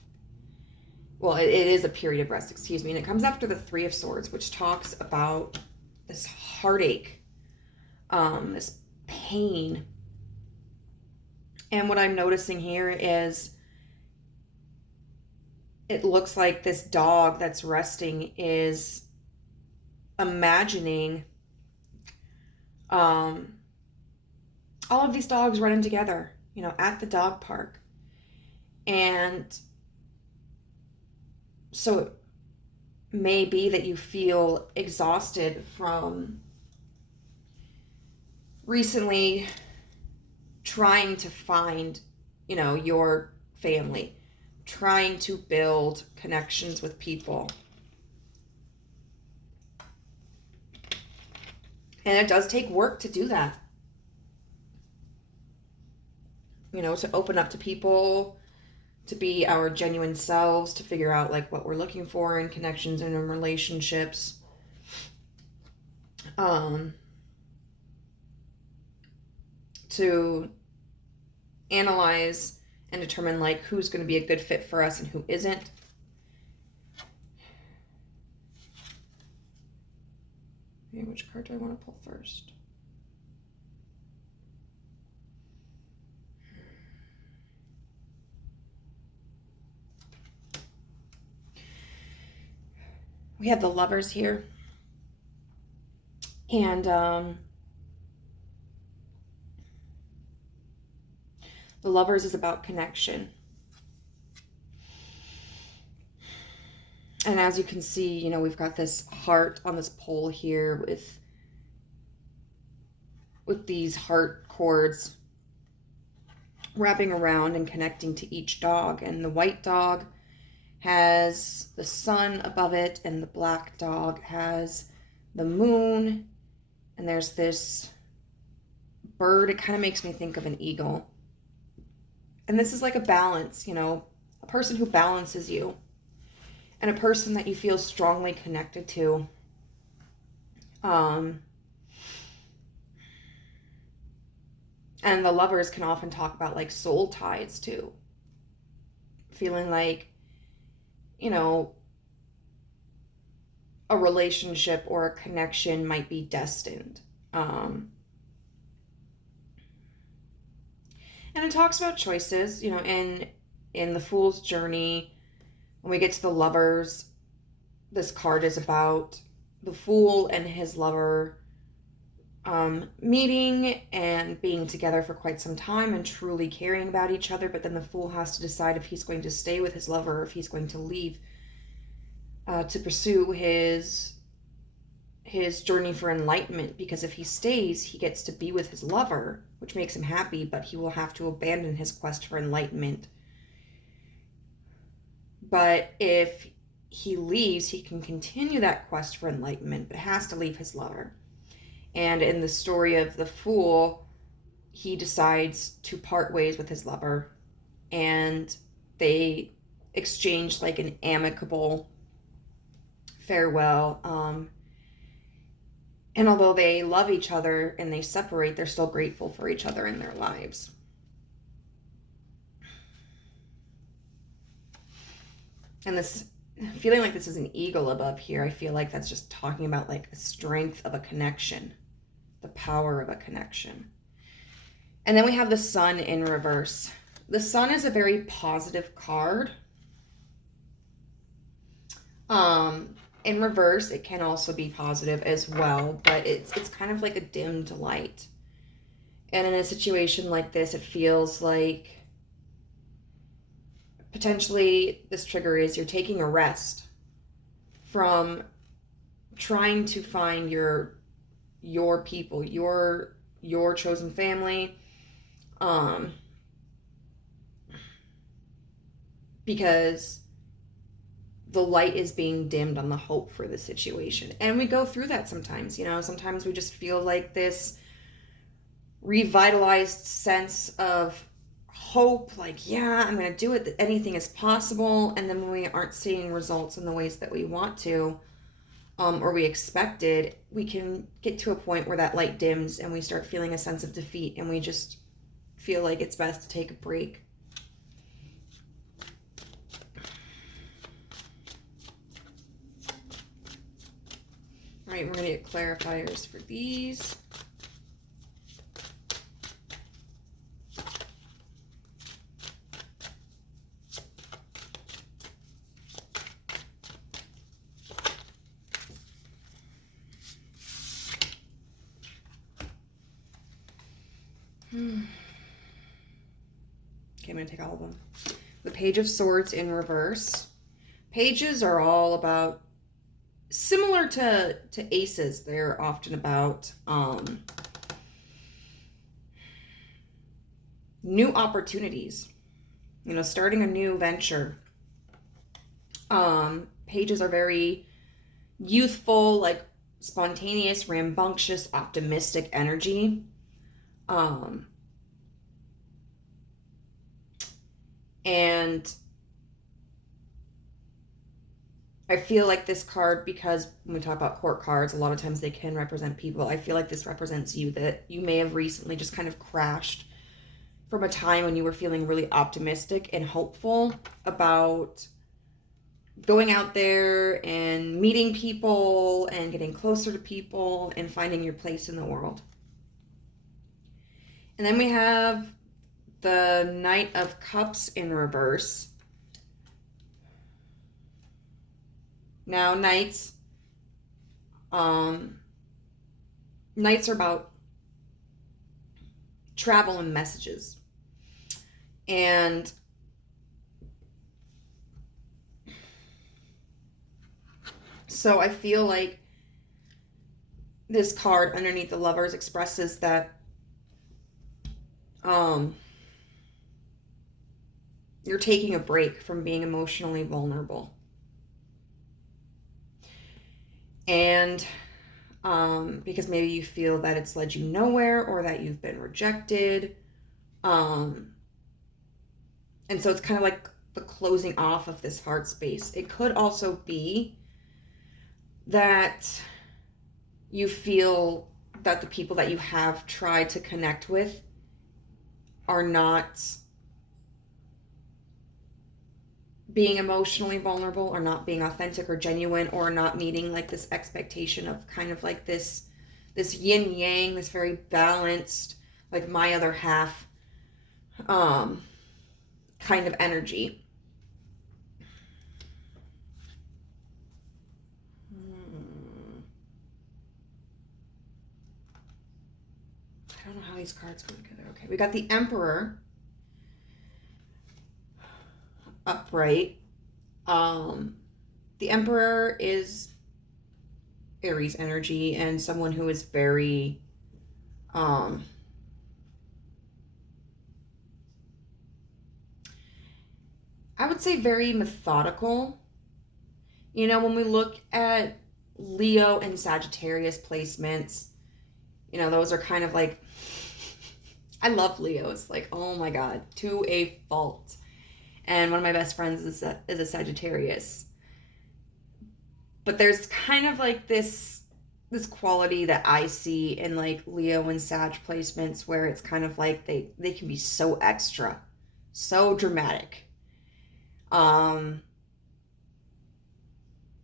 Well, it is a period of rest, excuse me. And it comes after the Three of Swords, which talks about this heartache, this pain. And what I'm noticing here is it looks like this dog that's resting is imagining all of these dogs running together, you know, at the dog park. And so it may be that you feel exhausted from recently trying to find, you know, your family, trying to build connections with people. And it does take work to do that. You know, to open up to people, to be our genuine selves, to figure out like what we're looking for in connections and in relationships. To analyze and determine like who's going to be a good fit for us and who isn't. Okay, which card do I want to pull first? We have the Lovers here. And the Lovers is about connection. And as you can see, you know, we've got this heart on this pole here with these heart cords wrapping around and connecting to each dog. And the white dog has the sun above it, and the black dog has the moon. And there's this bird. It kind of makes me think of an eagle. And this is like a balance, a person who balances you and a person that you feel strongly connected to. And the lovers can often talk about like soul ties too. Feeling like, a relationship or a connection might be destined. And it talks about choices, in the Fool's Journey. When we get to the lovers, this card is about the Fool and his lover meeting and being together for quite some time and truly caring about each other. But then the Fool has to decide if he's going to stay with his lover or if he's going to leave to pursue his journey for enlightenment, because if he stays, he gets to be with his lover, which makes him happy, but he will have to abandon his quest for enlightenment. But if he leaves, he can continue that quest for enlightenment, but has to leave his lover. And in the story of the Fool, he decides to part ways with his lover, and they exchange like an amicable farewell. And although they love each other and they separate, they're still grateful for each other in their lives. And this feeling like this is an eagle above here, I feel like that's just talking about like a strength of a connection, the power of a connection. And then we have the Sun in reverse. The Sun is a very positive card. In reverse, it can also be positive as well, but it's kind of like a dimmed light. And in a situation like this, it feels like potentially this trigger is you're taking a rest from trying to find your people, your chosen family, because the light is being dimmed on the hope for the situation. And we go through that sometimes, sometimes we just feel like this revitalized sense of hope, like, yeah, I'm going to do it, anything is possible. And then when we aren't seeing results in the ways that we want to, or we expected, we can get to a point where that light dims and we start feeling a sense of defeat, and we just feel like it's best to take a break. All right, we're going to get clarifiers for these. Okay, I'm going to take all of them. The Page of Swords in reverse. Pages are all about, similar to aces, they're often about new opportunities, starting a new venture. Pages are very youthful, like spontaneous, rambunctious, optimistic energy. And I feel like this card, because when we talk about court cards, a lot of times they can represent people. I feel like this represents you, that you may have recently just kind of crashed from a time when you were feeling really optimistic and hopeful about going out there and meeting people and getting closer to people and finding your place in the world. And then we have the Knight of Cups in reverse. Now, knights are about travel and messages. And so I feel like this card underneath the Lovers expresses that you're taking a break from being emotionally vulnerable. And because maybe you feel that it's led you nowhere, or that you've been rejected. And so it's kind of like the closing off of this heart space. It could also be that you feel that the people that you have tried to connect with are not being emotionally vulnerable, or not being authentic or genuine, or not meeting like this expectation of kind of like this yin yang, this very balanced, like my other half kind of energy. I don't know how these cards go together. Okay, we got the Emperor upright. The Emperor is Aries energy, and someone who is very I would say very methodical. You know, when we look at Leo and Sagittarius placements, you know, those are kind of like, I love Leos, like, oh my God, to a fault. And one of my best friends is a Sagittarius. But there's kind of like this quality that I see in like Leo and Sag placements, where it's kind of like they can be so extra, so dramatic.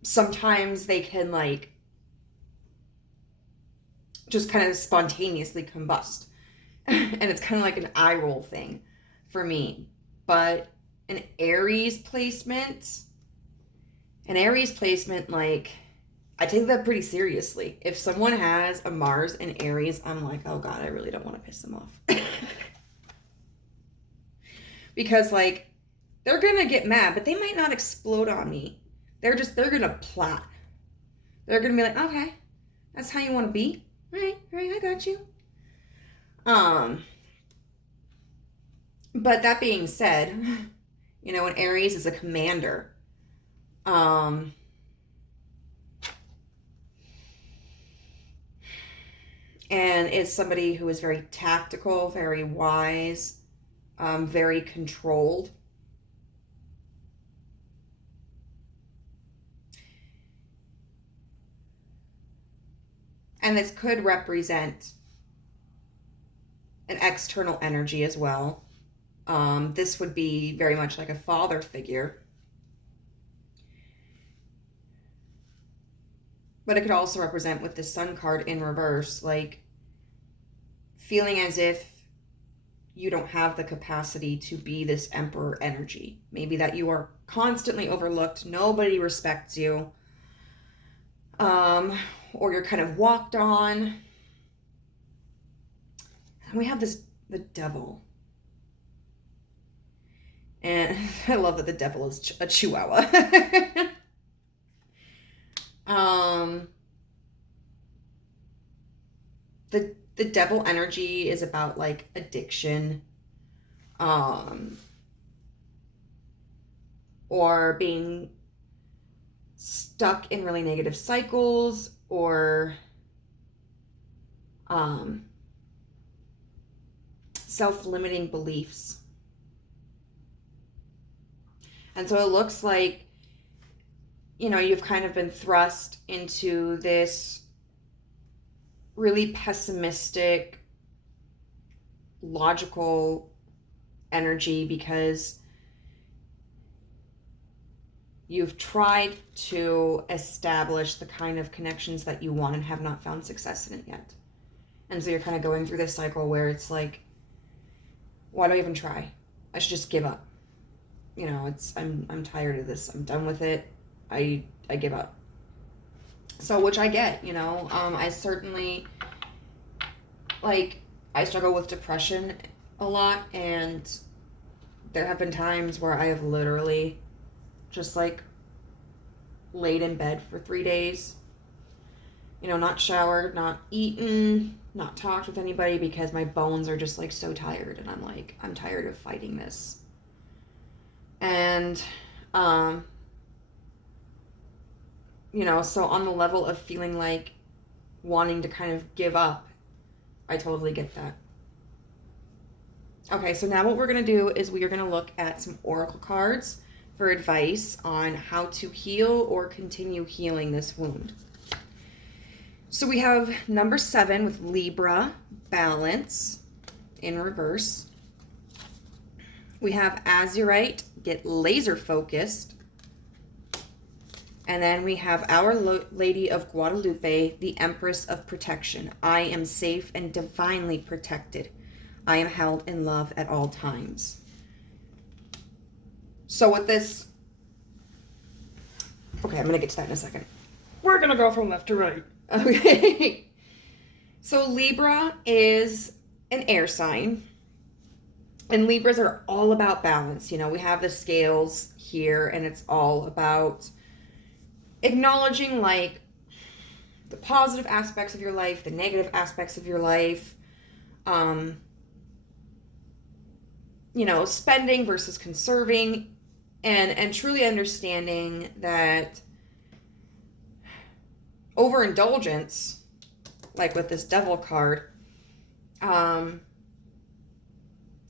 Sometimes they can like just kind of spontaneously combust. And it's kind of like an eye roll thing for me. But an Aries placement, like, I take that pretty seriously. If someone has a Mars in Aries, I'm like, oh God, I really don't want to piss them off. Because like, they're gonna get mad, but they might not explode on me. They're gonna plot. They're gonna be like, okay, that's how you want to be. All right, I got you. But that being said, you know, an Aries is a commander. And is somebody who is very tactical, very wise, very controlled. And this could represent an external energy as well. This would be very much like a father figure. But it could also represent, with the Sun card in reverse, like feeling as if you don't have the capacity to be this Emperor energy. Maybe that you are constantly overlooked, nobody respects you, or you're kind of walked on. And we have the Devil. And I love that the Devil is a Chihuahua. The Devil energy is about like addiction, or being stuck in really negative cycles, or self-limiting beliefs. And so it looks like, you know, you've kind of been thrust into this really pessimistic, logical energy because you've tried to establish the kind of connections that you want and have not found success in it yet. And so you're kind of going through this cycle where it's like, why do I even try? I should just give up. You know, I'm tired of this. I'm done with it. I give up. So, which I get, you know, I certainly, like, I struggle with depression a lot, and there have been times where I have literally just like laid in bed for 3 days, you know, not showered, not eaten, not talked with anybody, because my bones are just like so tired, and I'm like, I'm tired of fighting this. And you know, so on the level of feeling like wanting to kind of give up, I totally get that. Okay, so now what we're going to do is we are going to look at some oracle cards for advice on how to heal or continue healing this wound. So we have number 7 with Libra, balance in reverse. We have Azurite, get laser focused. And then we have Our Lady of Guadalupe, the Empress of Protection. I am safe and divinely protected. I am held in love at all times. So with this, okay, I'm going to get to that in a second. We're going to go from left to right. Okay. So Libra is an air sign. And Libras are all about balance. You know, we have the scales here, and it's all about acknowledging, like, the positive aspects of your life, the negative aspects of your life. You know, spending versus conserving, and truly understanding that overindulgence, like with this Devil card, can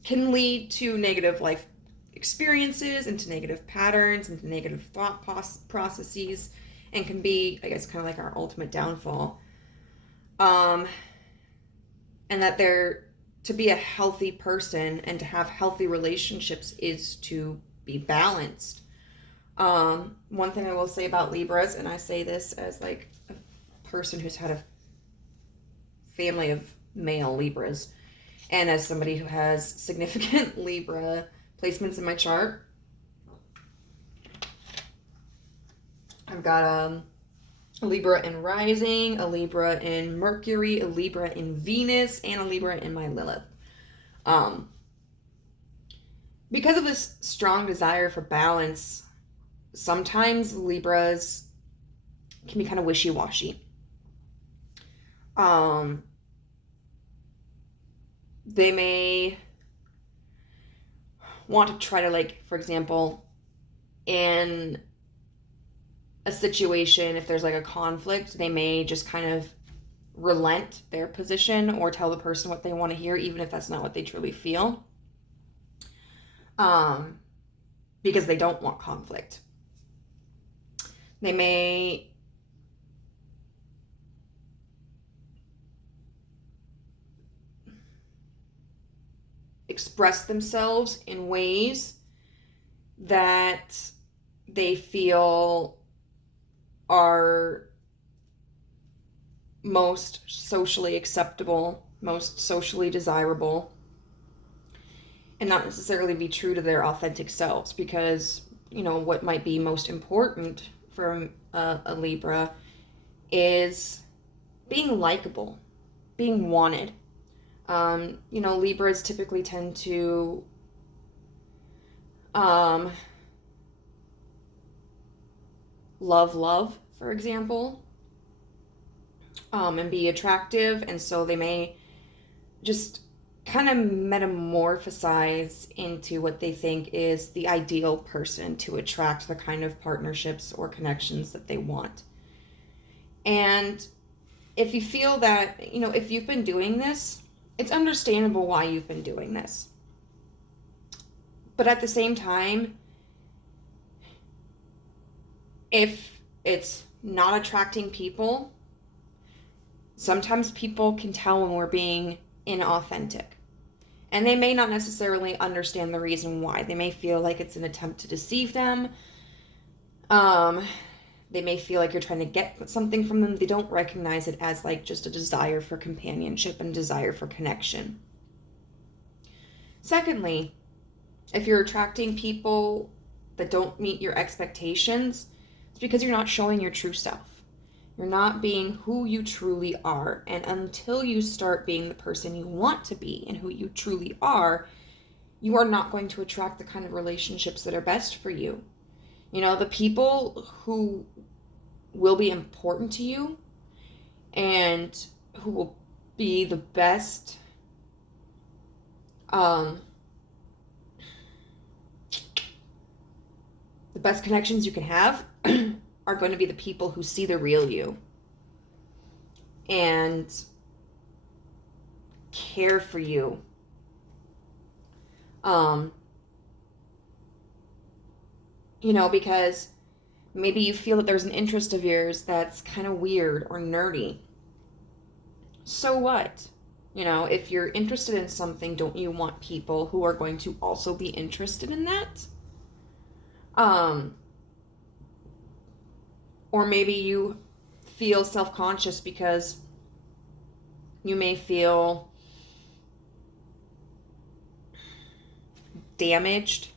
lead to negative life experiences, into negative patterns, into negative thought processes, and can be, I guess, kind of like our ultimate downfall. And that to be a healthy person and to have healthy relationships is to be balanced. One thing I will say about Libras, and I say this as like a person who's had a family of male Libras, and as somebody who has significant Libra placements in my chart, I've got a Libra in rising, a Libra in Mercury, a Libra in Venus, and a Libra in my Lilith. Because of this strong desire for balance, sometimes Libras can be kind of wishy-washy. They may want to try to, like, for example, in a situation, if there's like a conflict, they may just kind of relent their position or tell the person what they want to hear, even if that's not what they truly feel. Because they don't want conflict. They may express themselves in ways that they feel are most socially acceptable, most socially desirable, and not necessarily be true to their authentic selves, because, you know, what might be most important for a Libra is being likable, being wanted. You know, Libras typically tend to love, for example, and be attractive, and so they may just kind of metamorphosize into what they think is the ideal person to attract the kind of partnerships or connections that they want. And if you feel that, you know, if you've been doing this, it's understandable why you've been doing this. But at the same time, if it's not attracting people, sometimes people can tell when we're being inauthentic. And they may not necessarily understand the reason why. They may feel like it's an attempt to deceive them. They may feel like you're trying to get something from them. They don't recognize it as like just a desire for companionship and desire for connection. Secondly, if you're attracting people that don't meet your expectations, it's because you're not showing your true self. You're not being who you truly are. And until you start being the person you want to be and who you truly are, you are not going to attract the kind of relationships that are best for you. You know, the people who will be important to you and who will be the best connections you can have are going to be the people who see the real you and care for you Um, because maybe you feel that there's an interest of yours that's kind of weird or nerdy. So what? If you're interested in something, don't you want people who are going to also be interested in that? Or maybe you feel self-conscious because you may feel damaged,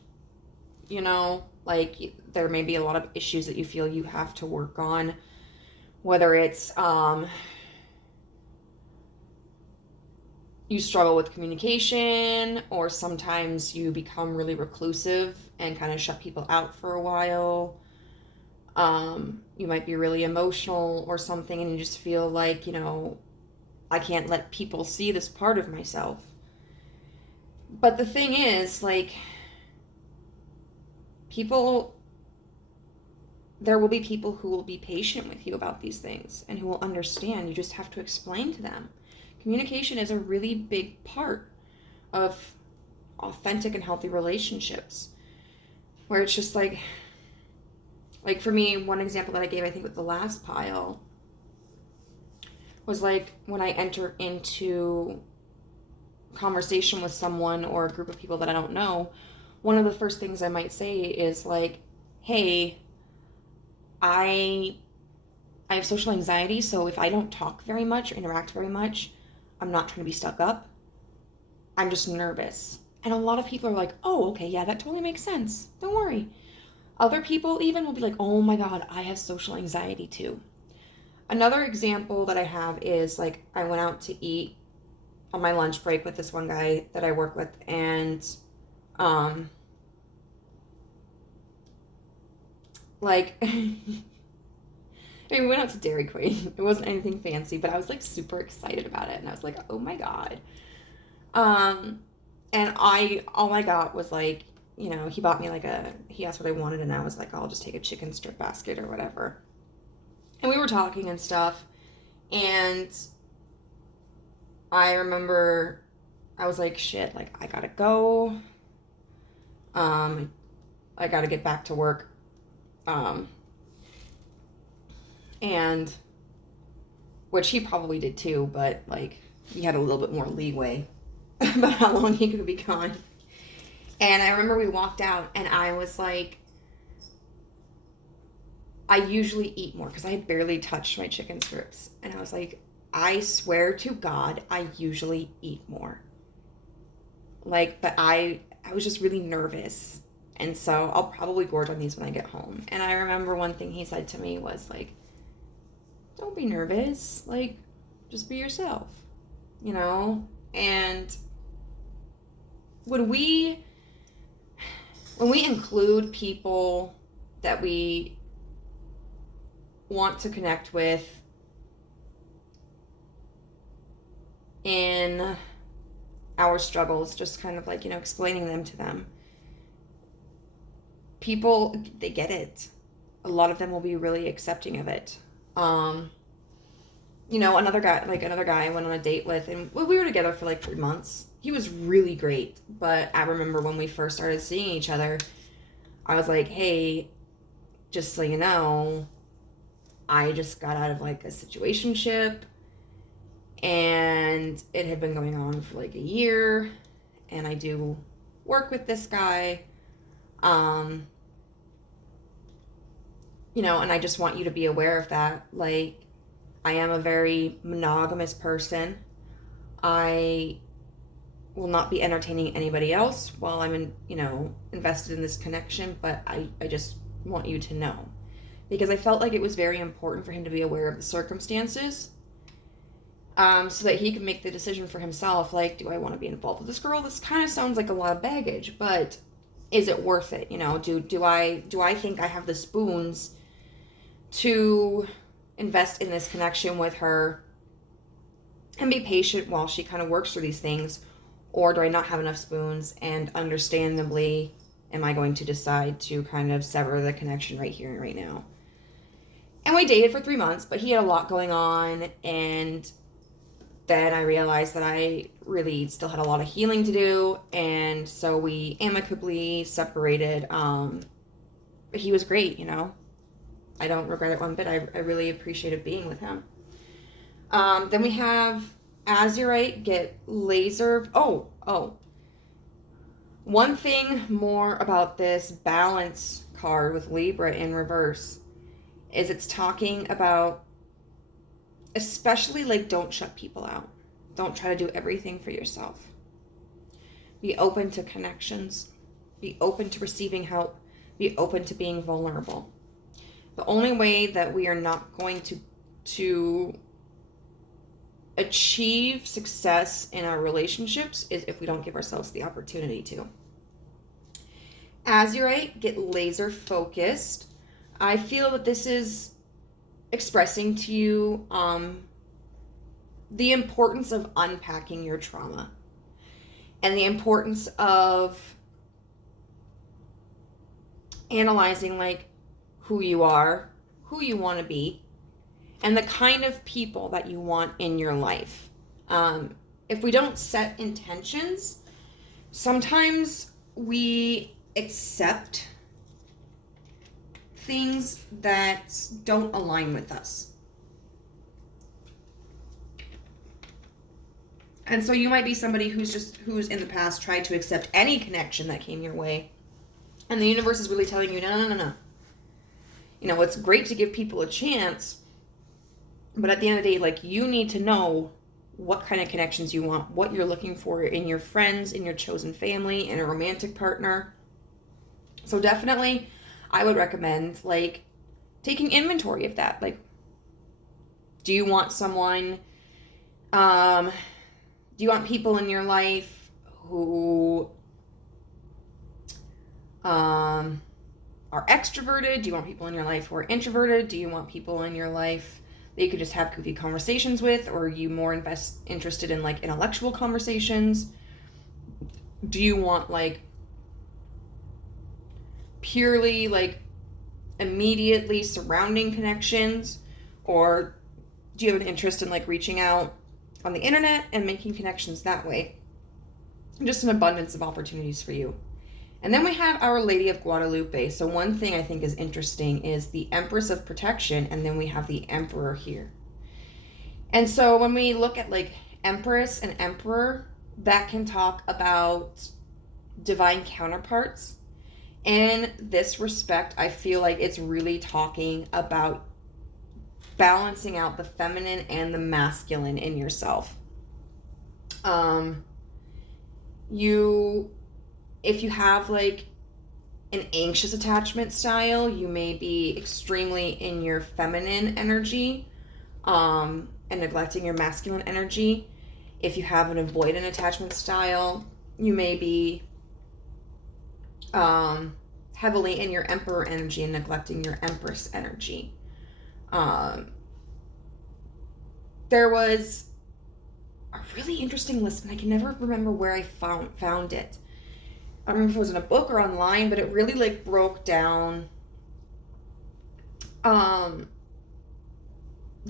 like there may be a lot of issues that you feel you have to work on, whether it's you struggle with communication, or sometimes you become really reclusive and kind of shut people out for a while. You might be really emotional or something, and you just feel like, I can't let people see this part of myself. But the thing is, like, there will be people who will be patient with you about these things and who will understand. You just have to explain to them. Communication is a really big part of authentic and healthy relationships, where it's just like for me, one example that I gave, I think with the last pile, was like when I enter into conversation with someone or a group of people that I don't know, one of the first things I might say is like, hey, I have social anxiety, so if I don't talk very much or interact very much, I'm not trying to be stuck up. I'm just nervous. And a lot of people are like, oh, okay, yeah, that totally makes sense. Don't worry. Other people even will be like, oh my God, I have social anxiety too. Another example that I have is like I went out to eat on my lunch break with this one guy that I work with, and like I mean, we went out to Dairy Queen. It wasn't anything fancy, but I was like super excited about it, and I was like, oh my God. And all I got was like, he bought me he asked what I wanted, and I was like, I'll just take a chicken strip basket or whatever. And we were talking and stuff, and I remember I was like, shit, like I gotta go. I gotta get back to work. And which he probably did too, but like he had a little bit more leeway about how long he could be gone. And I remember we walked out, and I was like, I usually eat more because I had barely touched my chicken strips. And I was like, I swear to God, I usually eat more. Like, but I was just really nervous. And so I'll probably gorge on these when I get home. And I remember one thing he said to me was like, don't be nervous. Like, just be yourself, And when we include people that we want to connect with in our struggles, just kind of like, explaining them to them, people, they get it. A lot of them will be really accepting of it. Another guy I went on a date with, and we were together for like 3 months. He was really great, but I remember when we first started seeing each other, I was like, hey, just so you know, I just got out of like a situationship, and it had been going on for like a year, and I do work with this guy, and I just want you to be aware of that. Like, I am a very monogamous person. I will not be entertaining anybody else while I'm invested in this connection, but I just want you to know, because I felt like it was very important for him to be aware of the circumstances, so that he could make the decision for himself, like, do I want to be involved with this girl? This kind of sounds like a lot of baggage, but is it worth it? Do I think I have the spoons to invest in this connection with her and be patient while she kind of works through these things? Or do I not have enough spoons, and understandably, am I going to decide to kind of sever the connection right here and right now? And we dated for 3 months, but he had a lot going on, and then I realized that I really still had a lot of healing to do, and so we amicably separated. He was great, you know. I don't regret it one bit. I really appreciated being with him. Then we have Azurite get laser. Oh. One thing more about this balance card with Libra in reverse is it's talking about, especially like, don't shut people out. Don't try to do everything for yourself. Be open to connections. Be open to receiving help. Be open to being vulnerable. The only way that we are not going to achieve success in our relationships is if we don't give ourselves the opportunity to. Azurite, get laser focused. I feel that this is expressing to you the importance of unpacking your trauma and the importance of analyzing like who you are, who you want to be, and the kind of people that you want in your life. If we don't set intentions, sometimes we accept things that don't align with us. And so you might be somebody who's in the past tried to accept any connection that came your way. And the universe is really telling you, no. You know, it's great to give people a chance, but at the end of the day, like, you need to know what kind of connections you want, what you're looking for in your friends, in your chosen family, in a romantic partner. So definitely, I would recommend, like, taking inventory of that. Like, do you want someone, do you want people in your life who are extroverted? Do you want people in your life who are introverted? Do you want people in your life that you could just have goofy conversations with, or are you more interested in like intellectual conversations? Do you want like purely like immediately surrounding connections, or do you have an interest in like reaching out on the internet and making connections that way? Just an abundance of opportunities for you. And then we have Our Lady of Guadalupe. So one thing I think is interesting is the Empress of Protection, and then we have the Emperor here. And so when we look at like Empress and Emperor, that can talk about divine counterparts. In this respect, I feel like it's really talking about balancing out the feminine and the masculine in yourself. If you have like an anxious attachment style, you may be extremely in your feminine energy and neglecting your masculine energy. If you have an avoidant attachment style, you may be heavily in your Emperor energy and neglecting your Empress energy. There was a really interesting list, and I can never remember where I found it. I don't remember if it was in a book or online, but it really like broke down the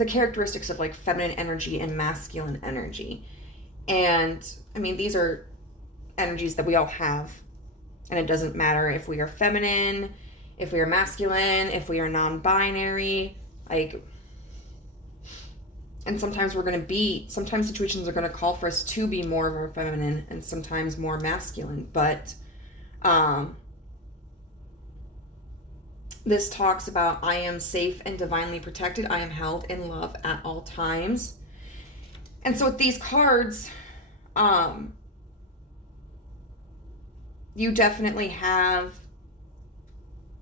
characteristics of like feminine energy and masculine energy. And I mean, these are energies that we all have, and it doesn't matter if we are feminine, if we are masculine, if we are non-binary, like, and sometimes sometimes situations are going to call for us to be more of our feminine and sometimes more masculine, but this talks about, I am safe and divinely protected. I am held in love at all times. And so with these cards, you definitely have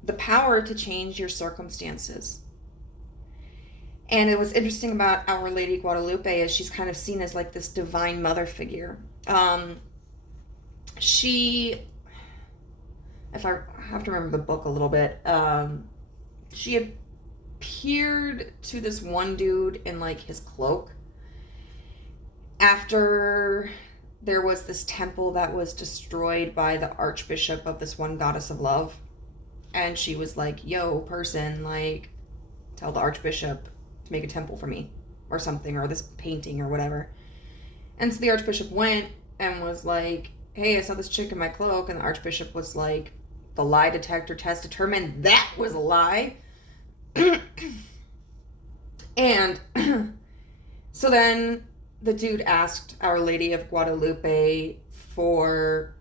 the power to change your circumstances. And it was interesting about Our Lady Guadalupe is she's kind of seen as like this divine mother figure. She, if I have to remember the book a little bit, she appeared to this one dude in like his cloak after there was this temple that was destroyed by the archbishop of this one goddess of love. And she was like, yo, person, like, tell the archbishop to make a temple for me or something, or this painting or whatever. And so the Archbishop went and was like, hey, I saw this chick in my cloak. And the Archbishop was like, the lie detector test determined that was a lie. And so then the dude asked Our Lady of Guadalupe for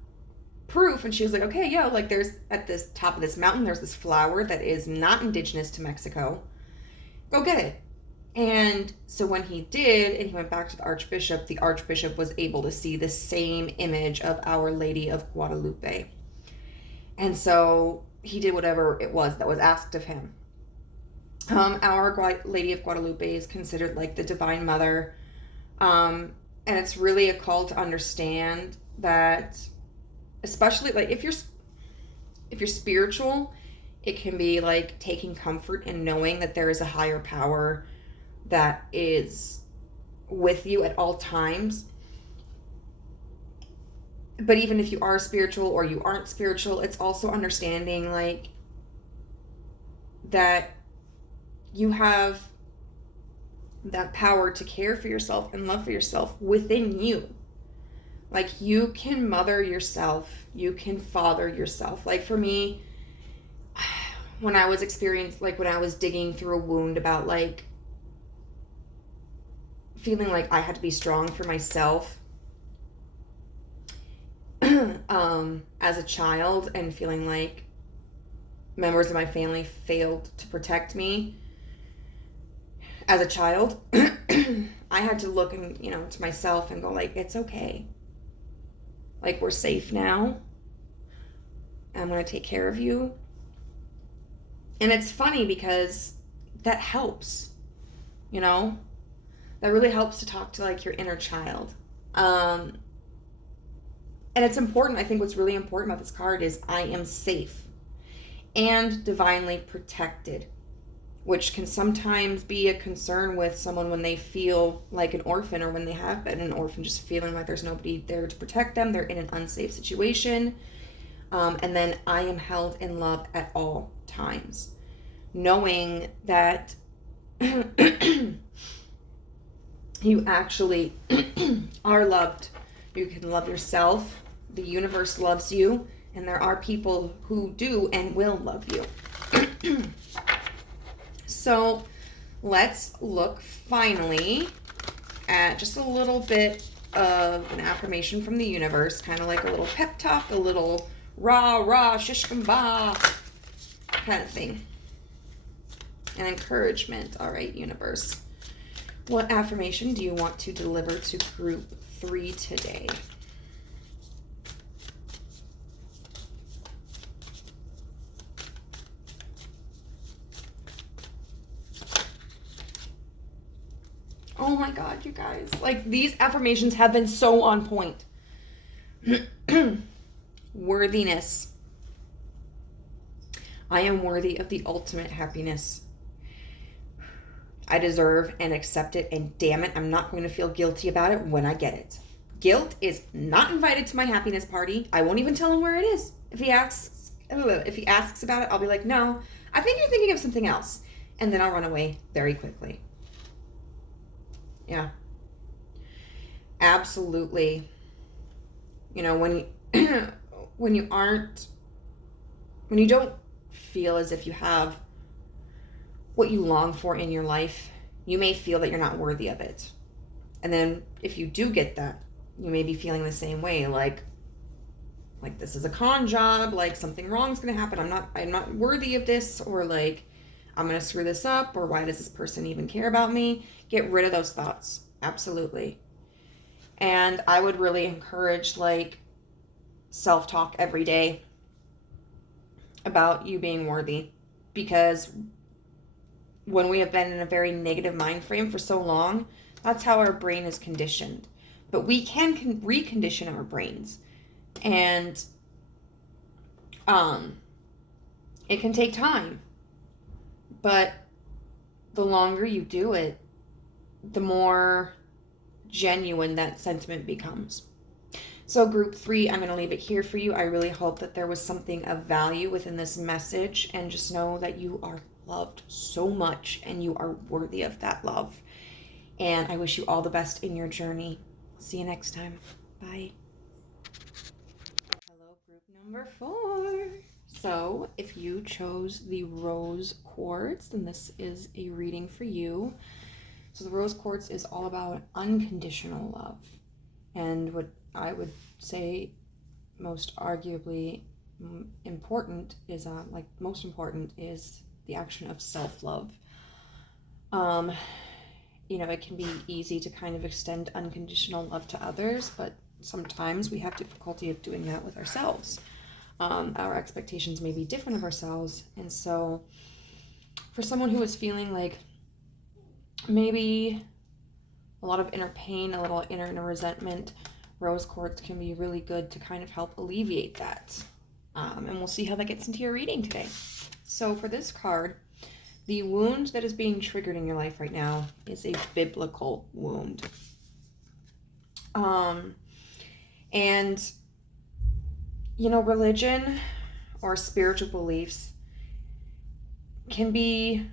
proof, and she was like, okay, yeah, like there's at this top of this mountain, there's this flower that is not indigenous to Mexico. Go get it. And so when he did, and he went back to the Archbishop was able to see the same image of Our Lady of Guadalupe. And so he did whatever it was that was asked of him. Our Lady of Guadalupe is considered like the Divine Mother. And it's really a call to understand that, especially like if you're spiritual, it can be like taking comfort in knowing that there is a higher power that is with you at all times. But even if you are spiritual or you aren't spiritual, it's also understanding like that you have that power to care for yourself and love for yourself within you. Like you can mother yourself, you can father yourself. Like for me, when I was when I was digging through a wound about like feeling like I had to be strong for myself as a child, and feeling like members of my family failed to protect me as a child, I had to look and, to myself and go like, it's okay. Like, we're safe now. I'm going to take care of you. And it's funny because that helps, that really helps to talk to like your inner child. And it's important. I think what's really important about this card is I am safe and divinely protected, which can sometimes be a concern with someone when they feel like an orphan, or when they have been an orphan, just feeling like there's nobody there to protect them. They're in an unsafe situation. And then I am held in love at all times, knowing that you actually are loved. You can love yourself. The universe loves you. And there are people who do and will love you. So let's look finally at just a little bit of an affirmation from the universe, kind of like a little pep talk, a little rah, shish kamba kind of thing. An encouragement. All right, universe. What affirmation do you want to deliver to group 3 today? Oh my God, you guys. Like, these affirmations have been so on point. Worthiness. I am worthy of the ultimate happiness. I deserve and accept it, and damn it, I'm not going to feel guilty about it when I get it. Guilt is not invited to my happiness party. I won't even tell him where it is. If he asks about it, I'll be like, no, I think you're thinking of something else. And then I'll run away very quickly. Yeah. Absolutely. When you don't feel as if you have what you long for in your life, you may feel that you're not worthy of it. And then if you do get that, you may be feeling the same way, like this is a con job, like something wrong is going to happen. I'm not worthy of this, or like I'm going to screw this up, or why does this person even care about me? Get rid of those thoughts. Absolutely. And I would really encourage like self-talk every day about you being worthy, because when we have been in a very negative mind frame for so long, that's how our brain is conditioned. But we can recondition our brains, and it can take time, but the longer you do it, the more genuine that sentiment becomes. So group 3, I'm going to leave it here for you. I really hope that there was something of value within this message, and just know that you are loved so much and you are worthy of that love. And I wish you all the best in your journey. See you next time. Bye. Hello, group number 4. So if you chose the rose quartz, then this is a reading for you. So the rose quartz is all about unconditional love. And what I would say most arguably important is, most important is the action of self-love. It can be easy to kind of extend unconditional love to others, but sometimes we have difficulty of doing that with ourselves. Our expectations may be different of ourselves. And so for someone who is feeling like maybe a lot of inner pain, a little inner resentment, rose quartz can be really good to kind of help alleviate that. And we'll see how that gets into your reading today. So for this card, the wound that is being triggered in your life right now is a biblical wound. And, religion or spiritual beliefs can be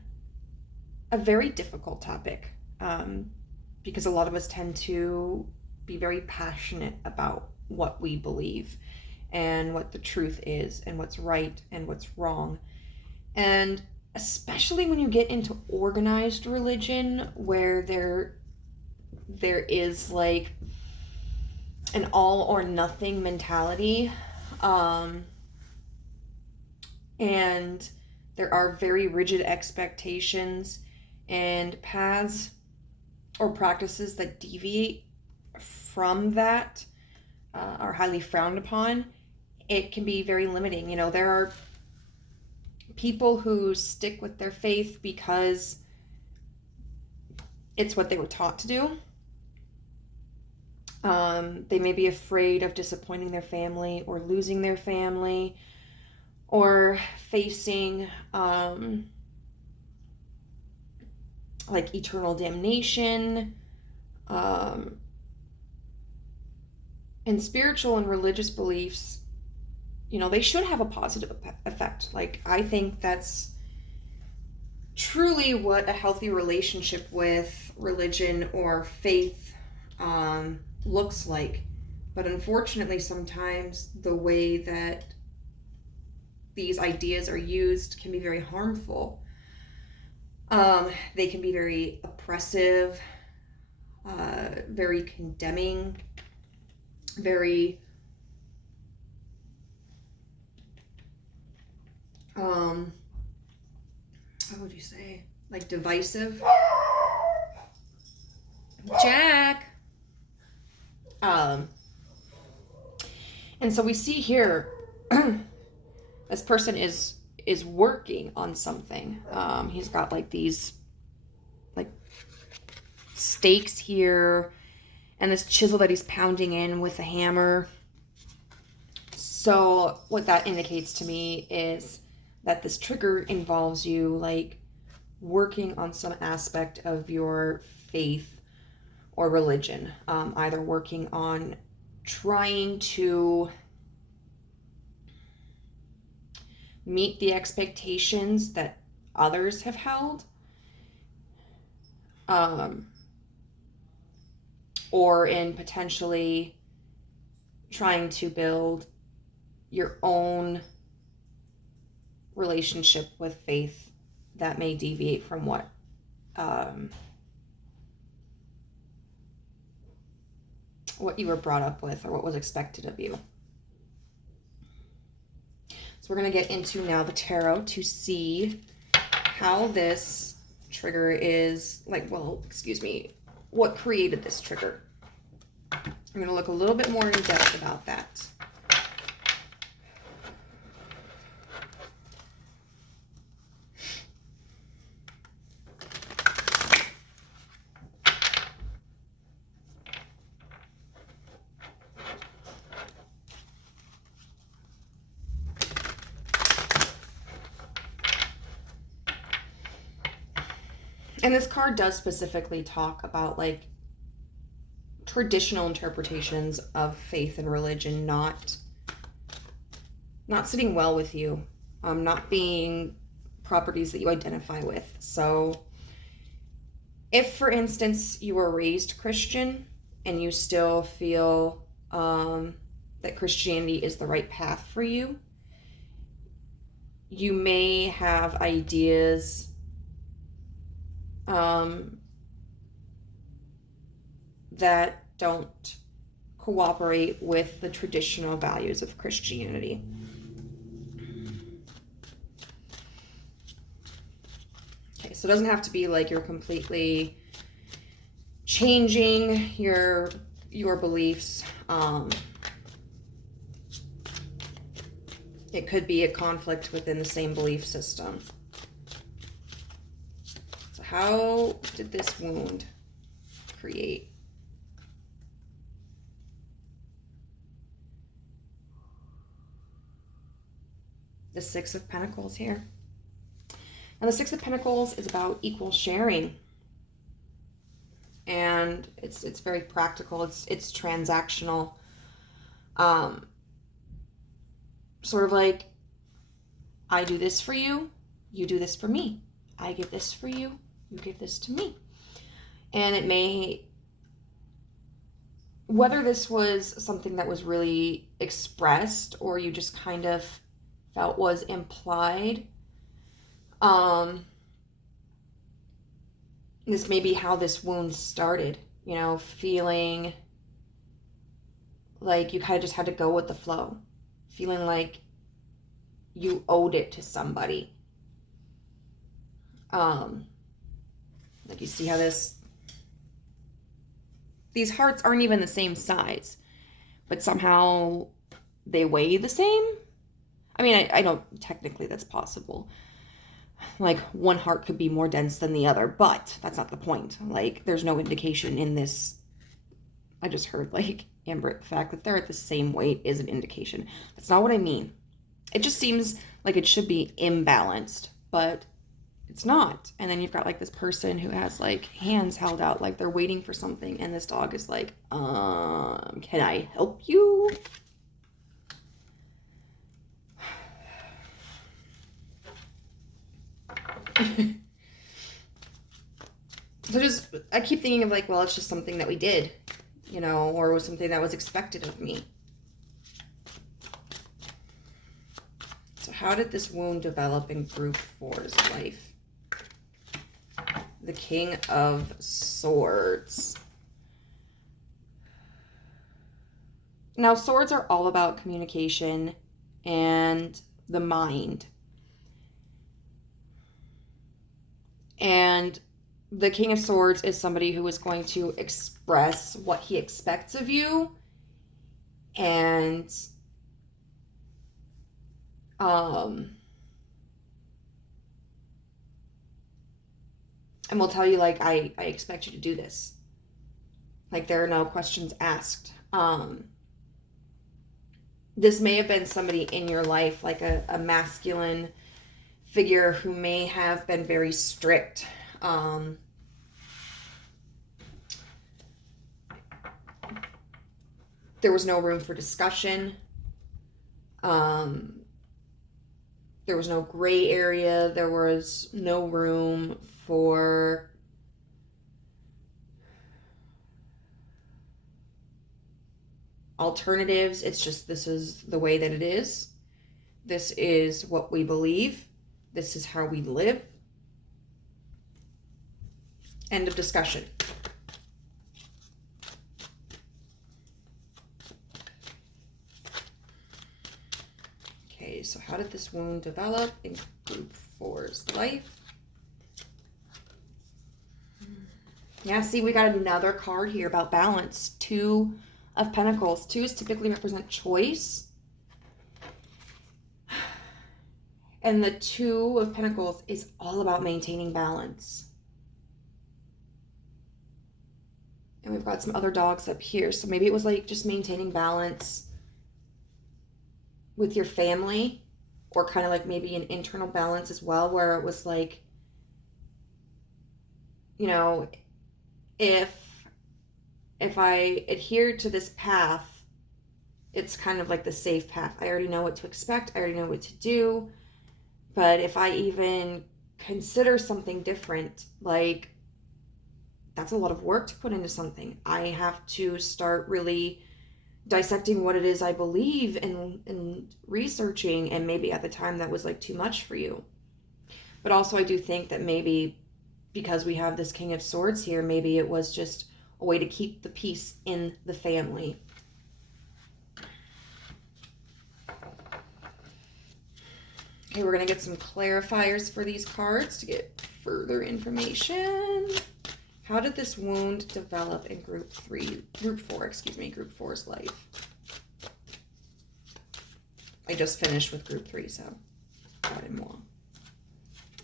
a very difficult topic, because a lot of us tend to be very passionate about what we believe and what the truth is and what's right and what's wrong. And especially when you get into organized religion, where there is like an all or nothing mentality, and there are very rigid expectations, and paths or practices that deviate from that are highly frowned upon. It can be very limiting. There are people who stick with their faith because it's what they were taught to do. They may be afraid of disappointing their family or losing their family or facing eternal damnation. And spiritual and religious beliefs, they should have a positive effect. I think that's truly what a healthy relationship with religion or faith looks like. But unfortunately, sometimes the way that these ideas are used can be very harmful. They can be very oppressive, very condemning, very how would you say, divisive. Jack. And so we see here this person is working on something. He's got these stakes here and this chisel that he's pounding in with a hammer. So what that indicates to me is that this trigger involves you working on some aspect of your faith or religion, either working on trying to meet the expectations that others have held, or in potentially trying to build your own relationship with faith that may deviate from what you were brought up with or what was expected of you. So we're going to get into now the tarot to see how this trigger is, what created this trigger. I'm going to look a little bit more in depth about that. And this card does specifically talk about traditional interpretations of faith and religion not sitting well with you, not being properties that you identify with. So if, for instance, you were raised Christian and you still feel that Christianity is the right path for you, you may have ideas that don't cooperate with the traditional values of Christianity. Okay, so it doesn't have to be like you're completely changing your beliefs. It could be a conflict within the same belief system. So how did this wound create? The Six of Pentacles here. And the Six of Pentacles is about equal sharing. And it's very practical. It's transactional. Sort of like, I do this for you, you do this for me. I give this for you, you give this to me. And it may, whether this was something that was really expressed or you just kind of felt was implied, this may be how this wound started, you know, feeling like you kind of just had to go with the flow, feeling like you owed it to somebody. Like you see how these hearts aren't even the same size, but somehow they weigh the same. I mean, I know technically that's possible. Like one heart could be more dense than the other, but that's not the point. Like there's no indication in this. I just heard like Amber, the fact that they're at the same weight is an indication. That's not what I mean. It just seems like it should be imbalanced, but it's not. And then you've got like this person who has like hands held out like they're waiting for something, and this dog is like, can I help you? So just, I keep thinking of like, well, it's just something that we did, you know, or it was something that was expected of me. So how did this wound develop in group 4's life? The King of Swords. Now, swords are all about communication and the mind. And the King of Swords is somebody who is going to express what he expects of you and will tell you like, I expect you to do this. Like there are no questions asked. This may have been somebody in your life, like a masculine figure who may have been very strict. There was no room for discussion. There was no gray area. There was no room for alternatives. It's just, this is the way that it is. This is what we believe. This is how we live. End of discussion. Okay, so how did this wound develop in group 4's life? Yeah, see, we got another card here about balance. 2 of Pentacles. 2s typically represent choice. And the 2 of Pentacles is all about maintaining balance. And we've got some other dogs up here. So maybe it was like just maintaining balance with your family, or kind of like maybe an internal balance as well, where it was like, you know, if I adhere to this path, it's kind of like the safe path. I already know what to expect. I already know what to do. But if I even consider something different, like that's a lot of work to put into something. I have to start really dissecting what it is I believe and researching, and maybe at the time that was like too much for you. But also I do think that maybe because we have this King of Swords here, maybe it was just a way to keep the peace in the family. Okay, we're going to get some clarifiers for these cards to get further information. How did this wound develop in group 4's life? I just finished with group 3, so more.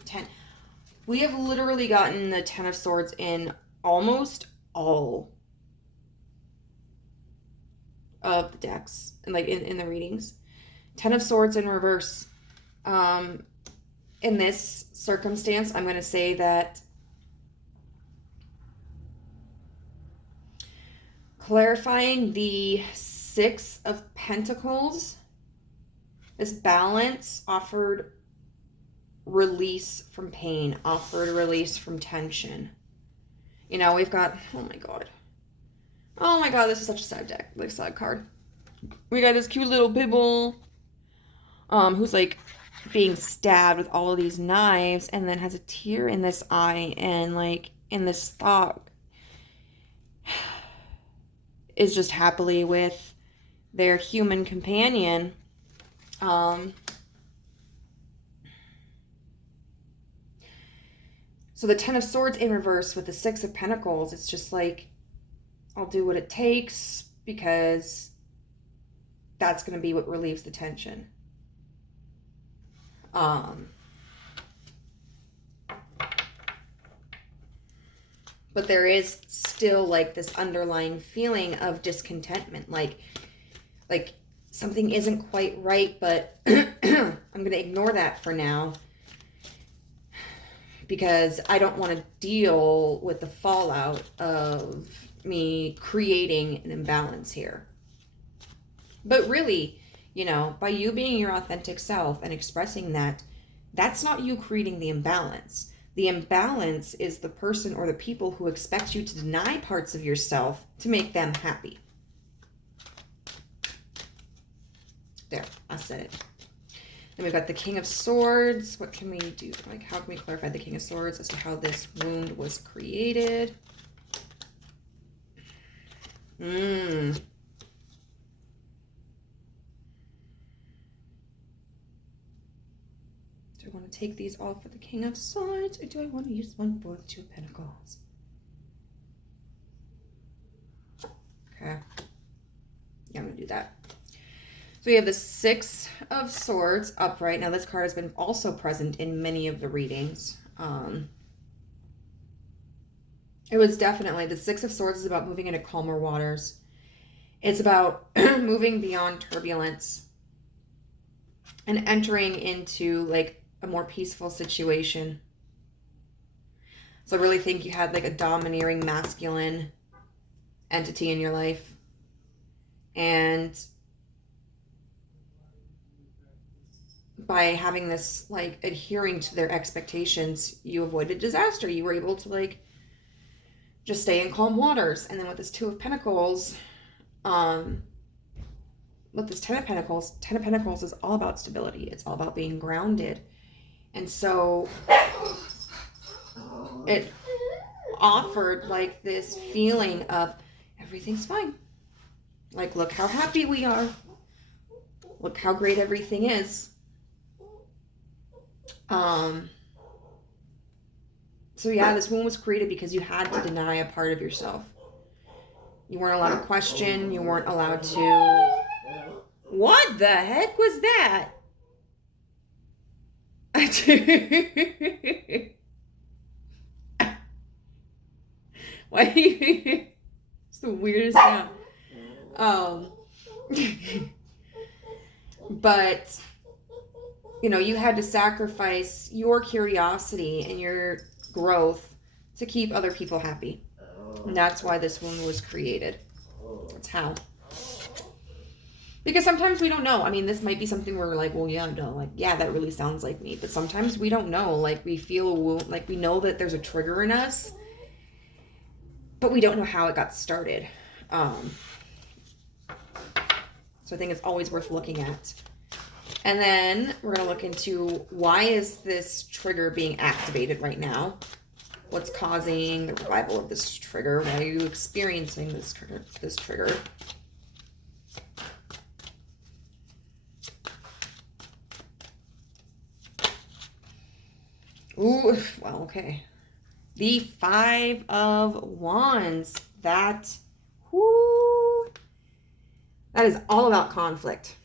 10. We have literally gotten the 10 of Swords in almost all of the decks, and like in the readings. 10 of Swords in reverse. In this circumstance, I'm going to say that clarifying the 6 of Pentacles, this balance offered release from pain, offered release from tension. You know, we've got, oh my god, this is such a sad deck, like sad card. We got this cute little Bibble, who's like being stabbed with all of these knives, and then has a tear in this eye, and like in this thought is just happily with their human companion. So the 10 of Swords in reverse with the 6 of Pentacles, it's just like, I'll do what it takes because that's going to be what relieves the tension. But there is still like this underlying feeling of discontentment, like something isn't quite right, but I'm going to ignore that for now because I don't want to deal with the fallout of me creating an imbalance here. But really, you know, by you being your authentic self and expressing that, that's not you creating the imbalance. The imbalance is the person or the people who expect you to deny parts of yourself to make them happy. There, I said it. Then we've got the King of Swords. What can we do? Like, how can we clarify the King of Swords as to how this wound was created? Do I want to take these all for the King of Swords, or do I want to use one for the 2 of Pentacles? Okay. Yeah, I'm going to do that. So we have the 6 of Swords upright. Now this card has been also present in many of the readings. It was definitely, the 6 of Swords is about moving into calmer waters. It's about moving beyond turbulence and entering into like a more peaceful situation. So I really think you had like a domineering masculine entity in your life. And by having this, like, adhering to their expectations, you avoided disaster. You were able to, like, just stay in calm waters. And then with this 2 of Pentacles, with this 10 of Pentacles is all about stability. It's all about being grounded. And so it offered, like, this feeling of everything's fine. Like, look how happy we are. Look how great everything is. So yeah, this wound was created because you had to deny a part of yourself. You weren't allowed to question. You weren't allowed to... What the heck was that? Why do you... It's the weirdest sound. But... you know, you had to sacrifice your curiosity and your growth to keep other people happy. And that's why this wound was created. That's how. Because sometimes we don't know. I mean, this might be something where we're like, well, yeah, no, like, yeah, that really sounds like me. But sometimes we don't know. Like, we feel a wound, like, we know that there's a trigger in us. but we don't know how it got started. So I think it's always worth looking at. And then we're going to look into, why is this trigger being activated right now? What's causing the revival of this trigger? Why are you experiencing this trigger? Ooh, well, okay. The Five of Wands. That is all about conflict.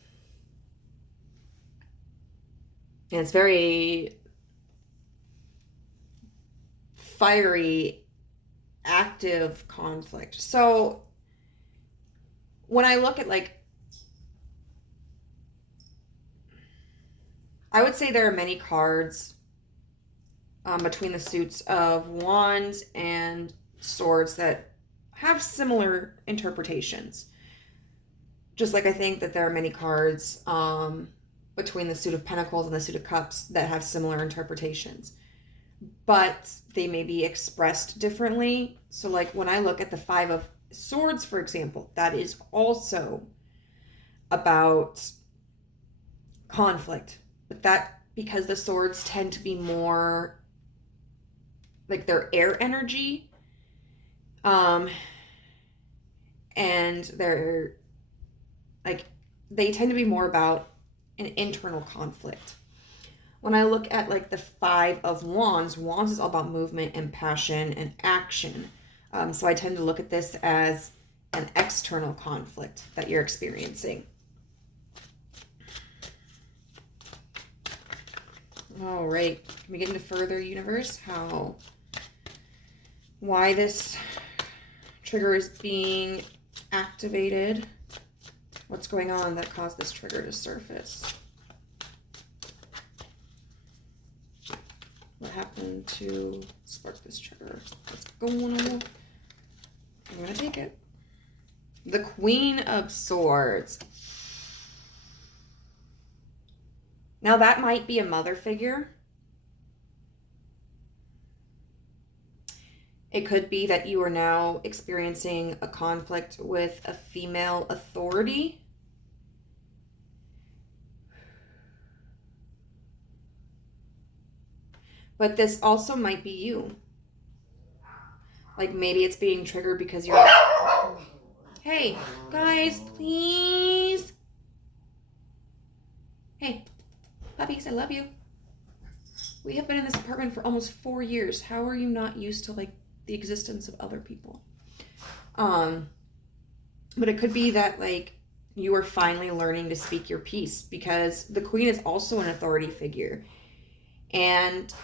And it's very fiery, active conflict. So when I look at, like, I would say there are many cards between the suits of Wands and Swords that have similar interpretations. Just like I think that there are many cards between the suit of Pentacles and the suit of Cups that have similar interpretations. But they may be expressed differently. So like when I look at the Five of Swords, for example, that is also about conflict. But that, because the swords tend to be more like their air energy, and they're like, they tend to be more about an internal conflict. When I look at like the Five of Wands, Wands is all about movement and passion and action. So I tend to look at this as an external conflict that you're experiencing. All right, can we get into further, universe? Why this trigger is being activated? What's going on that caused this trigger to surface? What happened to spark this trigger? What's going on? I'm gonna take it. The Queen of Swords. Now that might be a mother figure. It could be that you are now experiencing a conflict with a female authority. But this also might be you. Like maybe it's being triggered because you're... Hey, guys, please. Hey, puppies, I love you. We have been in this apartment for almost 4 years. How are you not used to like the existence of other people? But it could be that like you are finally learning to speak your piece, because the Queen is also an authority figure. And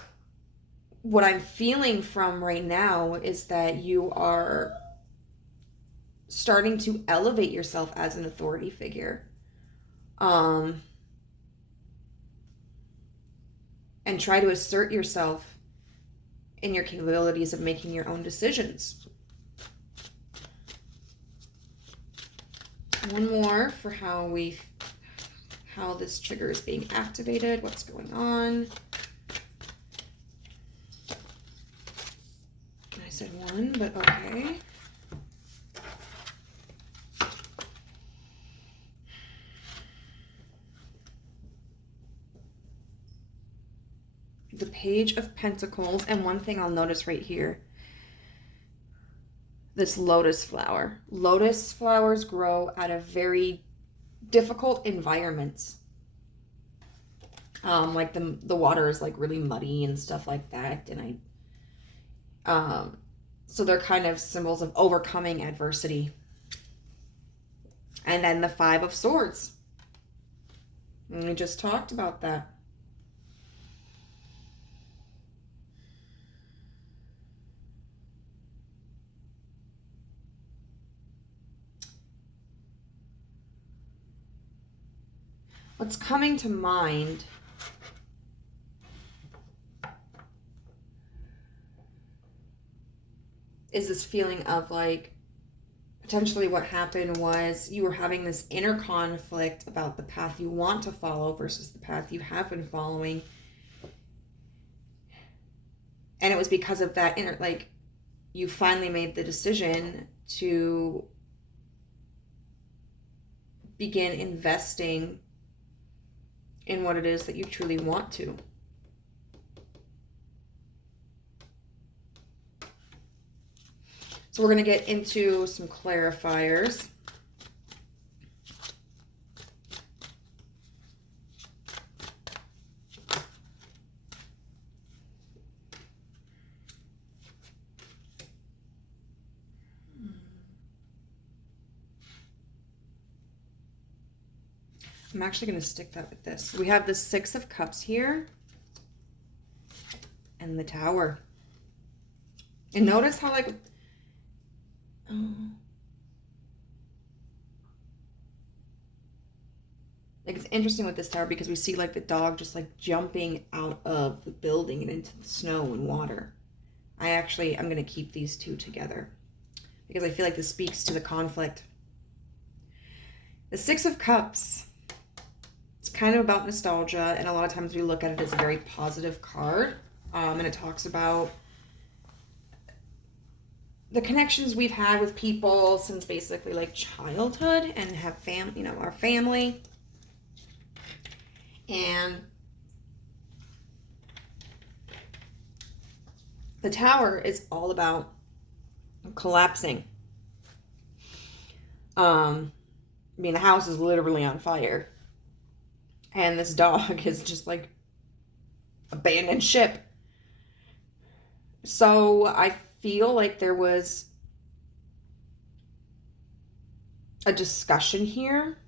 what I'm feeling from right now is that you are starting to elevate yourself as an authority figure. And try to assert yourself in your capabilities of making your own decisions. One more for how this trigger is being activated. What's going on? I said one, but okay. The Page of Pentacles, and one thing I'll notice right here, this lotus flower. Lotus flowers grow out of very difficult environments. Like the water is like really muddy and stuff like that, and so they're kind of symbols of overcoming adversity. And then the Five of Swords. And we just talked about that. What's coming to mind is this feeling of like, potentially what happened was you were having this inner conflict about the path you want to follow versus the path you have been following. And it was because of that inner, like, you finally made the decision to begin investing in what it is that you truly want to. So we're going to get into some clarifiers. I'm actually going to stick that with this. We have the Six of Cups here and the Tower. And notice how like it's interesting with this Tower because we see like the dog just like jumping out of the building and into the snow and water. I'm going to keep these two together because I feel like this speaks to the conflict. The Six of Cups. It's kind of about nostalgia, and a lot of times we look at it as a very positive card. And it talks about the connections we've had with people since basically like childhood and have our family. And the Tower is all about collapsing. The house is literally on fire. And this dog is just like abandoned ship. So I feel like there was a discussion here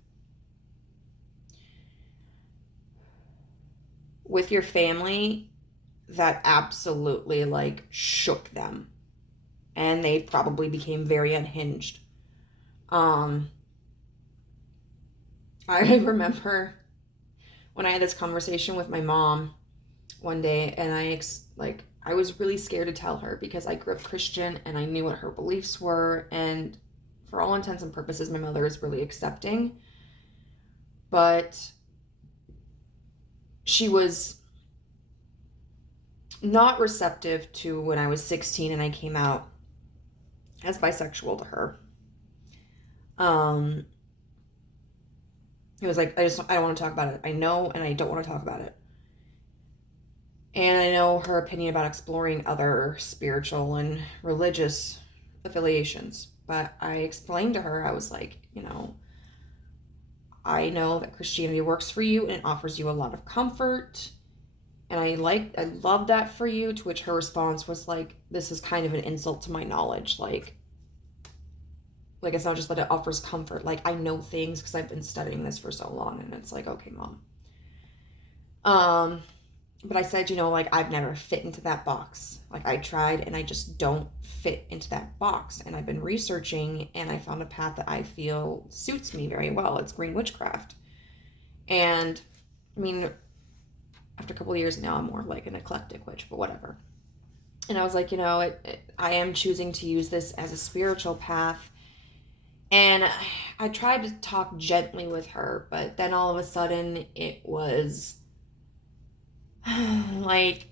with your family that absolutely like shook them. And they probably became very unhinged. I remember when I had this conversation with my mom one day, and I was really scared to tell her because I grew up Christian and I knew what her beliefs were, and for all intents and purposes, my mother is really accepting, but she was not receptive to when I was 16 and I came out as bisexual to her. It was like, I don't want to talk about it. I know, and I don't want to talk about it. And I know her opinion about exploring other spiritual and religious affiliations. But I explained to her, I was like, I know that Christianity works for you and it offers you a lot of comfort. And I love that for you. To which her response was like, this is kind of an insult to my knowledge. Like it's not just that it offers comfort. Like, I know things because I've been studying this for so long. And it's like, okay, Mom. But I said, I've never fit into that box. Like, I tried and I just don't fit into that box. And I've been researching and I found a path that I feel suits me very well. It's green witchcraft. And after a couple of years now, I'm more like an eclectic witch, but whatever. And I was like, I am choosing to use this as a spiritual path. And I tried to talk gently with her, but then all of a sudden it was like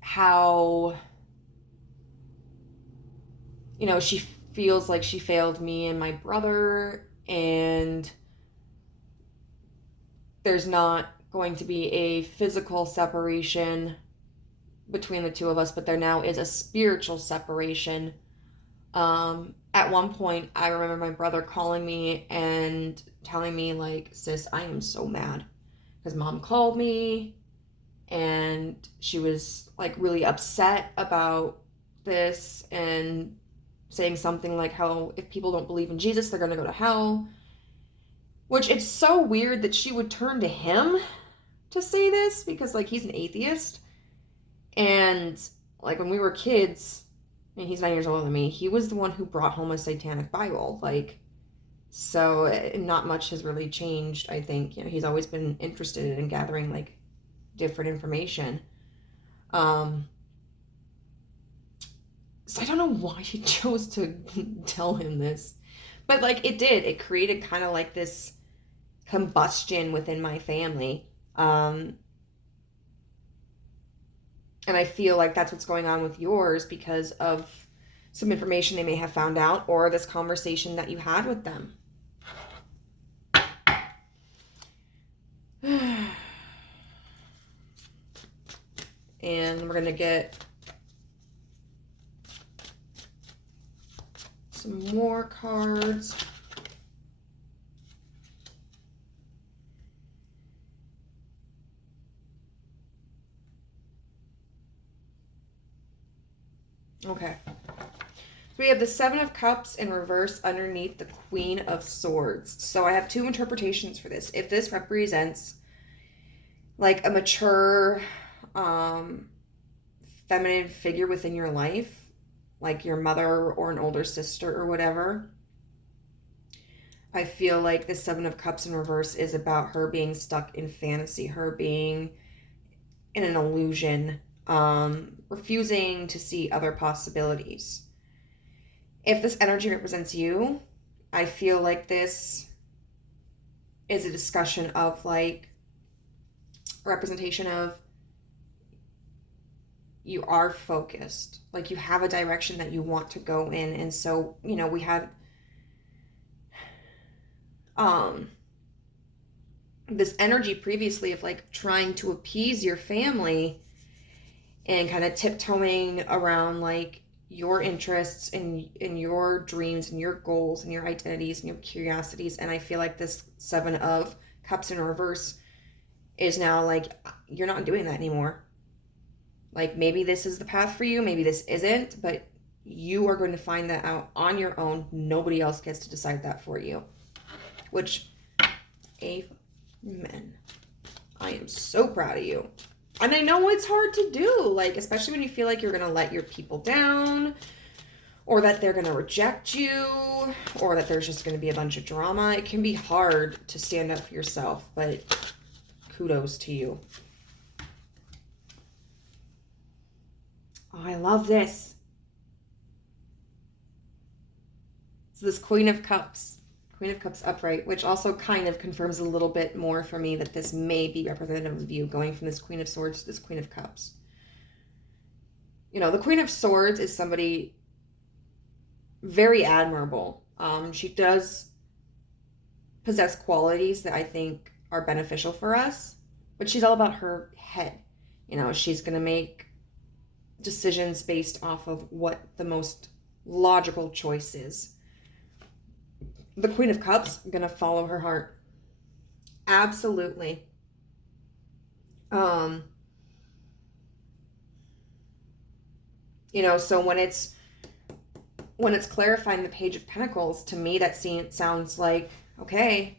how, she feels like she failed me and my brother, and there's not going to be a physical separation between the two of us, but there now is a spiritual separation. At one point, I remember my brother calling me and telling me, like, sis, I am so mad because Mom called me and she was like really upset about this and saying something like how if people don't believe in Jesus, they're going to go to hell. Which, it's so weird that she would turn to him to say this because, like, he's an atheist. And, like, when we were kids, he's 9 years older than me, he was the one who brought home a satanic Bible. Like, so not much has really changed, I think. He's always been interested in gathering, like, different information. So I don't know why she chose to tell him this. But, like, it did. It created kind of, like, this combustion within my family. And I feel like that's what's going on with yours because of some information they may have found out, or this conversation that you had with them. And we're going to get some more cards. Okay. So we have the Seven of Cups in reverse underneath the Queen of Swords. So I have two interpretations for this. If this represents like a mature, feminine figure within your life, like your mother or an older sister or whatever, I feel like the Seven of Cups in reverse is about her being stuck in fantasy, her being in an illusion, refusing to see other possibilities. If this energy represents you, I feel like this is a discussion of like a representation of you are focused, like you have a direction that you want to go in. And so, you know, we had this energy previously of like trying to appease your family and kind of tiptoeing around like your interests and your dreams and your goals and your identities and your curiosities. And I feel like this Seven of Cups in reverse is now like, you're not doing that anymore. Like maybe this is the path for you, maybe this isn't, but you are going to find that out on your own. Nobody else gets to decide that for you. Which, amen. I am so proud of you. And I know it's hard to do, like, especially when you feel like you're going to let your people down, or that they're going to reject you, or that there's just going to be a bunch of drama. It can be hard to stand up for yourself, but kudos to you. Oh, I love this. So this Queen of Cups upright, which also kind of confirms a little bit more for me that this may be representative of you, going from this Queen of Swords to this Queen of Cups. You know, the Queen of Swords is somebody very admirable. She does possess qualities that I think are beneficial for us, but she's all about her head. You know, she's going to make decisions based off of what the most logical choice is. The Queen of Cups, gonna follow her heart. Absolutely. You know, so when it's clarifying the Page of Pentacles, to me that sounds like, okay,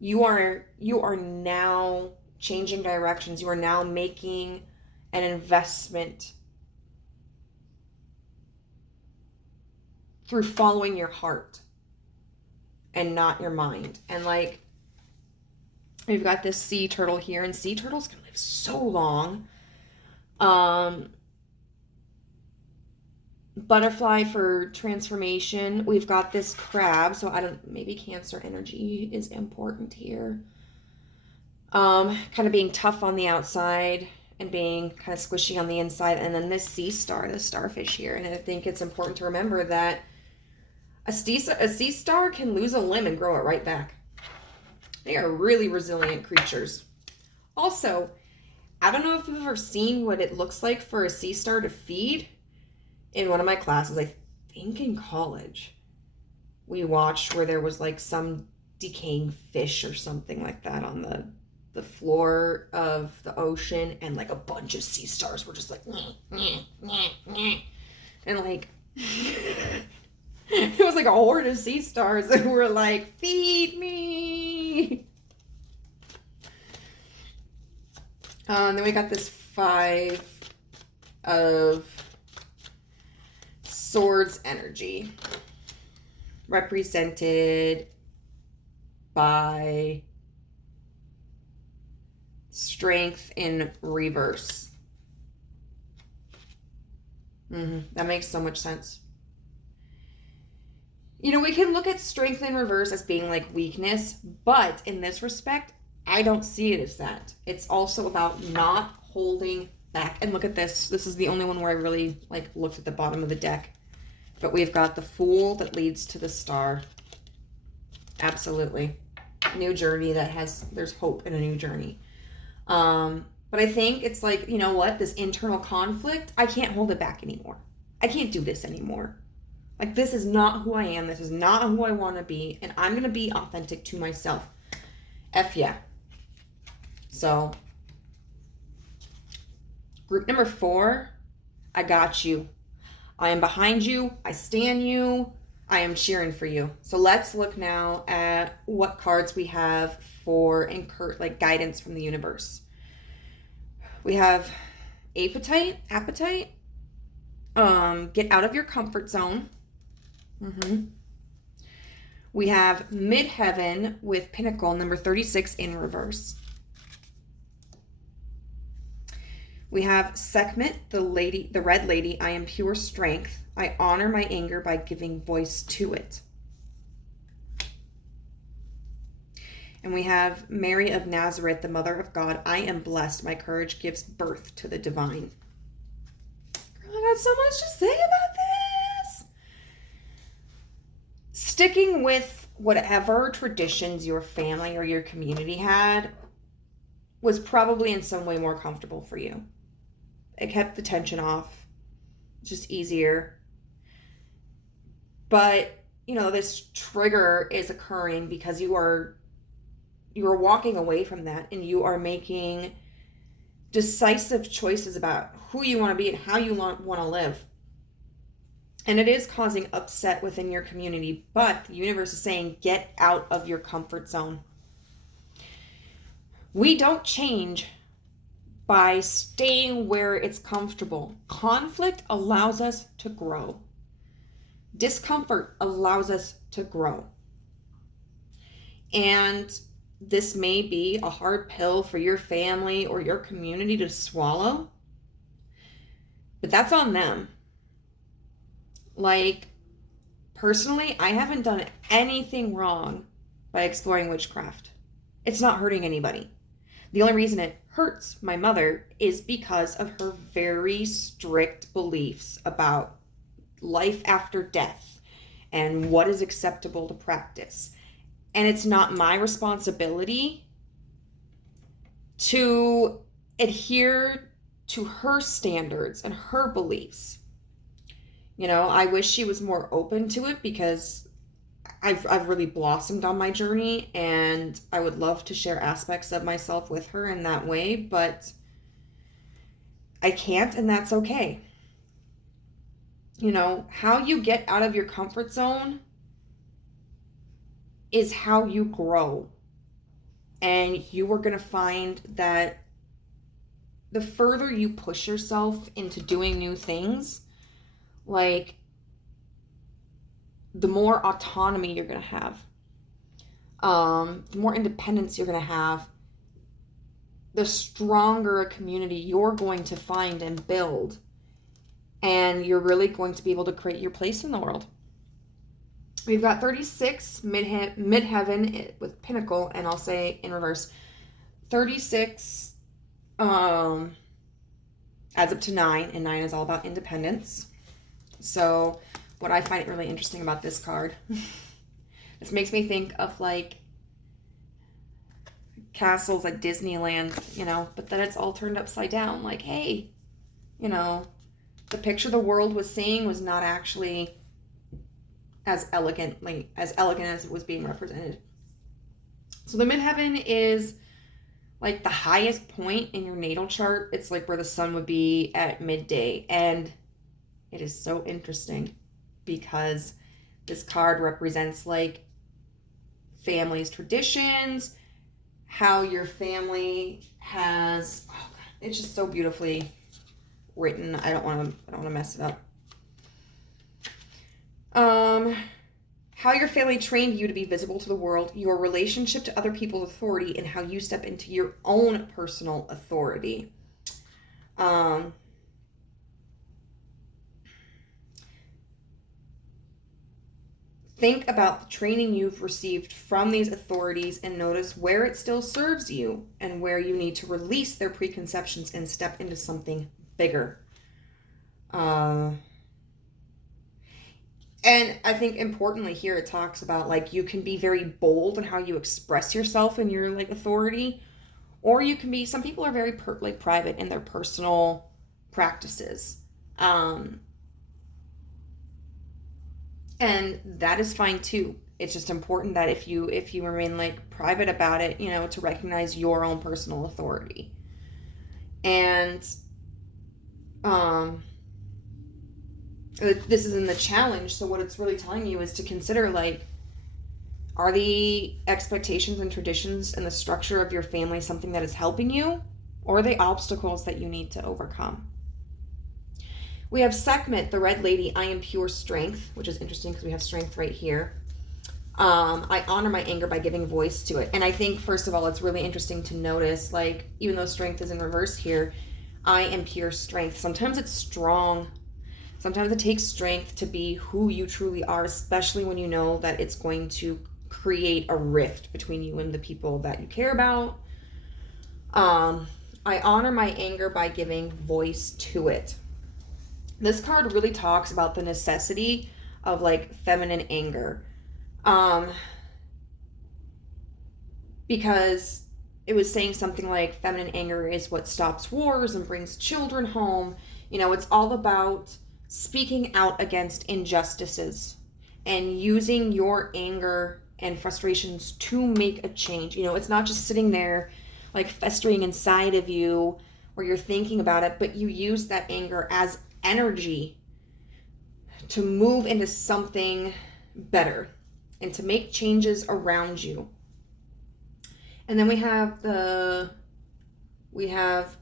you are now changing directions. You are now making an investment through following your heart and not your mind. And like, we've got this sea turtle here, and sea turtles can live so long. Butterfly for transformation. We've got this crab, so maybe Cancer energy is important here. Kind of being tough on the outside and being kind of squishy on the inside. And then this sea star, the starfish here. And I think it's important to remember that a sea star can lose a limb and grow it right back. They are really resilient creatures. Also, I don't know if you've ever seen what it looks like for a sea star to feed. In one of my classes, I think in college, we watched where there was like some decaying fish or something like that on the floor of the ocean, and like a bunch of sea stars were just like, and like, it was like a horde of sea stars that were like, feed me. Then we got this Five of Swords energy, represented by strength in reverse. That makes so much sense. You know, we can look at strength in reverse as being like weakness, but in this respect, I don't see it as that. It's also about not holding back. And look at this. This is the only one where I really like looked at the bottom of the deck. But we've got the Fool that leads to the Star. Absolutely. New journey there's hope in a new journey. But I think it's like, you know what? This internal conflict, I can't hold it back anymore. I can't do this anymore. Like, this is not who I am. This is not who I want to be. And I'm going to be authentic to myself. F yeah. So, group number 4, I got you. I am behind you. I stand you. I am cheering for you. So let's look now at what cards we have for guidance from the universe. We have appetite. Get out of your comfort zone. We have midheaven with Pinnacle, number 36 in reverse. We have Sekhmet, the red lady. I am pure strength. I honor my anger by giving voice to it. And we have Mary of Nazareth, the Mother of God. I am blessed. My courage gives birth to the divine. Girl, I got so much to say about this. Sticking with whatever traditions your family or your community had was probably in some way more comfortable for you. It kept the tension off. Just easier. But, you know, this trigger is occurring because you are walking away from that and you are making decisive choices about who you want to be and how you want to live. And it is causing upset within your community, but the universe is saying, get out of your comfort zone. We don't change by staying where it's comfortable. Conflict allows us to grow. Discomfort allows us to grow. And this may be a hard pill for your family or your community to swallow, but that's on them. Like, personally, I haven't done anything wrong by exploring witchcraft. It's not hurting anybody. The only reason it hurts my mother is because of her very strict beliefs about life after death and what is acceptable to practice. And it's not my responsibility to adhere to her standards and her beliefs. You know, I wish she was more open to it because I've really blossomed on my journey, and I would love to share aspects of myself with her in that way, but I can't, and that's okay. You know, how you get out of your comfort zone is how you grow. And you are going to find that the further you push yourself into doing new things, like, the more autonomy you're going to have, the more independence you're going to have, the stronger a community you're going to find and build. And you're really going to be able to create your place in the world. We've got 36 midheaven with Pinnacle, and I'll say in reverse. 36 adds up to 9, and 9 is all about independence. So what I find really interesting about this card, this makes me think of like castles at Disneyland, you know, but then it's all turned upside down. Like, hey, you know, the picture the world was seeing was not actually as elegant as it was being represented. So the midheaven is like the highest point in your natal chart. It's like where the sun would be at midday. And it is so interesting because this card represents like family's traditions, how your family has, oh God, it's just so beautifully written. I don't want to mess it up. How your family trained you to be visible to the world, your relationship to other people's authority, and how you step into your own personal authority. Think about the training you've received from these authorities and notice where it still serves you and where you need to release their preconceptions and step into something bigger. And I think importantly here it talks about like you can be very bold in how you express yourself in your like authority, or you can be, some people are very like private in their personal practices. And that is fine too. It's just important that if you remain like private about it, you know, to recognize your own personal authority. And this is in the challenge, so what it's really telling you is to consider like, are the expectations and traditions and the structure of your family something that is helping you, or are they obstacles that you need to overcome? We have Sekhmet, the red lady, I am pure strength, which is interesting because we have strength right here. I honor my anger by giving voice to it. And I think, first of all, it's really interesting to notice, like, even though strength is in reverse here, I am pure strength. Sometimes it's strong. Sometimes it takes strength to be who you truly are, especially when you know that it's going to create a rift between you and the people that you care about. I honor my anger by giving voice to it. This card really talks about the necessity of like feminine anger. Because it was saying something like feminine anger is what stops wars and brings children home. You know, it's all about speaking out against injustices and using your anger and frustrations to make a change. You know, it's not just sitting there like festering inside of you where you're thinking about it, but you use that anger as energy to move into something better and to make changes around you. And then we have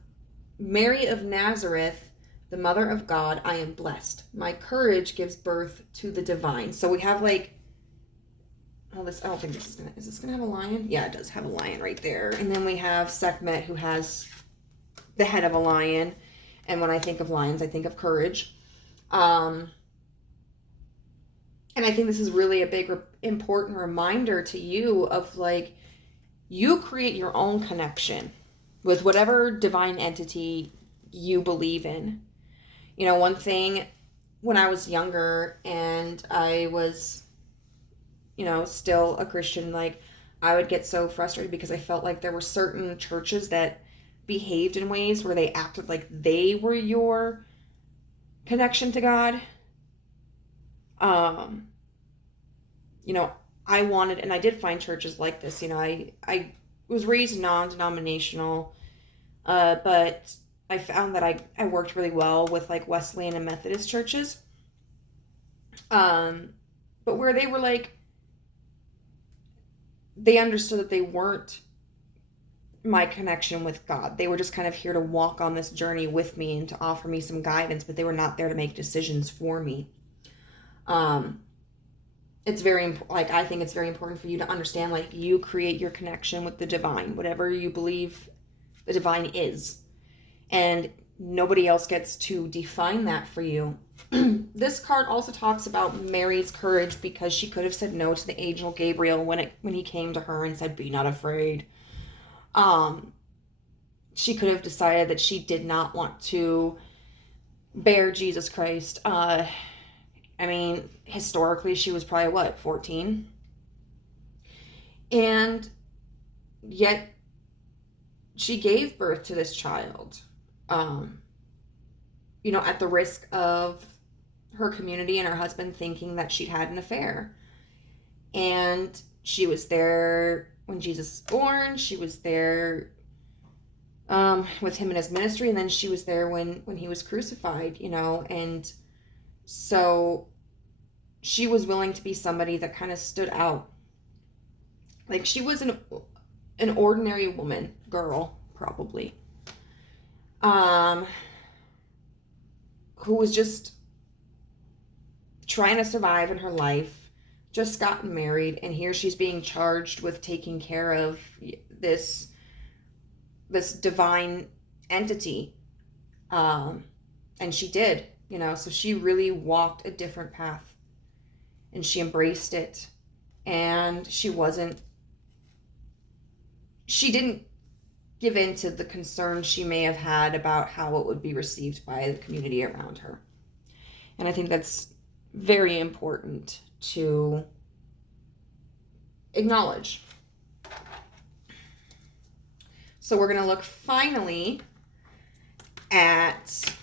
Mary of Nazareth, the mother of God, I am blessed. My courage gives birth to the divine. So we have like, oh, this, I don't think this is this gonna have a lion? Yeah, it does have a lion right there. And then we have Sekhmet, who has the head of a lion. And when I think of lions, I think of courage. And I think this is really a big, important reminder to you of like, you create your own connection with whatever divine entity you believe in. You know, one thing when I was younger and I was, you know, still a Christian, like I would get so frustrated because I felt like there were certain churches that behaved in ways where they acted like they were your connection to God. You know, I wanted, and I did find churches like this. You know, I was raised non-denominational, but I found that I worked really well with like Wesleyan and Methodist churches. But where they were like, they understood that they weren't my connection with God. They were just kind of here to walk on this journey with me and to offer me some guidance, but they were not there to make decisions for me. It's very, like, I think it's very important for you to understand, like, you create your connection with the divine, whatever you believe the divine is. And nobody else gets to define that for you. This card also talks about Mary's courage because she could have said no to the angel Gabriel when he came to her and said, "Be not afraid." She could have decided that she did not want to bear Jesus Christ. I mean, historically, she was probably, what, 14? And yet, she gave birth to this child, you know, at the risk of her community and her husband thinking that she had an affair. And she was there when Jesus was born. She was there with him in his ministry. And then she was there when he was crucified, you know, and so she was willing to be somebody that kind of stood out. Like, she was an ordinary woman, girl, probably, who was just trying to survive in her life, just gotten married, and here she's being charged with taking care of this divine entity. And she did. You know, so she really walked a different path and she embraced it, and she didn't give in to the concerns she may have had about how it would be received by the community around her. And I think that's very important to acknowledge. So we're going to look finally at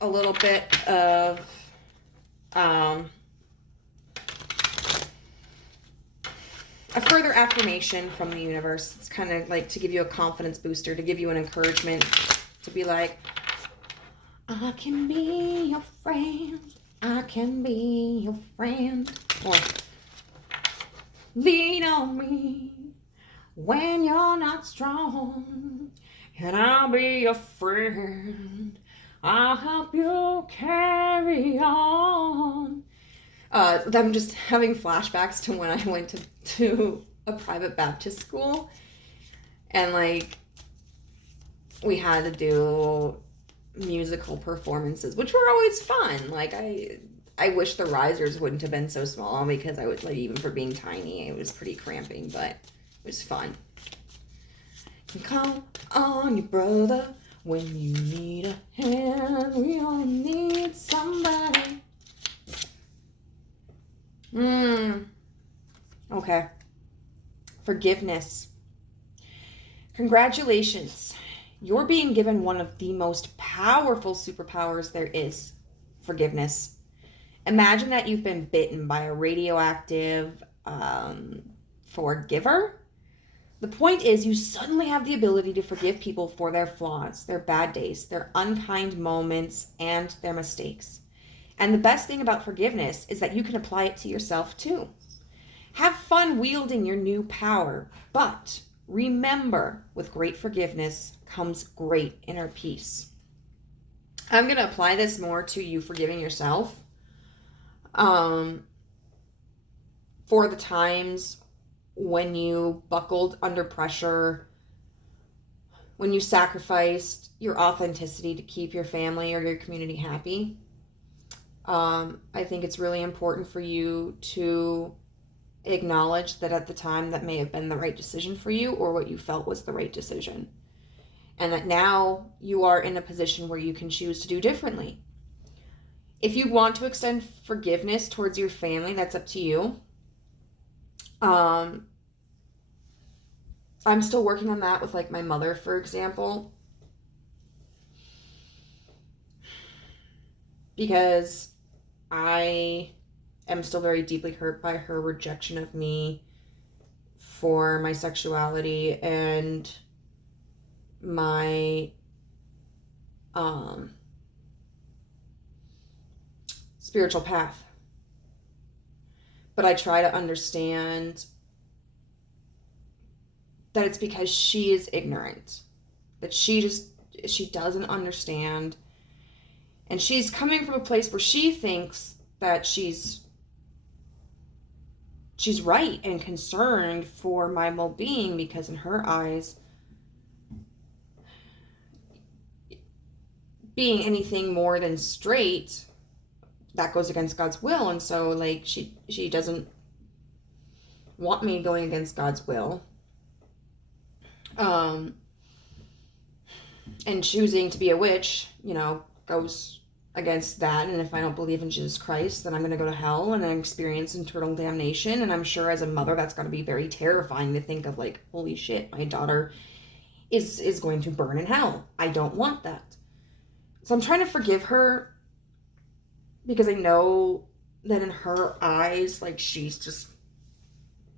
a little bit of a further affirmation from the universe. It's kind of like to give you a confidence booster, to give you an encouragement, to be like, I can be your friend. I can be your friend. Or lean on me when you're not strong, and I'll be your friend. I'll help you carry on. I'm just having flashbacks to when I went to a private Baptist school, and like we had to do musical performances, which were always fun. Like I wish the risers wouldn't have been so small, because I would, like, even for being tiny, it was pretty cramping, but it was fun. You can call on your brother when you need a hand. We all need somebody. Okay. Forgiveness. Congratulations. You're being given one of the most powerful superpowers there is. Forgiveness. Imagine that you've been bitten by a radioactive forgiver. The point is, you suddenly have the ability to forgive people for their flaws, their bad days, their unkind moments, and their mistakes. And the best thing about forgiveness is that you can apply it to yourself too. Have fun wielding your new power, but remember, with great forgiveness comes great inner peace. I'm going to apply this more to you forgiving yourself. For the times when you buckled under pressure, when you sacrificed your authenticity to keep your family or your community happy. I think it's really important for you to acknowledge that at the time that may have been the right decision for you, or what you felt was the right decision. And that now you are in a position where you can choose to do differently. If you want to extend forgiveness towards your family, that's up to you. I'm still working on that with, like, my mother, for example. Because I am still very deeply hurt by her rejection of me for my sexuality and my spiritual path. But I try to understand that it's because she is ignorant, that she doesn't understand, and she's coming from a place where she thinks that she's right and concerned for my well-being, because in her eyes, being anything more than straight, that goes against God's will. And so, like, she doesn't want me going against God's will. And choosing to be a witch, goes against that. And if I don't believe in Jesus Christ, then I'm going to go to hell and then experience eternal damnation. And I'm sure as a mother, that's going to be very terrifying to think of, like, holy shit, my daughter is going to burn in hell. I don't want that. So I'm trying to forgive her, because I know that in her eyes, like, she's just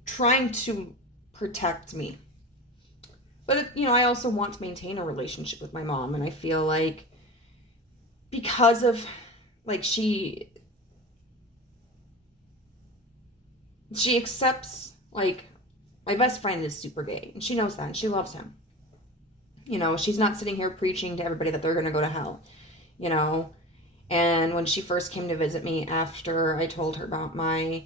trying to protect me. But, I also want to maintain a relationship with my mom. And I feel like because of, like, she accepts, like, my best friend is super gay. And she knows that. And she loves him. She's not sitting here preaching to everybody that they're going to go to hell. And when she first came to visit me after I told her about my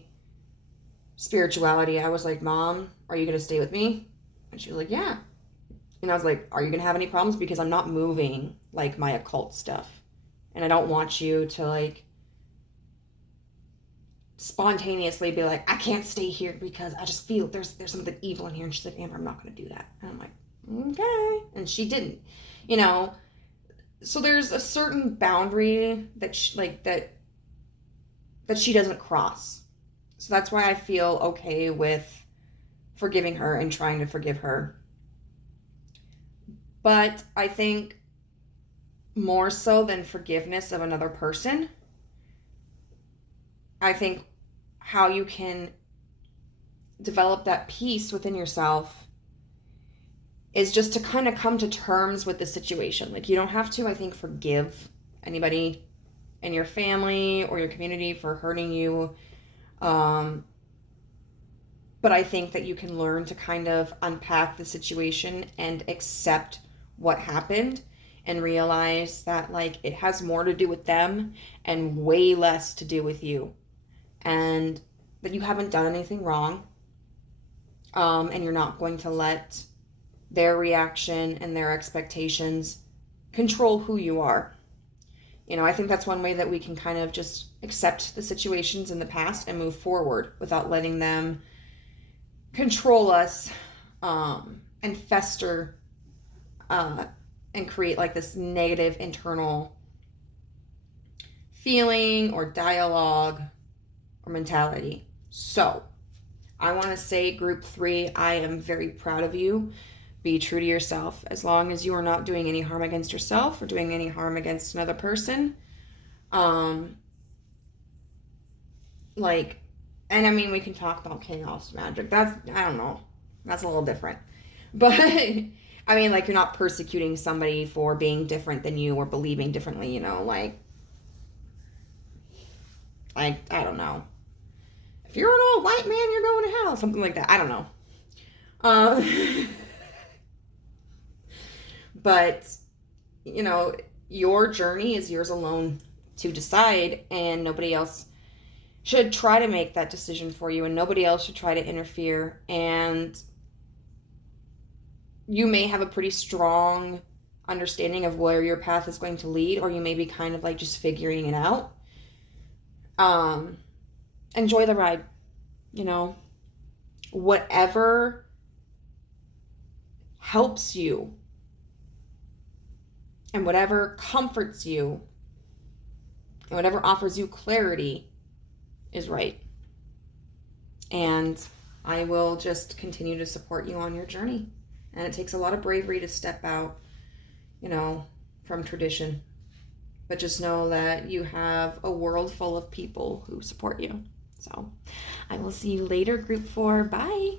spirituality, I was like, Mom, are you going to stay with me? And she was like, yeah. And I was like, are you going to have any problems? Because I'm not moving, like, my occult stuff. And I don't want you to, like, spontaneously be like, I can't stay here because I just feel there's something evil in here. And she's like, Amber, I'm not going to do that. And I'm like, okay. And she didn't, So there's a certain boundary that that she doesn't cross. So that's why I feel okay with forgiving her and trying to forgive her. But I think more so than forgiveness of another person, I think how you can develop that peace within yourself is just to kind of come to terms with the situation. Like, you don't have to, I think, forgive anybody in your family or your community for hurting you. But I think that you can learn to kind of unpack the situation and accept what happened and realize that, like, it has more to do with them and way less to do with you. And that you haven't done anything wrong. And you're not going to let their reaction and their expectations control who you are. You know, I think that's one way that we can kind of just accept the situations in the past and move forward without letting them control us, and fester, and create like this negative internal feeling or dialogue or mentality. So I want to say, group 3, I am very proud of you. Be true to yourself. As long as you are not doing any harm against yourself or doing any harm against another person. And I mean, we can talk about chaos magic. That's, I don't know. That's a little different. But, I mean, like, you're not persecuting somebody for being different than you or believing differently, you know, like, I don't know. If you're an old white man, you're going to hell. Something like that. I don't know. But, you know, your journey is yours alone to decide, and nobody else should try to make that decision for you, and nobody else should try to interfere. And you may have a pretty strong understanding of where your path is going to lead, or you may be kind of like just figuring it out. Enjoy the ride, you know, whatever helps you and whatever comforts you and whatever offers you clarity is right. And I will just continue to support you on your journey. And it takes a lot of bravery to step out, you know, from tradition. But just know that you have a world full of people who support you. So I will see you later, group 4. Bye.